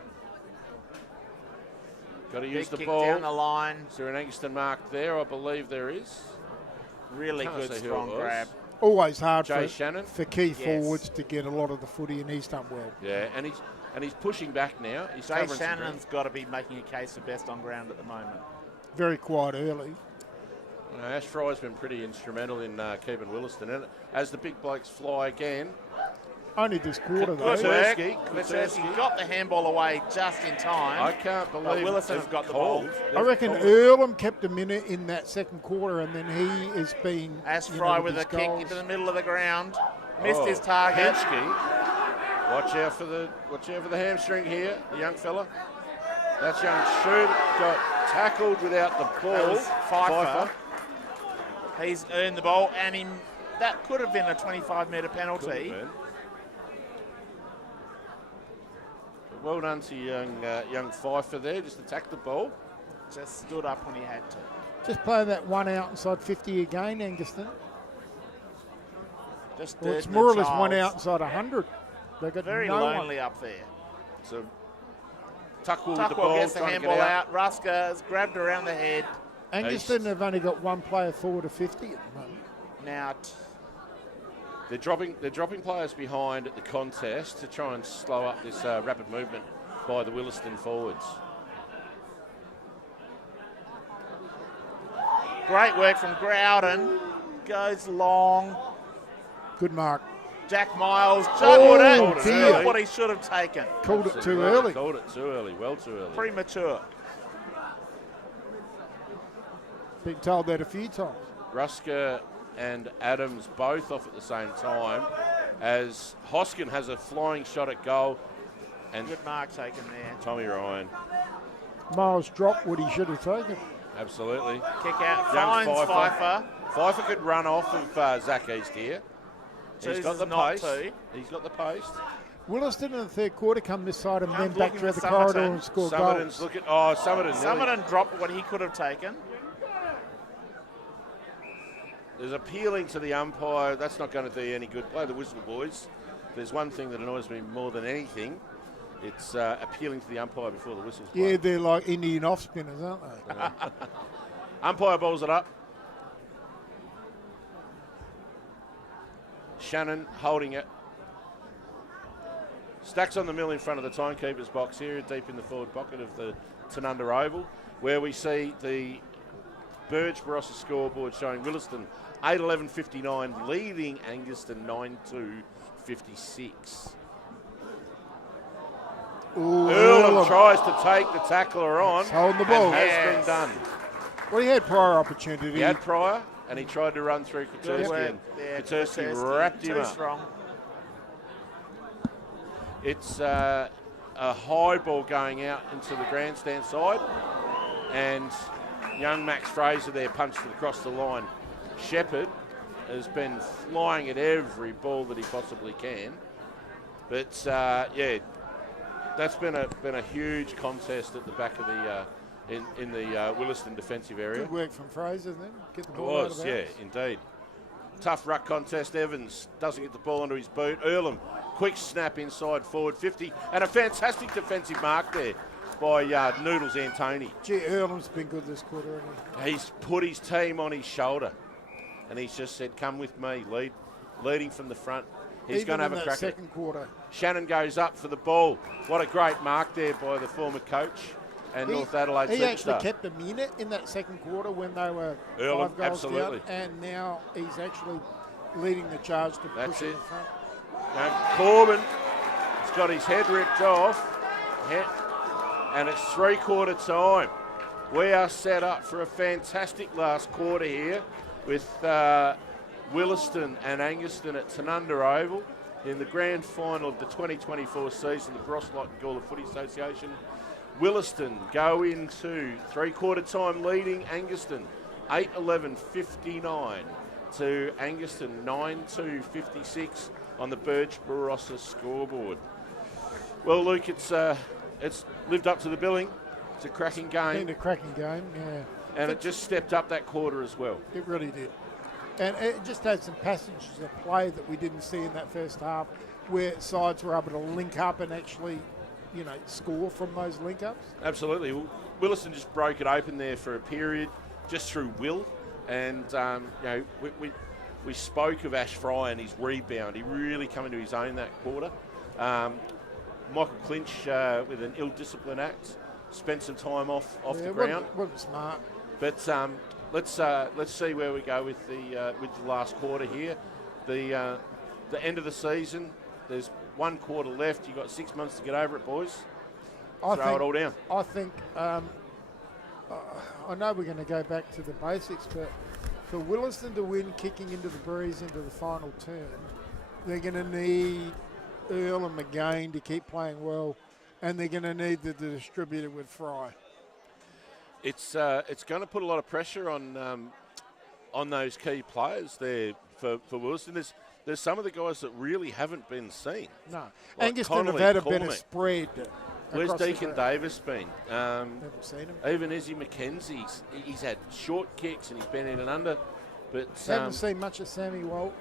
Got to Big use the kick ball. down the line. Is there an Angaston mark there? I believe there is. Really Can't good, say who strong it was. grab. Always hard Jay Shannon. for key Yes. forwards to get a lot of the footy, and he's done well. Yeah, and he's pushing back now. He's Jay covering some Shannon's got to be making a case for best on ground at the moment. Very quiet early. ground. Ash Fry's been pretty instrumental in keeping Willaston in it. As the big blokes fly again. Only this quarter, though. Good work. Kutursky. Kutursky got the handball away just in I time. can't But believe Willaston they've have got the called. ball. I reckon They've Earlham kept a minute in that second quarter, and then he has been. Ash you know, Fry with a his kick goals. into the middle of the ground. called. Missed his target. Henschke. Watch out for the hamstring here, the young fella. That's young Shoot got tackled without the ball. That was Pfeiffer. He's earned the ball, and that could have been a 25-metre penalty. Well done to young Pfeiffer there, just attacked the ball. Just stood up when he had to. Just play that one out inside 50 again, Angaston. Just Well, it's dirting more or the less one Childs. out inside 100. They got Very no lonely up there. So Tuckwell with the Tuckwell ball, gets the trying to get handball out. out. Ruska has grabbed around the head. One. Angaston have only got one player forward of 50 at the moment. Now, They're dropping players behind at the contest to try and slow up this rapid movement by the Willaston forwards. great work from Groudon. Goes long. Good mark. Jack Miles juggled Oh, it. dear. Not what he should have taken. Called it too Absolutely. early. Called it too early, well too early. Premature. Been told that a few times. Ruska and Adams both off at the same time as Hoskin has a flying shot at goal and Good mark taken there. Tommy Ryan. Miles dropped what he should have taken. Absolutely. Kick out. Young Finds Pfeiffer. Pfeiffer could run off of Zach East here. He's got Chooses the not pace. to. He's got the pace. Willaston in the third quarter come this side and then Comes back looking through for the corridor Summerton. and score Summerton's goals. looking. Oh, Summerton. Summerton dropped what he could have taken. There's appealing to the umpire. That's not going to do any good. Play the whistle, boys. There's one thing that annoys me more than anything it's appealing to the umpire before the whistle's Yeah, blown. they're like Indian off spinners, aren't they? Umpire balls it up. Shannon holding it. Stacks on the mill in front of the timekeeper's box here, deep in the forward pocket of the Tanunda Oval, where we see the Burge Barossa scoreboard showing Willaston 8:11.59, leading Angaston 9:2.56. Earlham tries to take the tackler on. He's holding the ball. And has been done. Well, he had prior opportunity. He had prior, and he tried to run through Katurski, and Katurski wrapped him up. Strong. It's a high ball going out into the grandstand side, and young Max Fraser there punched it across the line. Shepherd has been flying at every ball that he possibly can, but yeah, that's been a huge contest at the back of the in the Willaston defensive area. Good work from Fraser then. Get the It ball out was, of yeah, bounds. indeed. Tough ruck contest. Evans doesn't get the ball onto his boot. Earlham, quick snap inside forward 50, and a fantastic defensive mark there by Noodles Antoni. Gee, Earlham's been good this quarter, hasn't He's put his team on his shoulder, and he's just said, "Come with me, leading from the front." he? He's going to Even have in a that crack at it. second quarter. Shannon goes up for the ball. What a great mark there by the former coach and North Adelaide He actually superstar. kept them in it in that second quarter when they were Earlham, 5 goals absolutely. down, and now he's actually leading the charge to That's push it it. in front. Now, Corbin has got his head ripped off, and it's 3/4 time. We are set up for a fantastic last quarter here with Willaston and Angaston at Tanunda Oval in the grand final of the 2024 season, the Barossa Light and Gawler Footy Association. Willaston go into 3/4 time leading Angaston 8:11.59 to Angaston 9:2.56 on the Burge Barossa scoreboard. Well, Luke, it's lived up to the billing. It's a cracking game, Been a cracking game, yeah. and it just stepped up that quarter as well. It really did. And it just had some passages of play that we didn't see in that first half, where sides were able to link up and actually, score from those link-ups. Absolutely. Well, Willaston just broke it open there for a period, just through will. And, we spoke of Ash Fry and his rebound. He really come into his own that quarter. Michael Clinch, with an ill-disciplined act, spent some time off the ground. Wasn't smart. But let's see where we go with the last quarter here. The end of the season. There's 1 quarter left. You've got 6 months to get over it, boys. Throw it all down. I think, I know we're going to go back to the basics, but for Willaston to win kicking into the breeze into the final turn, they're going to need Earlham again to keep playing well, and they're going to need the distributor with Fry. It's going to put a lot of pressure on those key players there for Willaston. There's some of the guys that really haven't been seen. No. Like Angaston Connolly, have had a better Cormac. spread. Where's across the Deacon ground. Davis been? Haven't seen him. Even Izzy McKenzie's, he's had short kicks and he's been in and under. But Haven't seen much of Sammy Walton,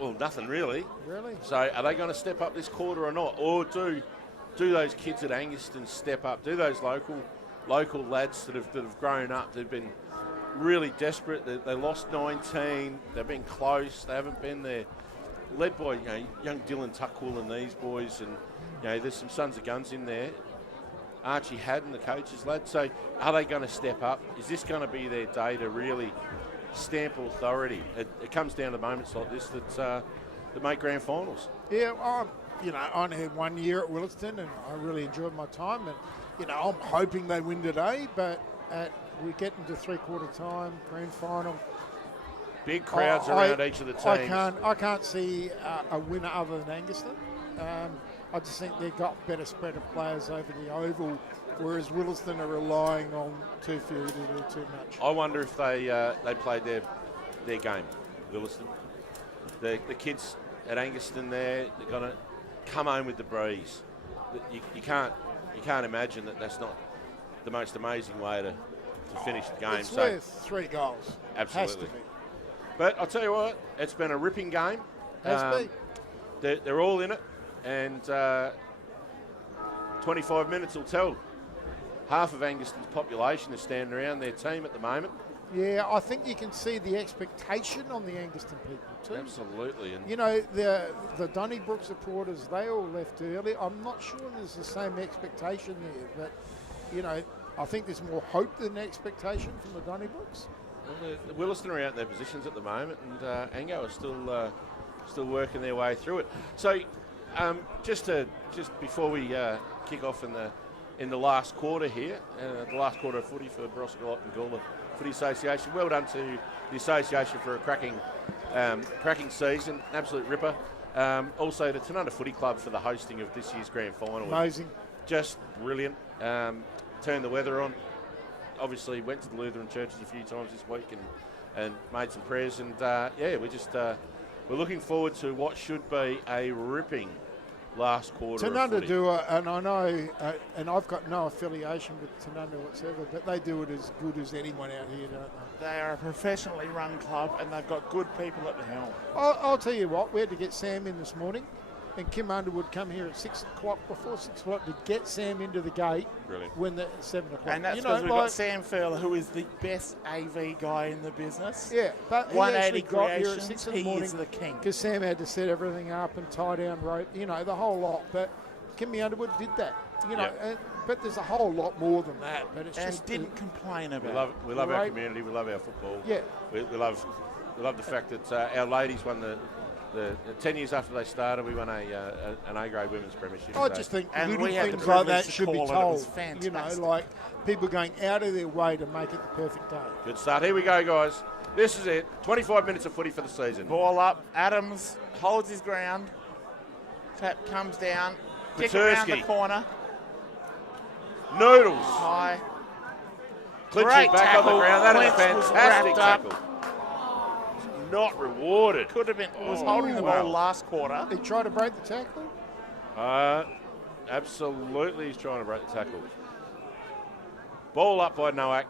well, nothing really. really. So are they going to step up this quarter or not? Or do those kids at Angaston step up? Do those local lads that have grown up, they've been really desperate. They lost 19. They've been close. They haven't been there. Led by young Dylan Tuckwell and these boys, and there's some sons of guns in there. Archie Haddon, the coach's lad. So are they going to step up? Is this going to be their day to really stamp authority? It comes down to moments like this that make grand finals. Yeah, I only had 1 year at Willaston, and I really enjoyed my time. And I'm hoping they win today, but we get into 3/4 time, grand final. Big crowds around each of the teams. I can't see a winner other than Angaston. I just think they've got better spread of players over the oval, whereas Willaston are relying on too few to do too much. I wonder if they played their game, Willaston. The kids at Angaston there, they're going to come home with the breeze. You can't imagine that's not the most amazing way to finish the game. It's worth 3 goals. Absolutely. Has to be. But I'll tell you what, it's been a ripping game. Has to be. They're all in it, and 25 minutes will tell. Half of Angaston's population is standing around their team at the moment. Yeah, I think you can see the expectation on the Angaston people too. Absolutely. And You know, the Donnybrook supporters, they all left early. I'm not sure there's the same expectation there, but, you know, I think there's more hope than expectation from the Donnybrooks. well, the Willaston are out in their positions at the moment, and Ango are still working their way through it. So, just before we kick off in the last quarter here, the last quarter of footy for Barossa and Gawler Footy Association. Well done to the association for a cracking season, an absolute ripper. Also to Tanunda Footy Club for the hosting of this year's grand final. Amazing. Just brilliant. Turned the weather on. Obviously went to the Lutheran churches a few times this week and made some prayers. And we're looking forward to what should be a ripping last quarter of Tanunda footy. do it, and I know, and I've got no affiliation with Tanunda whatsoever, but they do it as good as anyone out here, don't they? They are a professionally run club and they've got good people at the helm. I'll tell you what, we had to get Sam in this morning, and Kim Underwood come here at 6 o'clock, before 6 o'clock, to get Sam into the gate. Brilliant. When the 7 o'clock. And that's because we've got Sam Furler, who is the best AV guy in the business. Yeah, but he 180 actually got here at creations, 6 in the he morning is the king. because Sam had to set everything up and tie down rope, you know, the whole lot. But Kimmy Underwood did that, you know. Yep. But there's a whole lot more than that. But it's And just didn't complain about We it. love our Great. community. We love our football. Yeah. We love the fact that our ladies won the 10 years after they started. We won an A-grade women's premiership. I So just think And little we had the things like privilege that to should be call it. It told. was You know, fantastic. like people going out of their way to make it the perfect day. good start. Here we go, guys. This is it. 25 minutes of footy for the season. Ball up. Adams holds his ground. Tap comes down. Kick around the Petersky. corner. Noodles. High. Clinch Great is back on the tackle. ground. That is a Clinch was fantastic wrapped up. tackle. Not rewarded. Could have been. Was holding the wow. ball last quarter. He tried to break the tackle. Absolutely, he's trying to break the tackle. Ball up by Noack.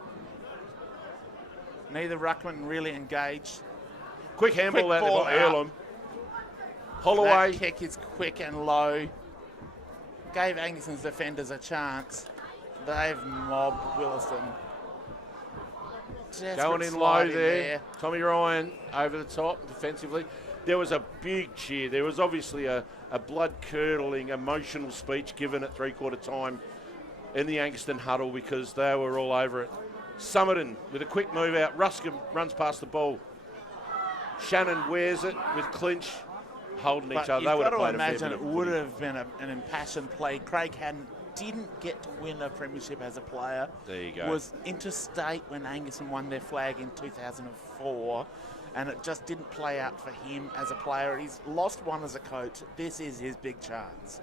Neither ruckman really engaged. Quick handball Quick out ball there by out. Earlham. Holloway. That kick is quick and low. Gave Angaston's defenders a chance. They've mobbed Willaston. Desperate Going in slide low there. Tommy Ryan over the top defensively. There was a big cheer. There was obviously a blood-curdling, emotional speech given at three-quarter time in the Angaston huddle because they were all over it. Summerton with a quick move out. Ruscombe runs past the ball. Shannon wears it with Clinch holding But each other. you've They would got have to played a fair imagine bit it of would footy. have been an impassioned play. Craig Hadden didn't get to win a premiership as a player. There you go. Was interstate when Angaston won their flag in 2004, and it just didn't play out for him as a player. He's lost one as a coach. This is his big chance.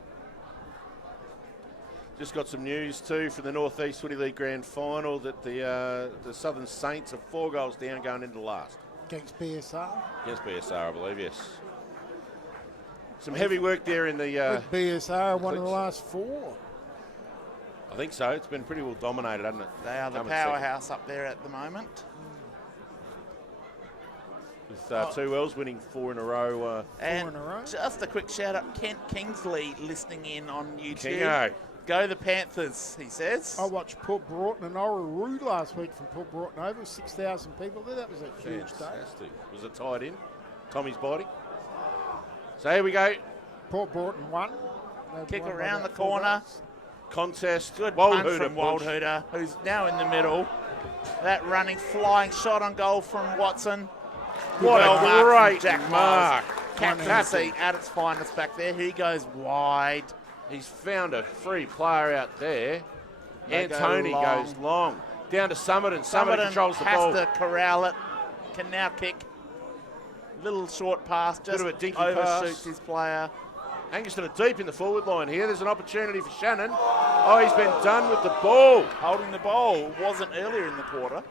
Just got some news too from the North East Footy League Grand Final that the Southern Saints are 4 goals down going into the last. Against BSR. Against BSR, I believe, yes. Some heavy work there in the... With BSR, one of the Clinch. last 4. I think so. It's been pretty well dominated, hasn't it? They are the Coming second. powerhouse up there at the moment. With 2 L's winning 4 in a row. And in a row. just a quick shout out, Kent Kingsley listening in on YouTube. Kingo. Go the Panthers, he says. I watched Port Broughton and Orroroo last week from Port Broughton over 6,000 people there. That was a huge day. Fantastic. Was it tied in? Tommy's body. So here we go. Port Broughton won. They'd Kick won by around about the 4 corner. goals. Contest. Good Wild punt Hooter from Wild punch. Hooter, who's now in the middle. That running, flying shot on goal from Watson. What Well a marked from great Jack mark. Captaincy at its finest back there. He goes wide. He's found a free player out there. They go Antony long. goes long. Down to Summerton. Summerton controls the has ball. to corral it. Can now kick. Little short pass, just of a dinky overshoots pass. his player. Angaston are deep in the forward line here. There's an opportunity for Shannon. Oh, he's been done with the ball. Holding the ball wasn't earlier in the quarter.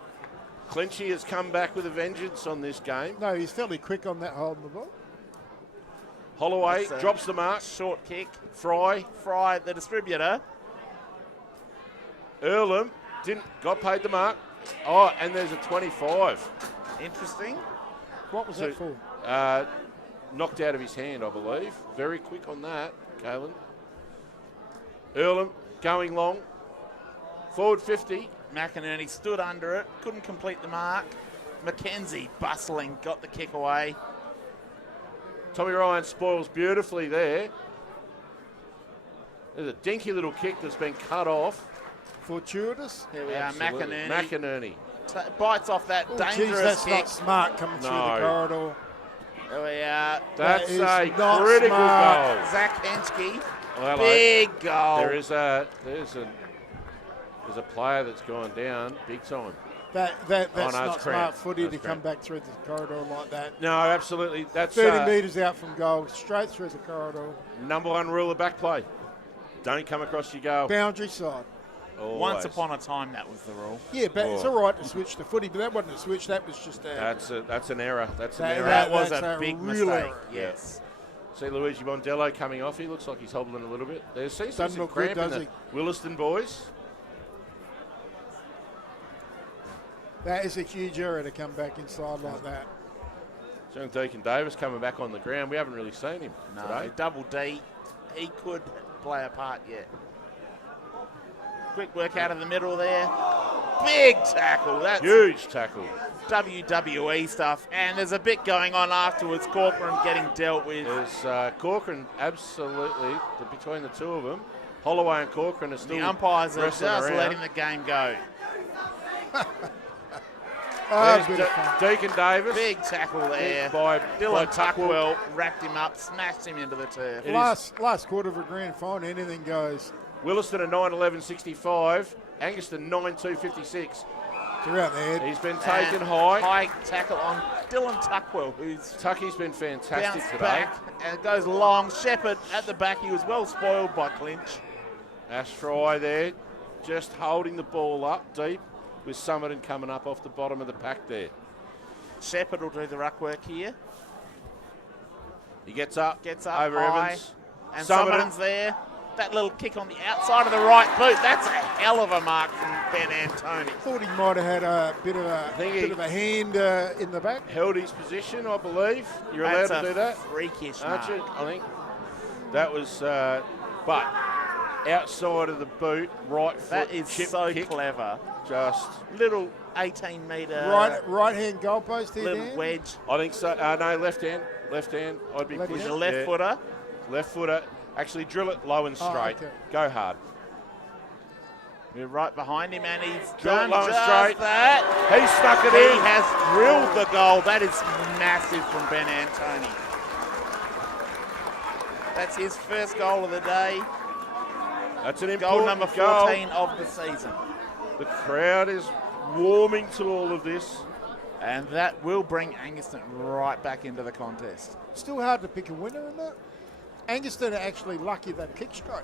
Clinchy has come back with a vengeance on this game. No, he's fairly quick on that holding the ball. Holloway That's a drops the mark. Short kick. Fry. Fry, the distributor. Earlham got paid the mark. Oh, and there's a 25. Interesting. What was that for? Knocked out of his hand, I believe. Very quick on that, Kalen. Earlham going long. Forward 50. McInerney stood under it, couldn't complete the mark. Mackenzie bustling, got the kick away. Tommy Ryan spoils beautifully there. There's a dinky little kick that's been cut off. Fortuitous. Here we Absolutely. are, McInerney. Bites off that dangerous That's kick. not smart coming through the corridor. There we are. That's is a not critical smart. goal. Zach Henschke, Well, big goal. There's a player that's gone down big time. That's no, not it's smart footy That's to come back through the corridor like that. No, absolutely. That's 30 metres out from goal, straight through the corridor. number one rule of back play. Don't come across your goal. Boundary side. Always. Once upon a time, that was the rule. Yeah, but it's all right to switch the footy, but that wasn't a switch. That was just a. That's an error. That's an error. That was that's a a big real mistake. error. Yes. See Luigi Mondello coming off. He looks like he's hobbling a little bit. There seems to be Doesn't some look good, cramp in does the he? Willaston boys. That is a huge error to come back inside like that. John Deacon Davis coming back on the ground. We haven't really seen him No, today. Double D. He could play a part yet. Quick work out of the middle there. Big tackle. That's Huge tackle. WWE stuff. And there's a bit going on afterwards. Corcoran getting dealt with. There's Corcoran absolutely, between the two of them, Holloway and Corcoran are still The umpires are just wrestling around. letting the game go. Oh, There's good fun. Deacon Davis. Big tackle there. by Dylan Tuckwell. Tuckwell wrapped him up, smashed him into the turf. It Last quarter of a grand final, anything goes. Willaston at 9.11.65. Angaston 9.2.56. Throughout the head. He's been taken And high. High tackle on Dylan Tuckwell, who's Tucky's been fantastic bounced today. back and it goes long. Shepherd at the back. He was well spoiled by clinch. Ash Fry there, just holding the ball up deep with Summerton coming up off the bottom of the pack there. Shepherd will do the ruck work here. He gets up over high, Evans. and Summerton. Summerton's there. That little kick on the outside of the right boot. That's a hell of a mark from Ben Antoni. Thought he might have had a bit of think he- a hand in the back. Held his position, I believe. You're allowed That's to do a that, freakish aren't mark. you? I think that was, but outside of the boot, right foot That is chip so kick, clever. just. Little 18-metre Right hand goalpost here, little Dan. wedge I think so. No, left hand. I'd be Left with pushing the left footer. Left footer. Actually, drill it low and straight. Okay. Go hard. We're right behind him, and he's Drill it done low and just straight. that. He stuck it He in. has drilled the goal. That is massive from Ben Antoni. That's his first goal of the day. That's an Goal important number goal. 14 of the season. The crowd is warming to all of this. And that will bring Angaston right back into the contest. Still hard to pick a winner in that. Angaston are actually lucky they've kicked straight.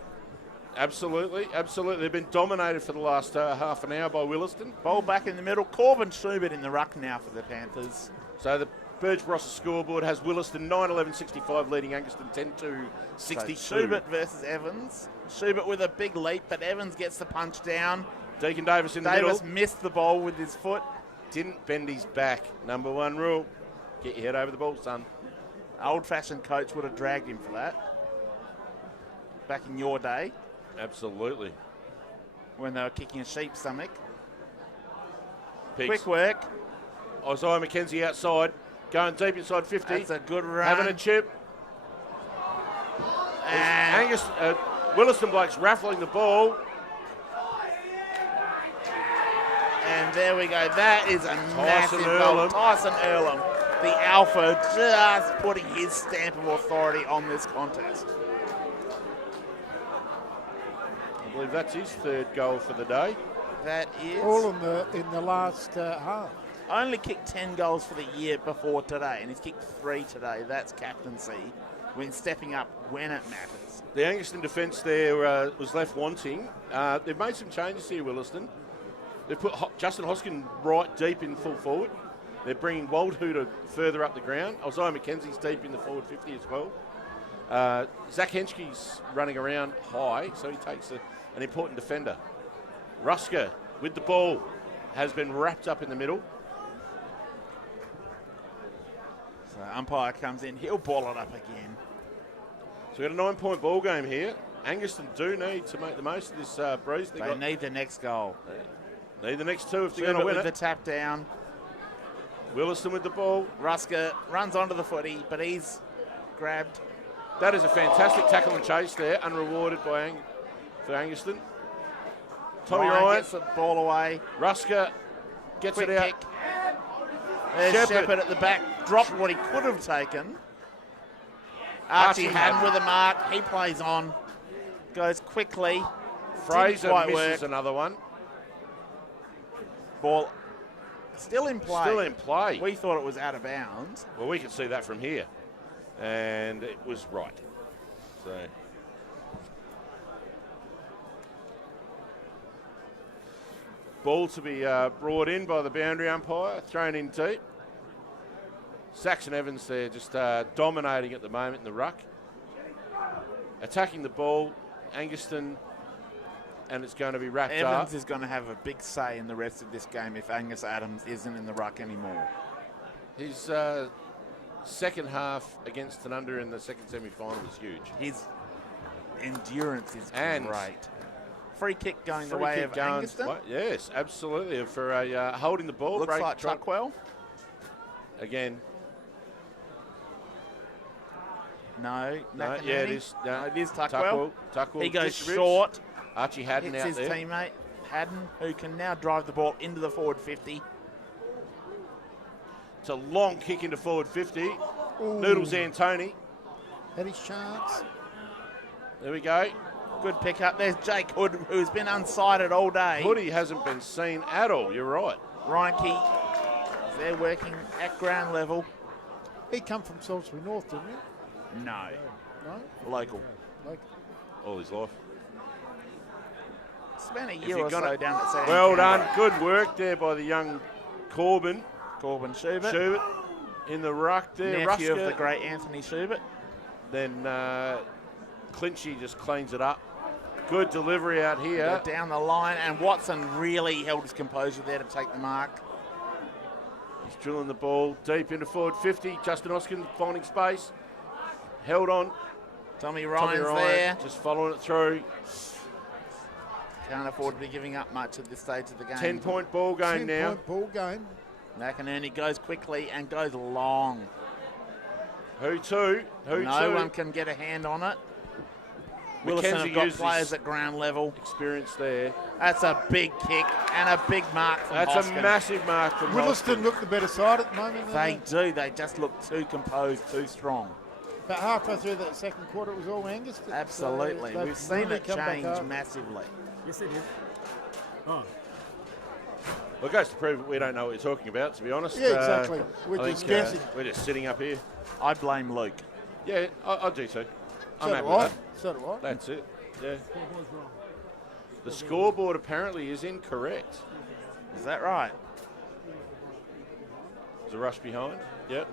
Absolutely. They've been dominated for the last half an hour by Willaston. Ball back in the middle. Corbin Schubert in the ruck now for the Panthers. So the Burge Rossa scoreboard has Willaston 9-11-65 leading Angaston 10-62. So Schubert versus Evans. Schubert with a big leap, but Evans gets the punch down. Deacon Davis in the Davis middle. missed the ball with his foot. Didn't bend his back. Number one rule. Get your head over the ball, son. Old-fashioned coach would have dragged him for that. Back in your day, Absolutely. when they were kicking a sheep's stomach. Pigs. Quick work. Isaiah McKenzie outside. Going deep inside 50. That's a good run. Having a chip. And Willaston Blake's raffling the ball. And there we go. That is a massive goal. Earlham. Tyson Earlham, the alpha, just putting his stamp of authority on this contest. I believe that's his third goal for the day. That is All in the last half. only kicked 10 goals for the year before today, and he's kicked 3 today. That's captaincy when stepping up when it matters. The Angaston defence there was left wanting. They've made some changes here, Willaston. They've put Justin Hoskin right deep in full forward. They're bringing Waldhuter further up the ground. Isaiah McKenzie's deep in the forward 50 as well. Zach Henschke's running around high, so he takes an important defender. Ruska with the ball has been wrapped up in the middle. So umpire comes in, he'll ball it up again. So we've got a 9-point ball game here. Angaston do need to make the most of this breeze. They need the next goal. Need the next two if they're going to win with it. the tap down. Willaston with the ball. Rusker runs onto the footy, but he's grabbed. That is a fantastic tackle and chase there, unrewarded by for Angaston. Tommy Ryan gets the ball away. Rusker gets Quick it out. kick. There's Shepherd at the back. Dropped what he could have taken. Archie Haddon with a mark. He plays on. Goes quickly. Fraser quite misses work. another one. Ball still in play. Still in play. We thought it was out of bounds. Well, we can see that from here. And it was right. So ball to be brought in by the boundary umpire, thrown in deep. Saxon Evans there just dominating at the moment in the ruck. Attacking the ball, Angaston, and it's going to be wrapped up. Evans is going to have a big say in the rest of this game if Angus Adams isn't in the ruck anymore. His second half against Tanunda in the second semi-final was huge. His endurance is And great. Free kick going the Free way kick of going- Angaston. Yes, absolutely. For a holding the ball. Looks break like truck. Truckwell. Again. No, No, McInerney. yeah, it is. No, it is Tuckwell. Tuckwell He goes distributes. short. Archie Haddon Hits out his there. teammate, Haddon, who can now drive the ball into the forward 50. It's a long kick into forward 50. Ooh. Noodles Antoni. Had his chance. There we go. Good pick up. There's Jake Hood, who's been unsighted all day. Hoodie hasn't been seen at all. You're right. Reinke, they're working at ground level. He come from Salisbury North, didn't he? No, No? local. Like, All his life. Spent a If year you're or so gonna- down at San Well done. Good work there by the young Corbin. Corbin Schubert, Schubert in the ruck there. nephew of Rusker. the great Anthony Schubert. Then Clinchy just cleans it up. Good delivery out here. Go down the line, and Watson really held his composure there to take the mark. He's drilling the ball deep into forward 50. Justin Oskin finding space. Held on. Tommy Tommy Ryan's Ryan there. just following it through. Can't afford to be giving up much at this stage of the game. 10-point ball game now. 10-point ball game. McInerney goes quickly and goes long. Who to? Who No to? one can get a hand on it. Willaston McKenzie have got used players his at ground level. experience there. That's a big kick and a big mark from That's Hoskin. a massive mark from Willaston Hoskin. look the better side at the moment. They do. They just look too composed, too strong. But halfway through that second quarter, it was all Angus. Absolutely. So they've We've seen really it come back change up. massively. Yes, they did. Oh. Well, it goes to prove that we don't know what you're talking about, to be honest. Yeah, exactly. We're I just think, guessing. we're just sitting up here. I blame Luke. Yeah, I do too. I'm So happy do with I. that. So do I. That's it. Yeah. Scoreboard's wrong. The scoreboard apparently is incorrect. Is that right? There's a rush behind. Yep.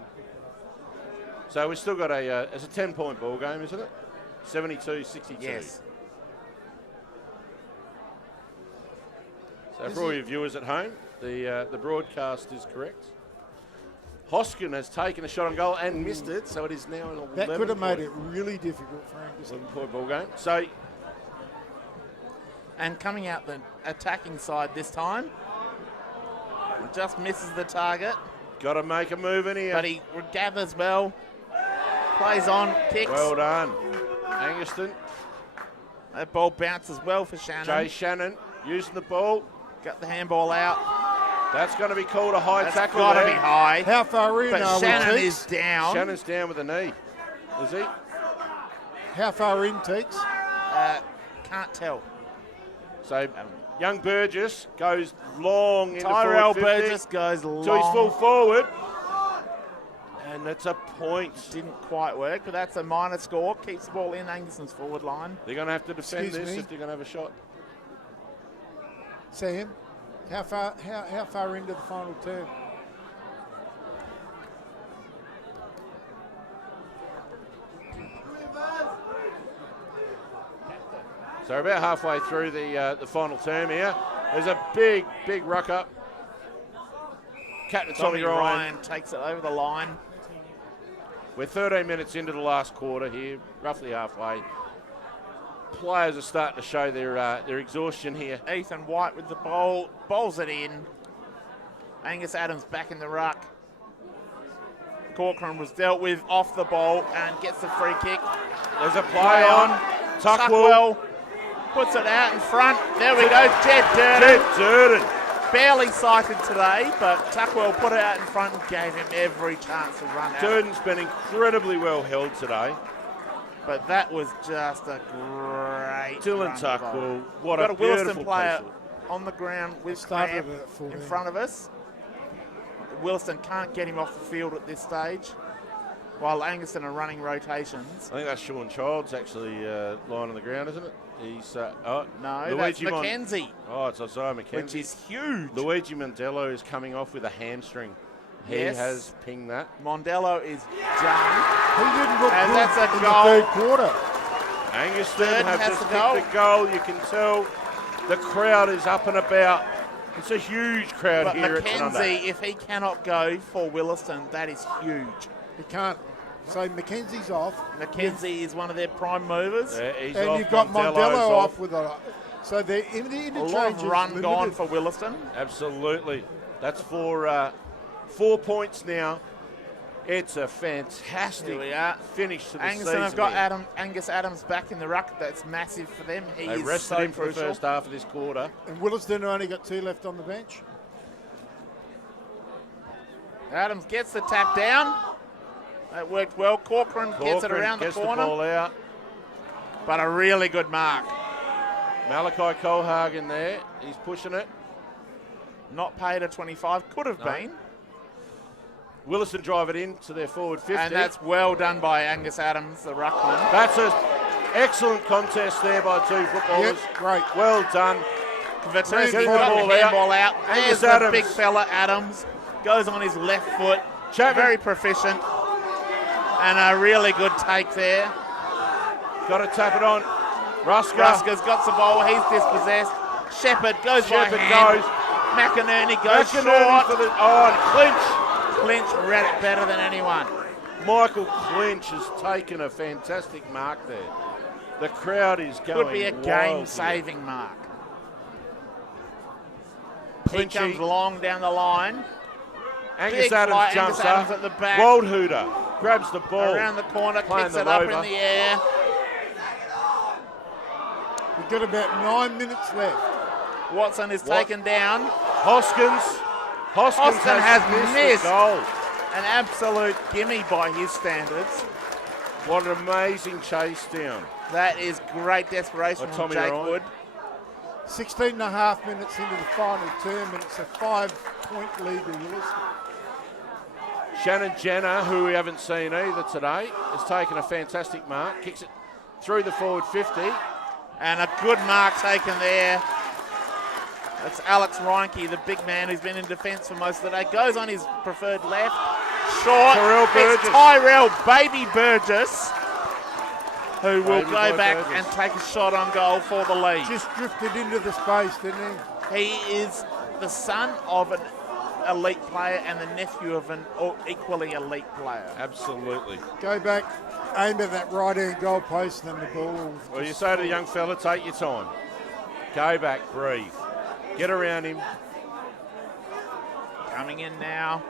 So we've still got it's a 10-point ball game, isn't it? 72-62. Yes. So for all your viewers at home, the broadcast is correct. Hoskin has taken a shot on goal and missed it, so it is now an 11 That could have made point- it really difficult for Angus. 11-point ball game. So And coming out the attacking side this time. Just misses the target, got to make a move in here. but he gathers well. Plays on, kicks. Well done. Angaston, That ball bounces well for Shannon. Jay Shannon using the ball. Got the handball out. That's going to be called a high That's tackle got to there. be high. How far in But are Shannon we, is Teeks? down. Shannon's down with a knee. Is he? How far in, Teeks? Can't tell. So young Burgess goes long into Tyrell forward 50 Burgess goes long. to his full forward. And that's a point. Didn't quite work, but that's a minor score. Keeps the ball in Anguston's forward line. They're going to have to defend Excuse this me? if they're going to have a shot. Sam, how far into the final term? So we're about halfway through the final term here. There's a big ruck up. Captain Tommy Ryan. takes it over the line. We're 13 minutes into the last quarter here, roughly halfway. players are starting to show their exhaustion here. Ethan White with the ball, bowls it in. Angus Adams back in the ruck. Corcoran was dealt with off the ball and gets the free kick. There's a play on. Tuckwell puts it out in front. There we go, Jed Durden. Jed Durden. Barely sighted today, but Tuckwell put it out in front and gave him every chance to run out. Durden's been incredibly well held today. But that was just a great Dylan Tuckwell, what Got a a Willaston beautiful player piece. on the ground with Started cramp at 14. in front of us. Willaston can't get him off the field at this stage, while Angaston are running rotations. I think that's Sean Childs actually lying on the ground, isn't it? He's No, that's McKenzie. It's Isaiah McKenzie. Which is huge. Luigi Mondello is coming off with a hamstring. He has pinged that. Mondello is done. He didn't look And good that's a in goal. the third quarter. Angaston Durden have has just to kicked the goal. You can tell the crowd is up and about. It's a huge crowd But here at Tanunda. McKenzie, if he cannot go for Willaston, that is huge. He can't. So Mackenzie's off. McKenzie is one of their prime movers. Yeah, he's And off, you've got Mondello's Mondello off with a. So the A interchange lot of is run limited. gone for Willaston. Absolutely. That's for 4 points now. It's a Here fantastic we are. finish to the Angaston season. have got here. Angus Adams back in the ruck. That's massive for them. He They is rested so him for the crucial. first half of this quarter. And Willaston have only got 2 left on the bench. Adams gets the tap down. That worked well. Corcoran gets it around gets the corner. the ball out. But a really good mark. Malachi Colhagen there. He's pushing it. Not paid a 25. Could have No. been. Willaston drive it in to their forward 50. And that's well done by Angus Adams, the ruckman. That's an excellent contest there by 2 footballers. Yep, great. Well done. Viterski Getting got the the ball out. handball out. Angus There's the Adams. big fella, Adams. Goes on his left foot. Chapman. Very proficient. And a really good take there. Got to tap it on. Rusker. Rusker's got the ball. He's dispossessed. Shepherd goes by Shepherd hand. goes. McInerney goes McInerney short. for the and Clinch. Clinch read it better than anyone. Michael Clinch has taken a fantastic mark there. The crowd is going Could be a wild game-saving mark. He Clinchy. comes long down the line. here. Angus Big Adams fly, jumps Angus Adams up. at the back. Waldhuter grabs the ball. Around the corner, Playing kicks the it up rover. in the air. We've got about 9 minutes left. Watson is taken down. Hoskins has missed. the goal. An absolute gimme by his standards. What an amazing chase down. That is great desperation By from Tommy Jake Ryan. Wood. 16 and a half minutes into the final term, and it's a 5-point lead to Willaston. Shannon Jenner, who we haven't seen either today, has taken a fantastic mark. Kicks it through the forward 50. And a good mark taken there. That's Alex Reinke, the big man who's been in defence for most of the day. Goes on his preferred left. Short. Tyrell It's Burgess. Tyrell Baby Burgess, who will Baby go boy back Burgess. and take a shot on goal for the lead. Just drifted into the space, didn't he? He is the son of an elite player and the nephew of an equally elite player. Absolutely. Go back, aim at that right-hand goal post, and then the ball will Well, you say to the young fella, take your time. Go back, breathe. Get around him. Coming in now.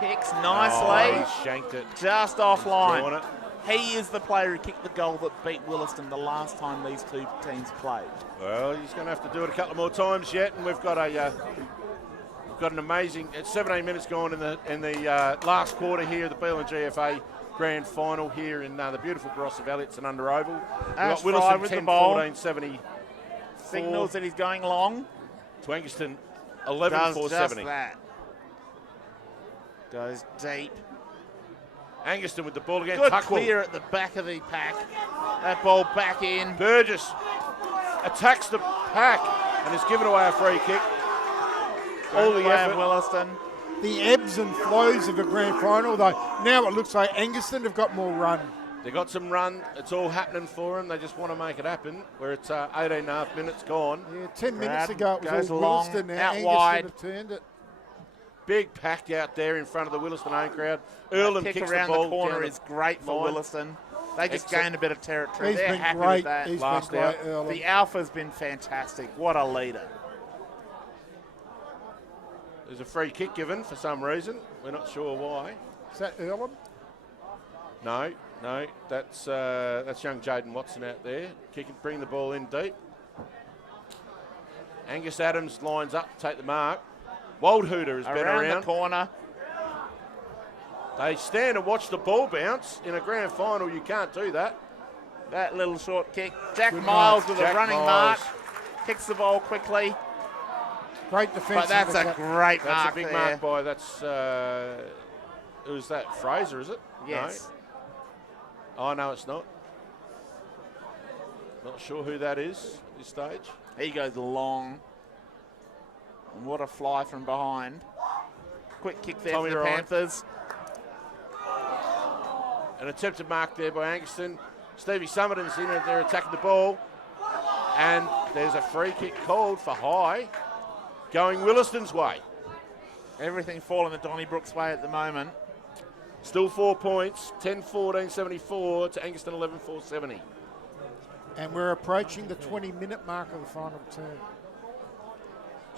Kicks nicely. Oh, he shanked it. Just Drawn offline. it. He is the player who kicked the goal that beat Willaston the last time these two teams played. Well, he's going to have to do it a couple more times yet, and we've got an amazing. It's 17 minutes gone in the last quarter here of the BL&GFA Grand Final here in the beautiful Barossa Valley. It's an under oval. We've Ash got Fry Willaston with the 10, ball. 14, 70 Signals that he's going long. to Angaston 11, Does 4, just 70. that. Goes deep. Angaston with the ball again. Good Tuckwell. clear at the back of the pack. That ball back in. Burgess attacks the pack and has given away a free kick. All the Way of effort. Willaston. the ebbs and flows of a grand final, though. Now it looks like Angaston have got more run. They got some run. It's all happening for them. They just want to make it happen. Where it's 18 and a half minutes gone. Yeah, 10 minutes Brad ago it was goes all long, Willaston. Now out Angaston wide. have turned it. Big pack out there in front of the Willaston home crowd. Earlham Kick kicks around the ball the corner down is great for line. Willaston. They just Excellent. gained a bit of territory. He's They're been happy great. with that. He's Last been great out. early. The Alpha's been fantastic. What a leader. There's a free kick given for some reason. We're not sure why. Is that Earlham? No, that's young Jaden Watson out there. Bring the ball in deep. Angus Adams lines up to take the mark. Wildhooter has been Around around. the corner. They stand and watch the ball bounce. In a grand final, you can't do that. That little short kick. Jack Good Miles mark. with Jack a running Miles. mark. Kicks the ball quickly. Great defence. But that's a great That's mark a big there. mark by, who's that, Fraser, is it? Yes. No? Oh, no, it's not. Not sure who that is at this stage. He goes long. And what a fly from behind. Quick kick there Tommy for the Ryan. Panthers. An attempted mark there by Angaston. Stevie Summerton's in it. They're attacking the ball. And there's a free kick called for high, going Willaston's way. Everything falling the Donnybrook's way at the moment. Still 4 points, 10-14-74 to Angaston 11-4-70. And we're approaching the 20-minute mark of the final term.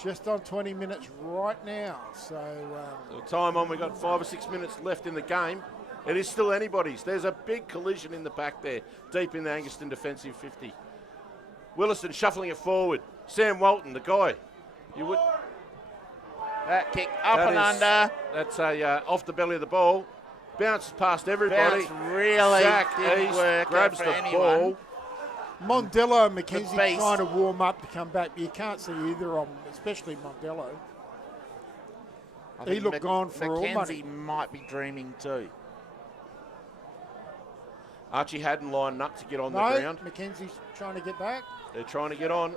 Just on 20 minutes right now. So The time on, we've got 5 or 6 minutes left in the game. It is still anybody's. There's a big collision in the back there, deep in the Angaston defensive 50. Willaston shuffling it forward. Sam Walton, the guy. You would. That kick up That and is- under. That's off the belly of the ball. Bounces past everybody. Bounce really Zach didn't East work grabs out the for anyone. ball. Mondello and McKenzie beast. trying to warm up to come back. You can't see either of them, especially Mondello. I He think looked gone for all Mackenzie money. might be dreaming too. Archie Haddon lined up to get on the No, ground. McKenzie's trying to get back. They're trying to get on.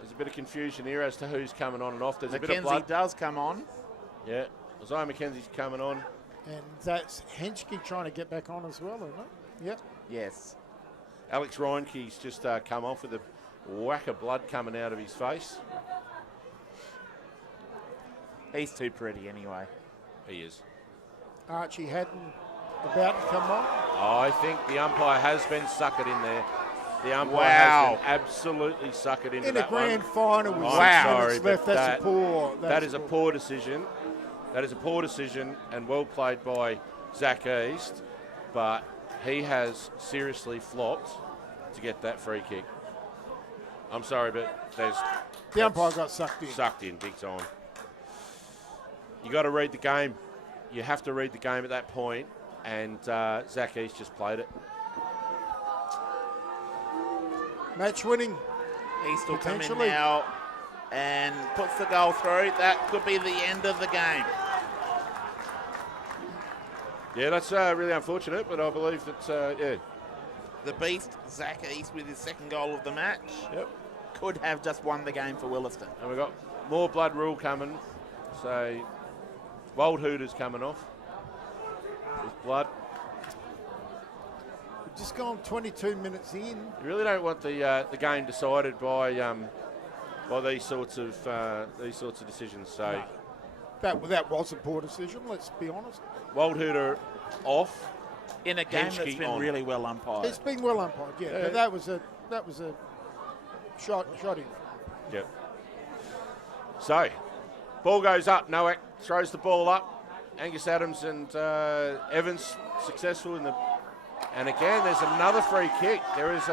There's a bit of confusion here as to who's coming on and off. There's a bit of Mackenzie blood. does come on. Yeah, Isaiah McKenzie's coming on. And that's Henschke trying to get back on as well, isn't it? Yep. Yes. Alex Reinke's just come off with a whack of blood coming out of his face. He's too pretty anyway. He is. Archie Haddon about to come on. I think the umpire has been suckered in there. The umpire Wow. has been absolutely suckered into In a that grand one. final with I'm 6 sorry, minutes but left, that's a poor. That is a poor decision. That is a poor decision and well played by Zach East, but he has seriously flopped to get that free kick. I'm sorry, but The umpire got sucked in. sucked in big time. You got to read the game. You have to read the game at that point, and Zach East just played it. Match winning. He's still coming Potentially. now and puts the goal through. That could be the end of the game. Yeah, that's really unfortunate, but I believe that, yeah. The beast, Zach East, with his second goal of the match, Yep. could have just won the game for Willaston. And we've got more blood rule coming. So, Wildhooter's coming off. With blood. We've just gone 22 minutes in. You really don't want the game decided by these sorts of decisions. So, That was a poor decision, let's be honest. Wildhooter off. In a game Henschke that's been on. really well umpired. It's been well umpired, yeah. Yeah. But that was a shot in. Yep. So, ball goes up. Nowak throws the ball up. Angus Adams and Evans successful in the. And again, there's another free kick. There's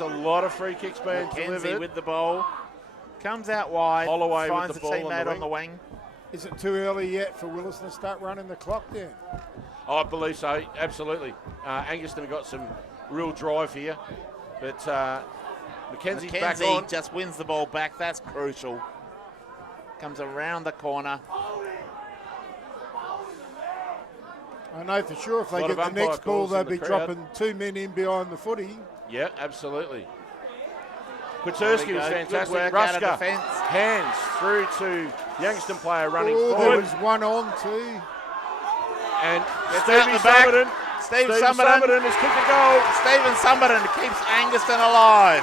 a lot of free kicks being Mackenzie delivered. with the ball. Comes out wide. Holloway with finds the a ball on the teammate on wing. the wing. Is it too early yet for Williston to start running the clock down? I believe so, absolutely. Angaston got some real drive here, but Mackenzie's back Mackenzie on. just wins the ball back. That's crucial. Comes around the corner. I know for sure if they Lot get of the umpire next ball, calls in they'll the be crowd. dropping 2 men in behind the footy. Yeah, absolutely. There Kwiatkowski we was go. fantastic. Good work out of Ruska, defence. hands through to the Youngstown player running Oh, there forward. was one on too. And Gets Stevie out the back. Summerton. Steve Steve Summerton. Summerton has kicked a goal. Stephen Summerton keeps Angaston alive.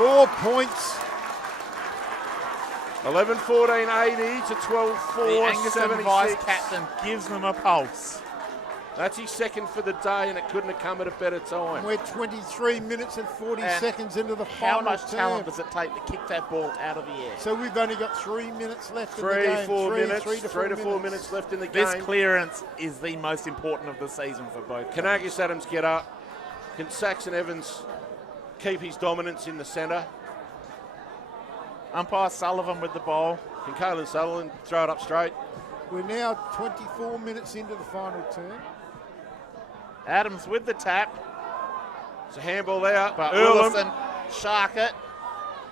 4 points. 11-14-80 to The 12-4, Angaston 76. vice-captain gives them a pulse. That's his second for the day, and it couldn't have come at a better time. We're 23 minutes and 40 And seconds into the How final much term. talent does it take to kick that ball out of the air? So we've only got 3 minutes left in the 3 game. to 4 minutes left in the This game. clearance is the most important of the season for both. Can Agus Adams get up? Can Saxon Evans keep his dominance in the centre? Umpire Sullivan with the ball. Can Caelan Sutherland throw it up straight? We're now 24 minutes into the final term. Adams with the tap, It's a handball there. but Earlham. Willaston shark it.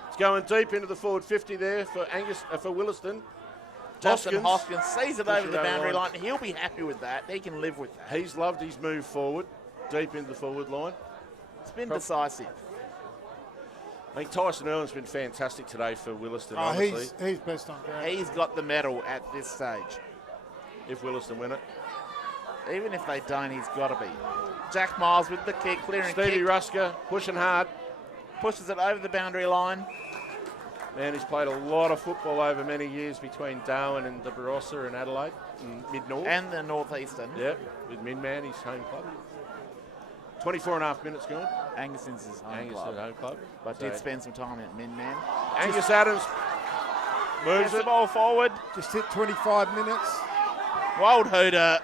It's going deep into the forward 50 there for Willaston. Justin Hoskins sees it over Pushes the over boundary line. line. He'll be happy with that. He can live with that. He's loved his move forward, deep into the forward line. It's been decisive. I think Tyson Earlham's been fantastic today for Willaston, Oh, honestly, he's best on ground. He's got the medal at this stage. if Willaston win it. Even if they don't, he's got to be. Jack Miles with the kick, clearing Stevie kick, Rusker pushing hard. pushes it over the boundary line. Man, he's played a lot of football over many years between Darwin and the Barossa and Adelaide and Mid-North. And the Northeastern. Yep, with Minman, his home club. 24 and a half minutes gone. Anguston's his home Angus club. at home club. But So did spend some time at Minman. Angus Adams moves Gets the it. ball forward. Just hit 25 minutes. Wild Hooter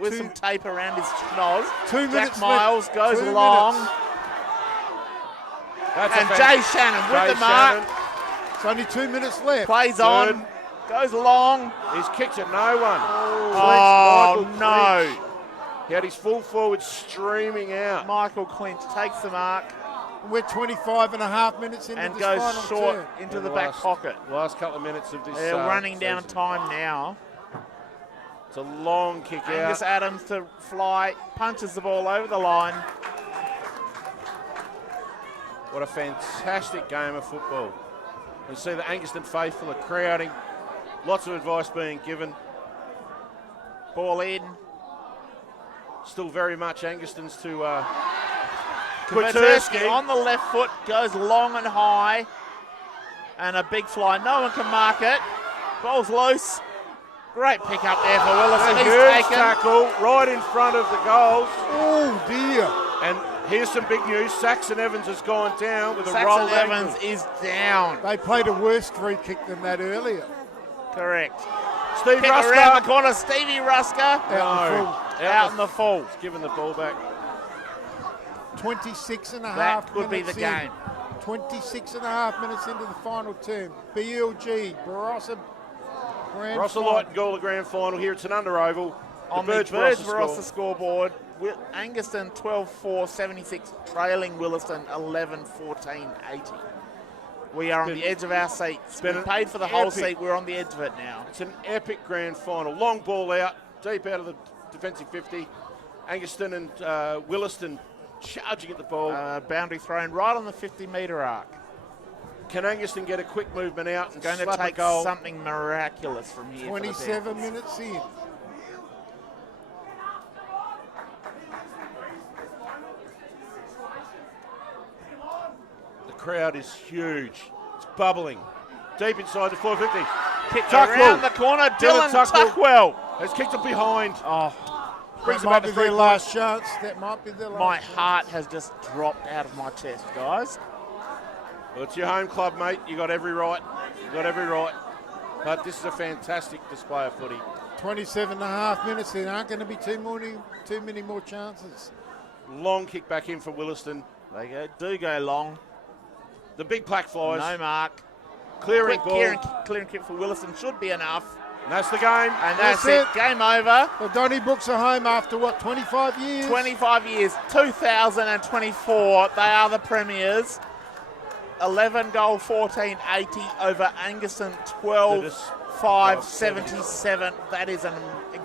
with Two- some tape around his nose. 2 Jack minutes Miles left. goes 2 long. minutes. That's And a Jay Shannon with Jay the mark. Shannon. It's only 2 minutes left. Plays Third. on. Goes long. He's kicked at no one. Oh, Clinch, Michael no. Clinch. He had his full forward streaming out. Michael Clinch takes the mark We're 25 and a half minutes into and this goes final short term. into In the the back last- pocket. Last couple of minutes of this They're running down season. time now. It's a long kick Angus out. Adams to fly, punches the ball over the line. What a fantastic game of football. You see the Angaston faithful are crowding. Lots of advice being given. Ball in. Still very much Angaston's to Kwiatkowski on the left foot, goes long and high. And a big fly. No one can mark it. Ball's loose. Great pick up there for Willaston. A He's huge taken. tackle right in front of the goals. Oh, dear. And here's some big news. Saxon Evans has gone down with a Saxon rolled Evans ankle. is down. They played a worse free kick than that earlier. Correct. Steve Kick around the Rusker. corner. Stevie Rusker Out in full. out in the full. Giving the ball back. 26 and a half That could be the minutes in. game. 26 and a half minutes into the final term. BL&G, Barossa Grand Rossa Final. Light and Gawler Grand Final here at Tanunda Oval. On the Birds Birds Barossa Barossa score. scoreboard, Angaston 12-4, 76, trailing Willaston 11-14, 80. We are on the edge of our seats. been We an paid for the whole epic- seat. We're on the edge of it now. It's an epic grand final. Long ball out, deep out of the defensive 50. Angaston and Willaston charging at the ball. Boundary thrown right on the 50-metre arc. Can Angaston get a quick movement out and Going to slap a take goal? something miraculous from here. for the 27 Panthers. minutes in. The crowd is huge. It's bubbling. Deep inside the 450. Kick Tuckwell. around the corner. Dylan Tuckwell. Has kicked it behind. Oh, Brings That it might back be to 3 their points. last chance. That might be their last my chance. heart has just dropped out of my chest, guys. Well, it's your home club, mate. You got every right. You got every right. But this is a fantastic display of footy. 27 and a half minutes. There aren't going to be too many more chances. Long kick back in for Willaston. They do go long. The big plaque flies. No mark. Clearing Quick ball. clearing kick for Willaston should be enough. And that's the game. And That's that's it. it. Game over. The Donnybrook's are home after, what, 25 years? 25 years. 2024. They are the premiers. 11 goal, 14 80 over Angaston. 12 5 77. That is an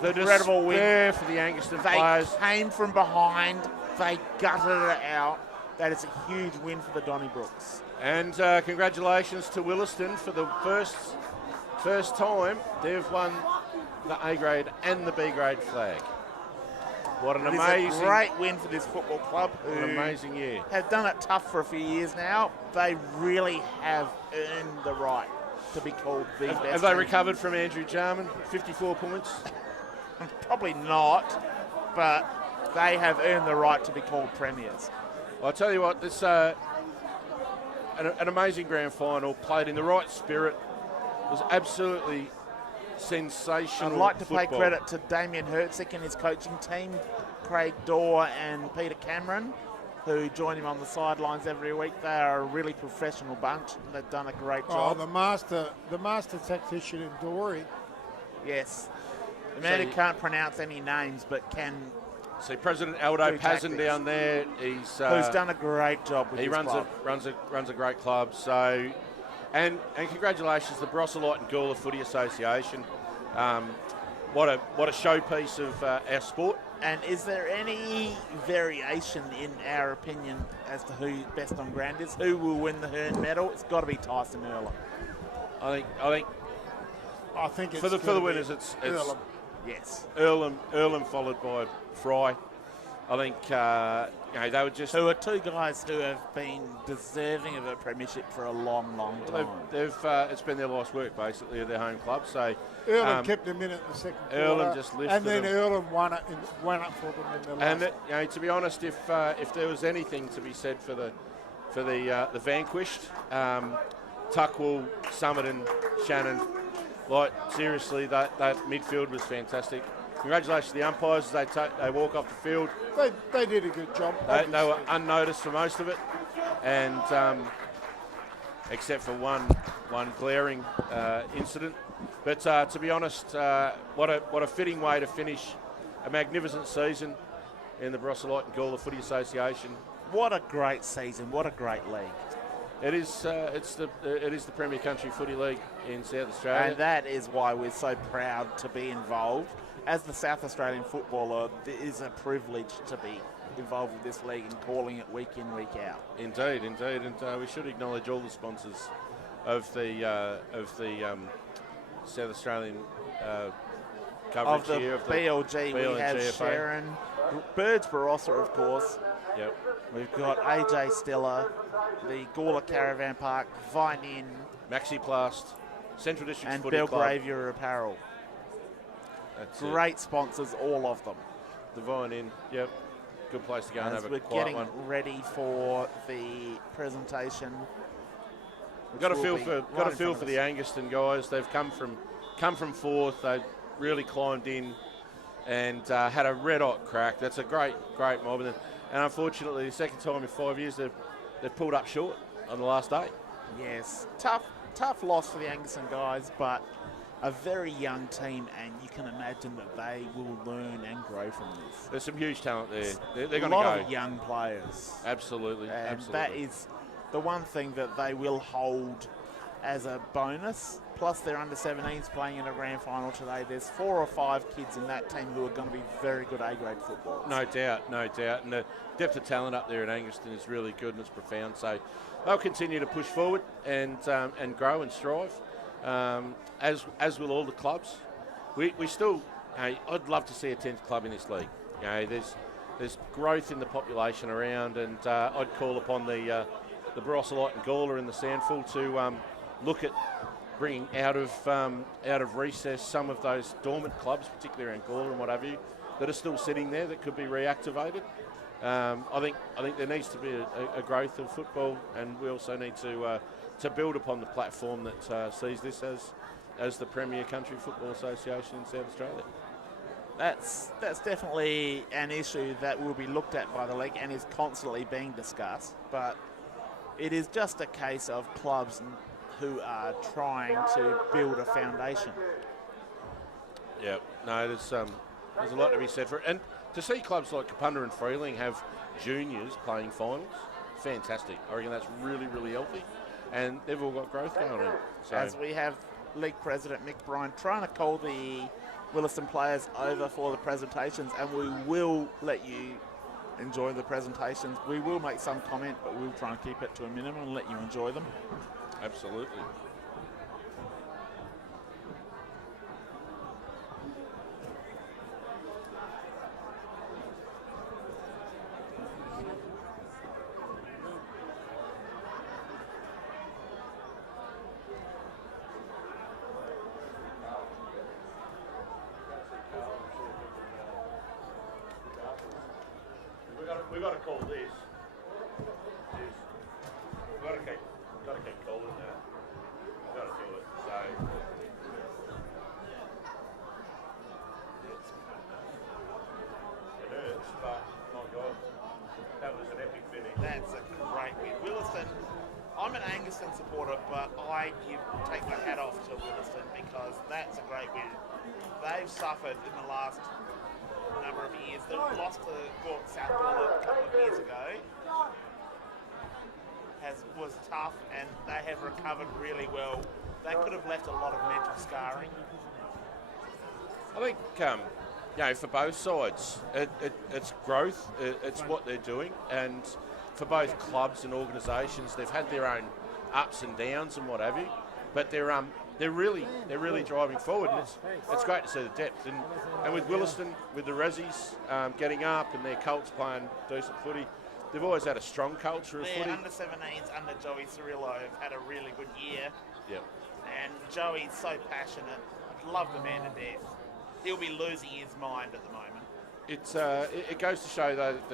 The incredible win. despair for the Angaston They players. came from behind. They gutted it out. That is a huge win for the Donnybrooks. And congratulations to Willaston for the first time they've won the A grade and the B grade flag. What an It is amazing, a great win for this football club, an who amazing year. have done it tough for a few years now. They really have earned the right to be called the best. Have they team. recovered from Andrew Jarman? 54 points? Probably not, but they have earned the right to be called premiers. I'll tell you what, this an amazing grand final, played in the right spirit, was absolutely sensational. I'd like to football. pay credit to Damien Hertzik and his coaching team, Craig Dorr and Peter Cameron, who join him on the sidelines every week. They are a really professional bunch. They've done a great job. The master tactician in Dory. Yes. The man who can't pronounce any names but can. See President Aldo do Pazin tactics. down there. He's Who's done a great job with he his runs club. runs a great club. So, and congratulations to the Brosselite and Gawler Footy Association. What a showpiece of our sport. And is there any variation in our opinion as to who best on ground is? Who will win the Hearn medal? It's got to be Tyson Earlham. I think It's for the gonna winners, be it's Earlham. Yes. Earlham followed by Fry. I think they were just. Who are two guys who have been deserving of a premiership for a long, long time. They've it's been their life's work basically at their home club. So Earlham kept them in it in the second quarter. Earlham just lifted and then them. Earlham won it for them in the last. And to be honest, if there was anything to be said for the vanquished, Tuckwell, Summit, and Shannon, like seriously, that midfield was fantastic. Congratulations to the umpires as they walk off the field. They did a good job. They were unnoticed for most of it, and except for one glaring incident. But to be honest, what a fitting way to finish a magnificent season in the Brosselite and Gawler Footy Association. What a great season! What a great league! It is the Premier Country Footy League in South Australia, And that is why we're so proud to be involved. As the South Australian footballer, it is a privilege to be involved with this league and calling it week in, week out. Indeed, and we should acknowledge all the sponsors of the South Australian coverage Of the here. BL&G, we have BL&GFA. Sharon, Birds Barossa, of course. Yep. We've got AJ Stiller, the Gawler Caravan Park, Vine Inn, Maxiplast, Central District and Footy Club. Belgravia Apparel. That's Great sponsors, all of them. The Vine Inn, yep. Good place to go and As have we're a quiet getting one. ready for the presentation. We've got a which feel will be for right in front the of us. Angaston guys. They've come from fourth. They really climbed in and had a red hot crack. That's a great mob. And unfortunately, the second time in 5 years they've pulled up short on the last day. Yes, tough loss for the Angaston guys, but a very young team, and you can imagine that they will learn and grow from this. There's some huge talent there. They're A going to lot go. of young players. Absolutely, And absolutely. that is the one thing that they will hold as a bonus. Plus, their under-17s playing in a grand final today. There's 4 or 5 kids in that team who are going to be very good A-grade footballers. No doubt. And the depth of talent up there at Angaston is really good and it's profound. So they'll continue to push forward and grow and strive, as will all the clubs. We still, I'd love to see a 10th club in this league. There's growth in the population around, and I'd call upon the Brosselite and Gawler and the Sandful to look at bringing out of recess some of those dormant clubs, particularly around Gawler and what have you, that are still sitting there that could be reactivated. I think there needs to be a growth of football, and we also need to build upon the platform that sees this as the Premier Country Football Association in South Australia. That's definitely an issue that will be looked at by the league and is constantly being discussed. But it is just a case of clubs who are trying to build a foundation. Yeah, no, there's a lot to be said for it. And to see clubs like Kapunda and Freeling have juniors playing finals, fantastic. I reckon that's really, really healthy. And they've all got growth going on. So As we have League President Mick Bryan trying to call the Willaston players over for the presentations, and we will let you enjoy the presentations. We will make some comment, but we'll try and keep it to a minimum and let you enjoy them. absolutely. We've got to call this. We've got to keep calling that. We've got to do it. So. It hurts, but my God, that was an epic finish. That's a great win. Willaston, I'm an Angaston supporter, but I take my hat off to Willaston because that's a great win. They've suffered in the last number of years. They lost to South Ball a couple of years ago. Was tough, and they have recovered really well. They could have left a lot of mental scarring. I think, for both sides, it's growth. It's what they're doing, and for both clubs and organisations, they've had their own ups and downs and what have you. But they're really driving forward, and it's great to see the depth. And with Willaston, with the Rezzies getting up and their Colts playing decent footy, they've always had a strong culture of Their footy. under-17s under Joey Cirillo have had a really good year. Yep. And Joey's so passionate. I love the man to death. He'll be losing his mind at the moment. It goes to show though that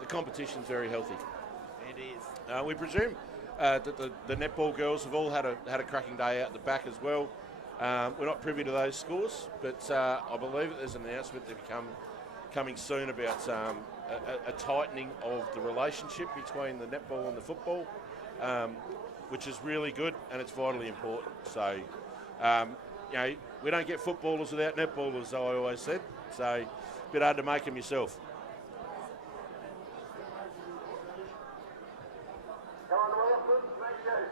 the competition's very healthy. It is. We presume that the netball girls have all had a cracking day out the back as well. We're not privy to those scores, but I believe that there's an announcement that coming soon about a tightening of the relationship between the netball and the football, which is really good and it's vitally important. So, we don't get footballers without netballers, I always said. So, a bit hard to make them yourself.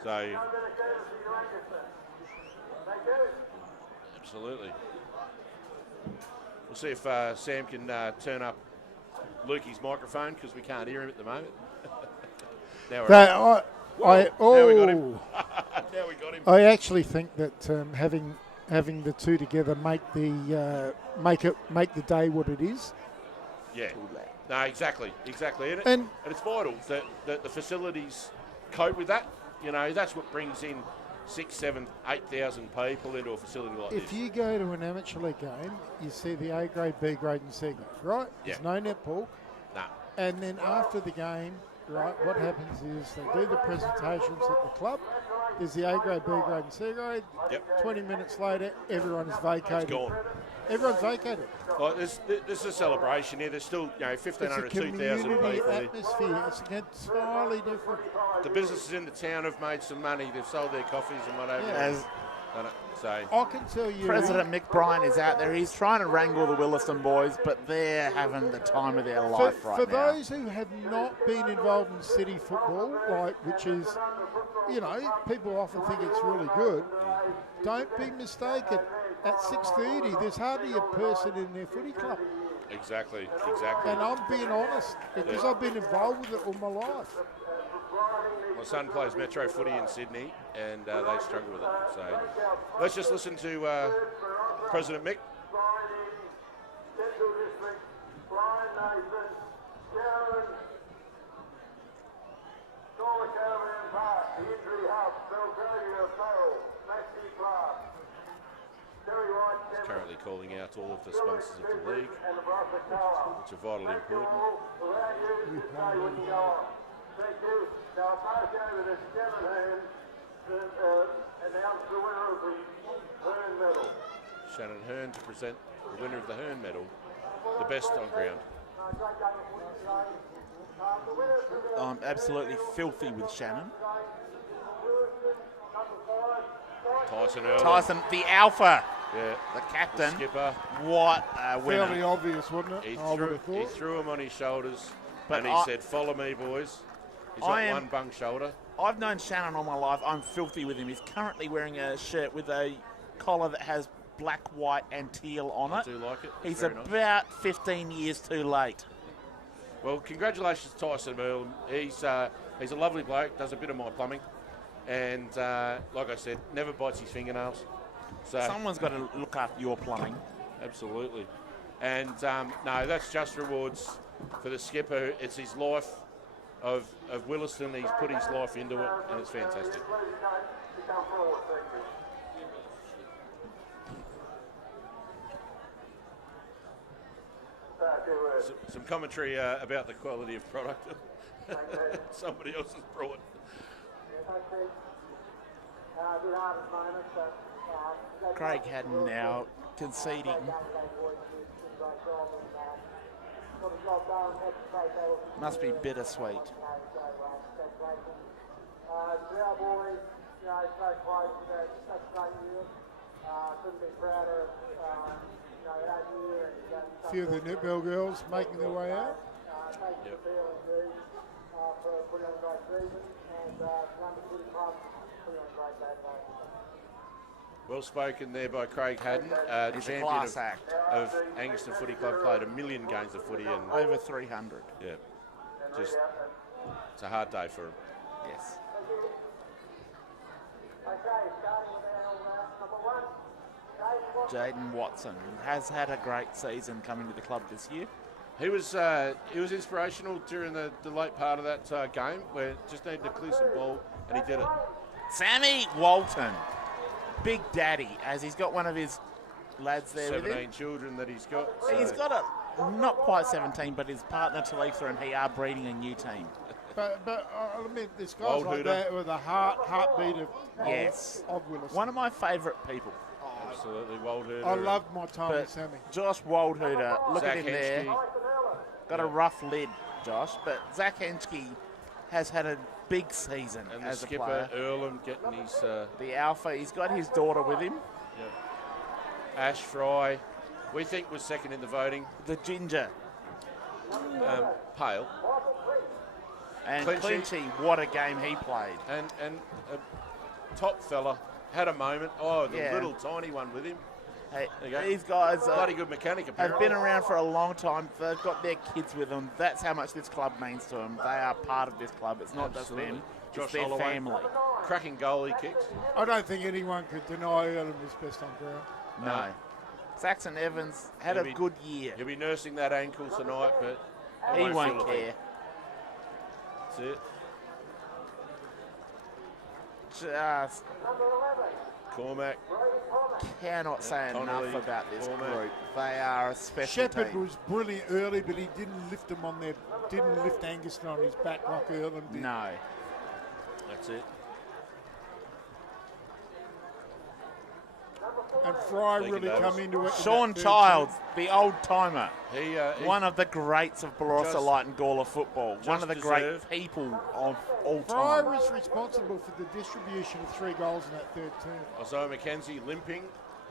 So, absolutely. We'll see if Sam can turn up Lukey's microphone because we can't hear him at the moment. Now we're Now we got him. Now we got him. I actually think that having the two together make the day what it is. Yeah. No, exactly. And it's vital that the facilities cope with that. That's what brings in 6, 7, 8,000 people into a facility like this. if you go to an amateur league game, you see the A grade, B grade, and C grade, right? Yeah. There's no netball. Nah. And then after the game, right, what happens is they do the presentations at the club. There's the A grade, B grade, and C grade. Yep. 20 minutes later, everyone is vacated. It's gone. Everyone's vacated. Like this is a celebration here. There's still 1,500, It's a 2,000 community people here. atmosphere. It's entirely different. The businesses in the town have made some money. They've sold their coffees and whatever. Yeah. So I can tell you, President Mick Bryan is out there. He's trying to wrangle the Willaston boys, but they're having the time of their life right for now. those who have not been involved in city football, which is, people often think it's really good. Don't be mistaken. At 6:30, there's hardly a person in their footy club. exactly. And I'm being honest because I've been involved with it all my life. My son plays Metro footy in Sydney, and they struggle with it. So let's just listen to President Mick. He's currently calling out all of the sponsors of the league, which are vitally important. Thank you. Now, I'll pass over to Shannon Hearn to announce the winner of the Hearn medal. Shannon Hearn to present the winner of the Hearn medal, the best on ground. I'm absolutely filthy with Shannon. Tyson, the alpha, yeah, the captain. the skipper. What a winner. Fairly obvious, wasn't it? He threw him on his shoulders, But and he said, "Follow me, boys." He's got one bung shoulder. I've known Shannon all my life. I'm filthy with him. He's currently wearing a shirt with a collar that has black, white, and teal on it. I do like it. It's He's very nice. about 15 years too late. Well, congratulations to Tyson Earl. He's a lovely bloke, does a bit of my plumbing, and like I said, never bites his fingernails. So Someone's got to look after your plumbing. absolutely. And no, that's just rewards for the skipper. It's his life of Willaston. He's put his life into it, and it's fantastic. few words. Some commentary about the quality of product somebody else has brought. Craig Haddon now conceding. Must be bittersweet. To our boys, you know, so close to such a great year. Couldn't be prouder of, you know, that year. A few of the netball girls making their way out. Thanks to BL&G for putting on a great season, and Tanunda Footy Club putting on a great day. Well spoken there by Craig Haddon, He's a champion class act. of Angaston Footy Club, played 1 million games of footy, and Over 300. yeah, just it's a hard day for him. Yes. Okay, starting with our number 1, Jaden Watson has had a great season coming to the club this year. He was inspirational during the late part of that game where just needed to clear some ball, and he did it. Sammy Walton, Big Daddy, as he's got one of his lads there with 17 him. children that he's got. He's got not quite 17, but his partner Talitha and he are breeding a new team. But I'll admit, this guy's Wild like hooter. that with a heartbeat of Yes. Willaston. One of my favourite people. Absolutely, Walter. I love my time But with Sammy. Josh Waldhooter, look Zach at him there. Henschke. Got a rough lid, Josh, but Zach Henschke has had a big season And the as a skipper, player. Earlham, getting his The alpha, he's got his daughter with him. Ash Fry, we think was second in the voting. The ginger. Pale. And Clinchy. Clinchy, what a game he played. And a top fella, had a moment. Oh, the Yeah. little tiny one with him. Hey, There you go. these guys Bloody good mechanic, have apparently. been around for a long time. They've got their kids with them. That's how much this club means to them. They are part of this club. It's not Absolutely. just them. Josh It's their Holloway. family. Cracking goal he kicked. I don't think anyone could deny Earlham was best on ground. No. Saxon Evans had a He'll be- good year. He'll be nursing that ankle tonight, but He feel won't a thing. care. That's it. Just Cormac. cannot say Connolly, enough about this Cormac. group. They are a special Shepherd team. was brilliant early, but he didn't lift them on their, didn't lift Angaston on his back like Earlham did. No. That's it. And Fry Taking really notice. come into it. in Sean that third Childs, the old timer. He One of the greats of Barossa Just- Light and Gawler football. One of the great deserved. people of all Fry time. was responsible for the distribution of 3 goals in that third term. Isaiah McKenzie limping.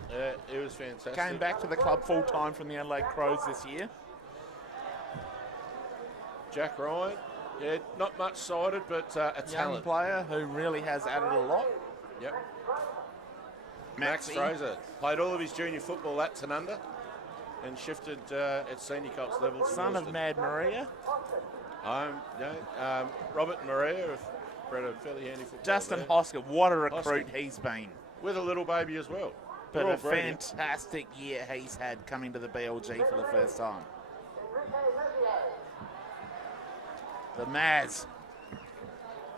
It was fantastic. Came back to the club full time from the Adelaide Crows this year. Jack Ryan. Yeah, not much sided, but a Young talent. player who really has added a lot. Yep. Max Maxie. Fraser played all of his junior football at Tanunda and shifted at senior cops level. to Son of Willaston. Mad Maria. Robert and Maria have bred a fairly handy football. Justin there. Hoskett, what a recruit Hoskett. he's been. With a little baby as well. But They're a all brilliant. fantastic year he's had coming to the BLG for the first time. The Maz.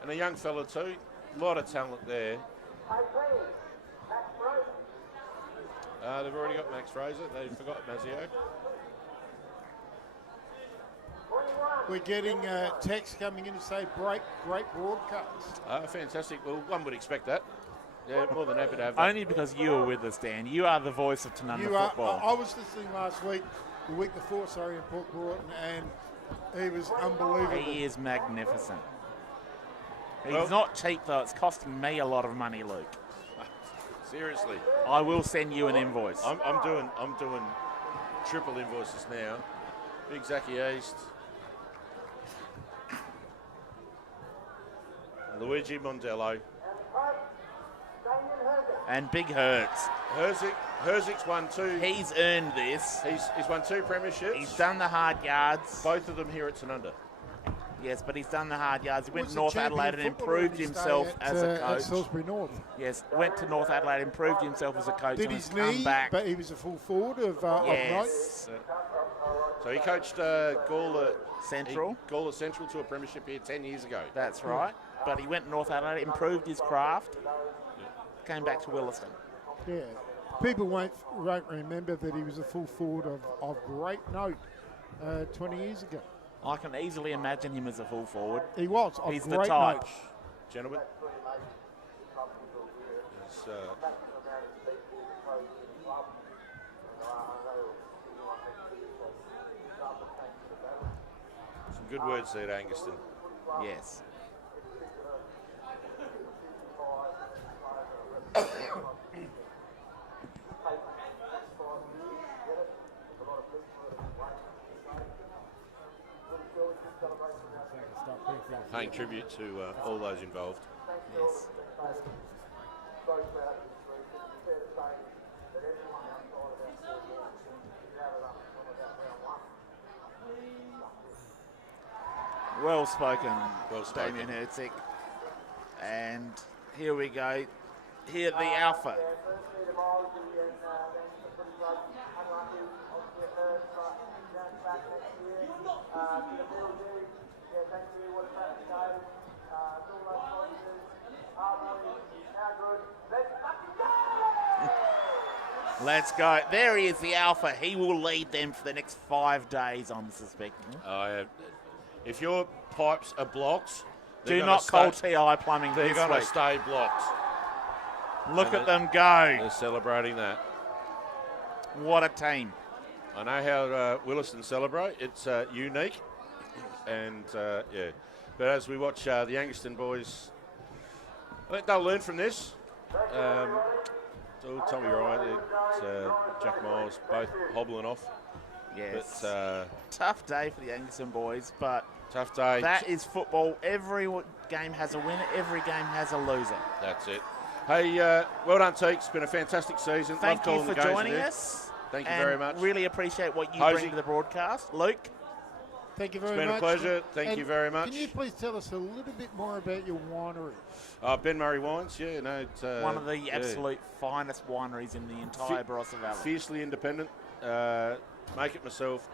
And a young fella too. A lot of talent there. They've already got Max Fraser. They forgot Mazio. We're getting text coming in to say great broadcast. Fantastic. Well, one would expect that. Yeah, more than happy to have that. Only because you were with us, Dan. You are the voice of Tanunda You are. football. I was listening last week, the week before, sorry, in Port Broughton, and he was unbelievable. He is magnificent. He's Well- not cheap though. It's costing me a lot of money, Luke. Seriously. I will send you an invoice. I'm doing triple invoices now. Big Zachy East. Luigi Mondello. And Big Hurts. Herzig's won 2. He's earned this. He's won 2 premierships. He's done the hard yards. both of them here at Tanunda. Yes, but he's done the hard yards. He went Was to a North champion Adelaide and footballer improved at his day himself at, as a At coach. Salisbury North. Yes, went to North Adelaide, improved himself as a coach, Did and his has come knee, back. but he was a full forward of note. Yes, So he coached Gawler Central. Gawler Central to a premiership here 10 years ago. That's right. But he went to North Adelaide, improved his craft, came back to Willaston. Yeah. People won't remember that he was a full forward of great note 20 years ago. I can easily imagine him as a full forward. He was. He's a the great type. nose. Gentlemen. It's, some good words there, Angaston. Yes. Paying tribute to all those involved. Yes. Well spoken, Well spoken. Damien Herzig. And here we go. Here the Alpha. Let's go. There he is, the Alpha. He will lead them for the next 5 days, I'm suspecting. If your pipes are blocked, Do not call TI Plumbing They're this going to week. stay blocked. Look And at them go. They're celebrating that. What a team. I know how Willaston celebrate. It's unique. And, yeah. But as we watch the Angaston boys, I think they'll learn from this. So Tommy Ryan, Jack Miles, both hobbling off. Yes. But, Tough day for the Angaston boys, but tough day. that is football. Every game has a winner. Every game has a loser. That's it. Hey, well done, Teek. It's been a fantastic season. Thank Love you calling for the games joining with you. us. Thank you and very much. Really appreciate what you Hosey. bring to the broadcast. Luke? Thank you It's very been much. a pleasure. Thank And you very much. Can you please tell us a little bit more about your winery? Ben Murray Wines, yeah, no, it's, One of the absolute finest wineries in the entire Barossa Valley. fiercely independent. Make it myself,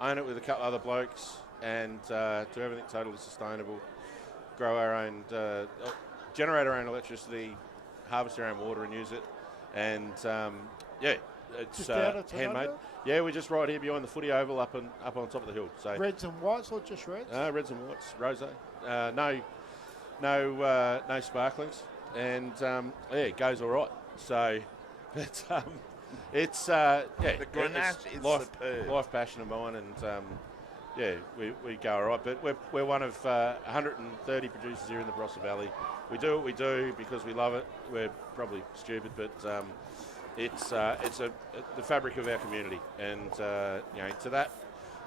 own it with a couple other blokes, and do everything totally sustainable. Grow our own, generate our own electricity, harvest our own water, and use it. And yeah, it's Just out of handmade. Tanunda? Yeah, we're just right here behind the footy oval, up on top of the hill. So Reds and whites or just reds? reds and whites, rosé. No sparklings, and yeah, it goes all right. So, but it's The it's Grenache is life superb. life passion of mine, and yeah, we go all right. But we're one of 130 producers here in the Barossa Valley. We do what we do because we love it. We're probably stupid, but it's the fabric of our community, and you know, to that,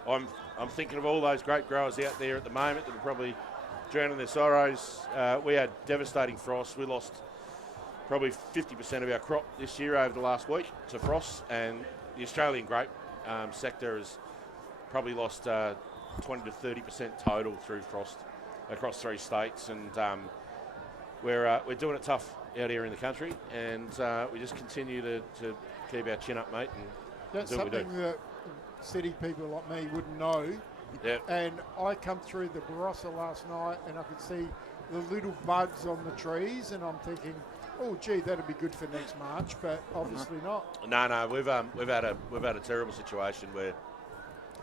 I'm thinking of all those great growers out there at the moment that are probably drowning their sorrows. We had devastating frost. We lost probably 50% of our crop this year over the last week to frost, and the Australian grape sector has probably lost 20 to 30% total through frost across 3 states, and we're doing it tough out here in the country, and we just continue to keep our chin up, mate, and That's do what we do. something that city people like me wouldn't know. Yeah. And I come through the Barossa last night and I could see the little buds on the trees, and I'm thinking, oh gee, that'd be good for next March, but obviously not. No, we've had a terrible situation where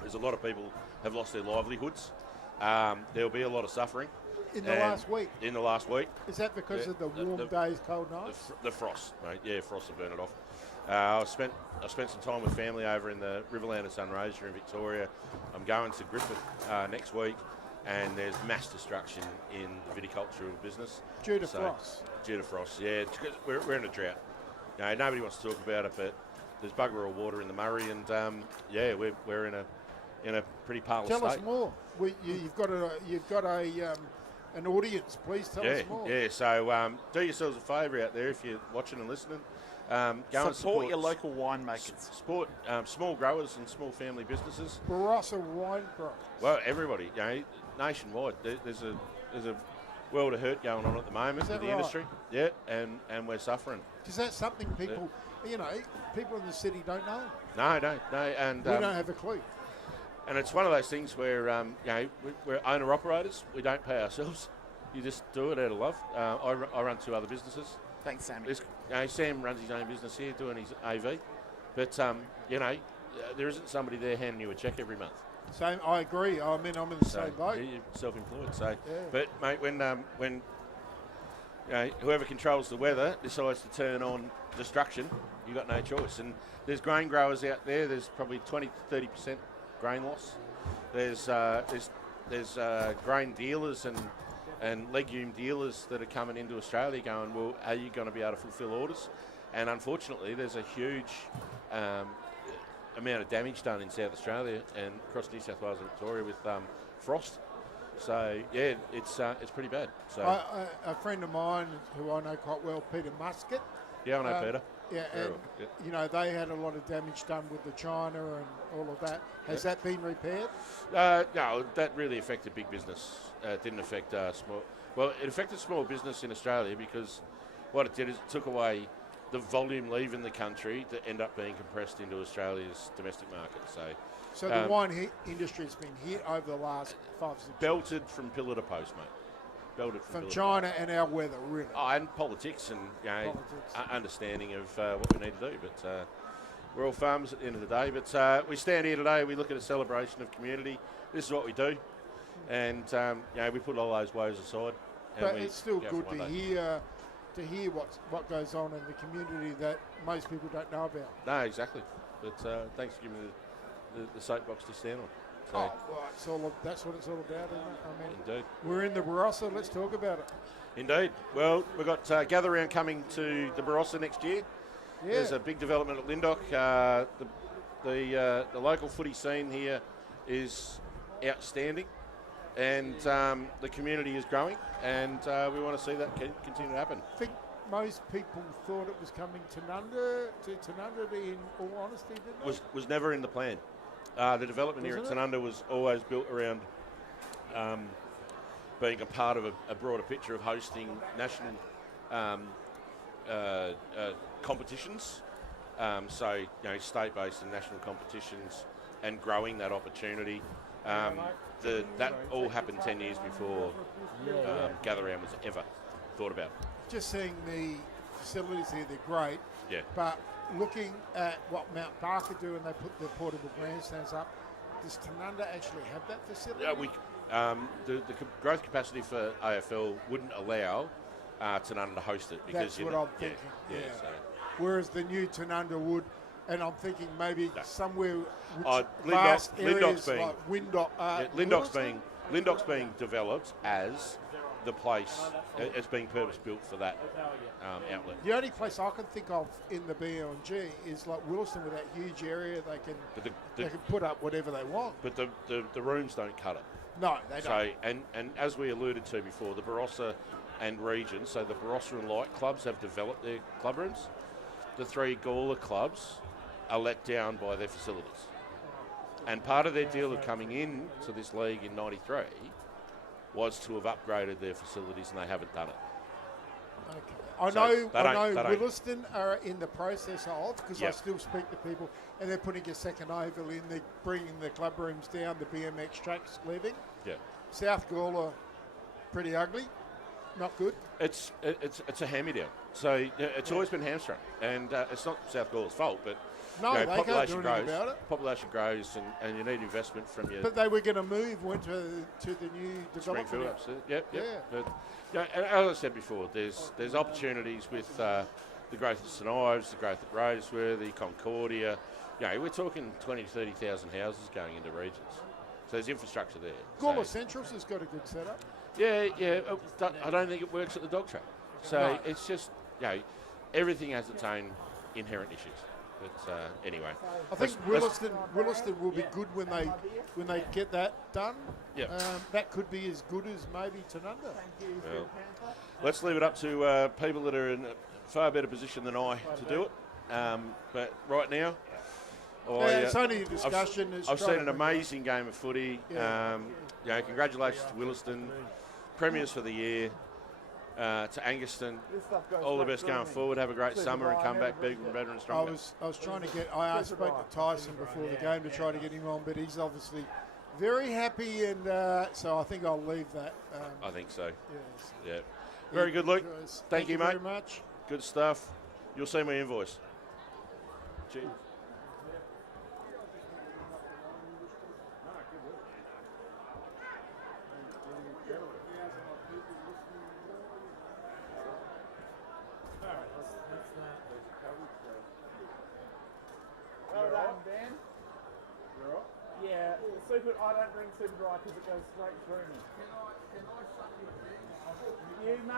there's a lot of people have lost their livelihoods. There'll be a lot of suffering In the and last week. In the last week, Is that because Yeah, of the the- warm the- days, cold nights? the frost, mate. Yeah, frost will burn it off. I spent some time with family over in the Riverland of Sunraysia in Victoria. I'm going to Griffith next week, and there's mass destruction in the viticultural business. Due to frost. Due to frost, yeah. It's 'cause we're in a drought. You know, nobody wants to talk about it, but there's bugger all water in the Murray, and yeah, we're in a pretty parlous Tell state. us more. You've got an audience. Please tell us more. Yeah. So do yourselves a favour out there if you're watching and listening. Go and Support your local winemakers. Support small growers and small family businesses. Barossa wine growers. Well, everybody, you know, nationwide. There's a world of hurt going on at the moment Is that with the right? industry. Yeah, and we're suffering. Is that something people, people in the city don't know? No, and We don't have a clue. and it's one of those things where we're owner operators. We don't pay ourselves. You just do it out of love. I run 2 other businesses. Thanks, Sammy. Sam runs his own business here, doing his AV, but there isn't somebody there handing you a cheque every month. Same. I agree. I mean, I'm in the same boat. Yeah, you're self-employed. So, Yeah. but mate, when whoever controls the weather decides to turn on destruction, you've got no choice. And there's grain growers out there. There's probably 20 to 30% grain loss. There's grain dealers and legume dealers that are coming into Australia going, well, are you going to be able to fulfil orders? And unfortunately, there's a huge amount of damage done in South Australia and across New South Wales and Victoria with frost. So yeah, it's pretty bad. So A friend of mine who I know quite well, Peter Muscat. yeah, I know Peter. Yeah, and you know they had a lot of damage done with the China and all of that. Has that been repaired? No, that really affected big business. It didn't affect small. Well, it affected small business in Australia because what it did is it took away the volume leaving the country that end up being compressed into Australia's domestic market. So the wine industry has been hit over the last 5 6 years. Belted from pillar to post, mate. Belted From pillar China and our weather, really. Oh, and politics and understanding of what we need to do. But we're all farmers at the end of the day. But we stand here today, we look at a celebration of community. This is what we do. And we put all those woes aside. And But we it's still go good for one to day. hear what goes on in the community that most people don't know about. No, exactly. But thanks for giving me the soapbox to stand on. So, That's what it's all about, isn't it? I mean, indeed. we're in the Barossa. Let's talk about it. Indeed. Well, we've got Gather Round coming to the Barossa next year. Yeah. There's a big development at Lindock. The local footy scene here is outstanding, and the community is growing, and we want to see that continue to happen. I think most people thought it was coming to Tanunda, in all honesty, didn't they? Was never in the plan. The development here at Tanunda was always built around being a part of a broader picture of hosting national competitions. So, state-based and national competitions and growing that opportunity. That all happened 10 years before Gather Round was ever thought about. Just seeing the facilities here, they're great. Yeah. But looking at what Mount Barker do and they put the portable grandstands up, does Tanunda actually have that facility? Yeah, the growth capacity for AFL wouldn't allow Tanunda to host it because that's what I'm thinking. Yeah. So. Whereas the new Tanunda would, and I'm thinking maybe somewhere vast areas like Windhoek. Lindoc's being developed as the place. It's being purpose built for that outlet. The only place I can think of in the BL&G is like Willaston with that huge area they can put up whatever they want. But the rooms don't cut it. No, they don't. So and as we alluded to before, the Barossa and region, so the Barossa and Light clubs have developed their club rooms. The 3 Gawler clubs are let down by their facilities. And part of their deal of coming in to this league in '93 was to have upgraded their facilities, and they haven't done it. Okay. I know Willaston are in the process of, because I still speak to people, and they're putting a second oval in, they're bringing the club rooms down, the BMX tracks leaving. Yeah. South Gawler, pretty ugly, not good. It's a hand-me-down. So it's always been hamstrung, and it's not South Gawler's fault, but they can't do anything about it. Population grows, and you need investment from your. But they were going to move, went to the new development. Springfield, absolutely. Yep. But, and as I said before, there's opportunities with the growth of St Ives, the growth at Roseworthy, Concordia. We're talking 20 to 30,000 houses going into regions. So there's infrastructure there. Gawler Centrals has got a good setup. Yeah. I don't think it works at the dog track. So it's just, everything has its own inherent issues. But anyway, I think Willaston will be good when they get that done. Yeah. That could be as good as maybe Tanunda. Well, let's leave it up to people that are in a far better position than I to do it. But right now, it's only a discussion. I've seen an amazing game of footy. Yeah. Congratulations to Willaston, premiers for the year. To Angaston, all the best going forward. Have a great summer and come back bigger and better and stronger. I was trying to I spoke to Tyson before the game to try to get him on, but he's obviously very happy, and so I think I'll leave that. I think so. Yes. Yeah. Very good, Luke. Thank you, mate. Very much. Good stuff. You'll see my invoice. Cheers. Yeah, super. I don't drink super dry because it goes straight through me. You may.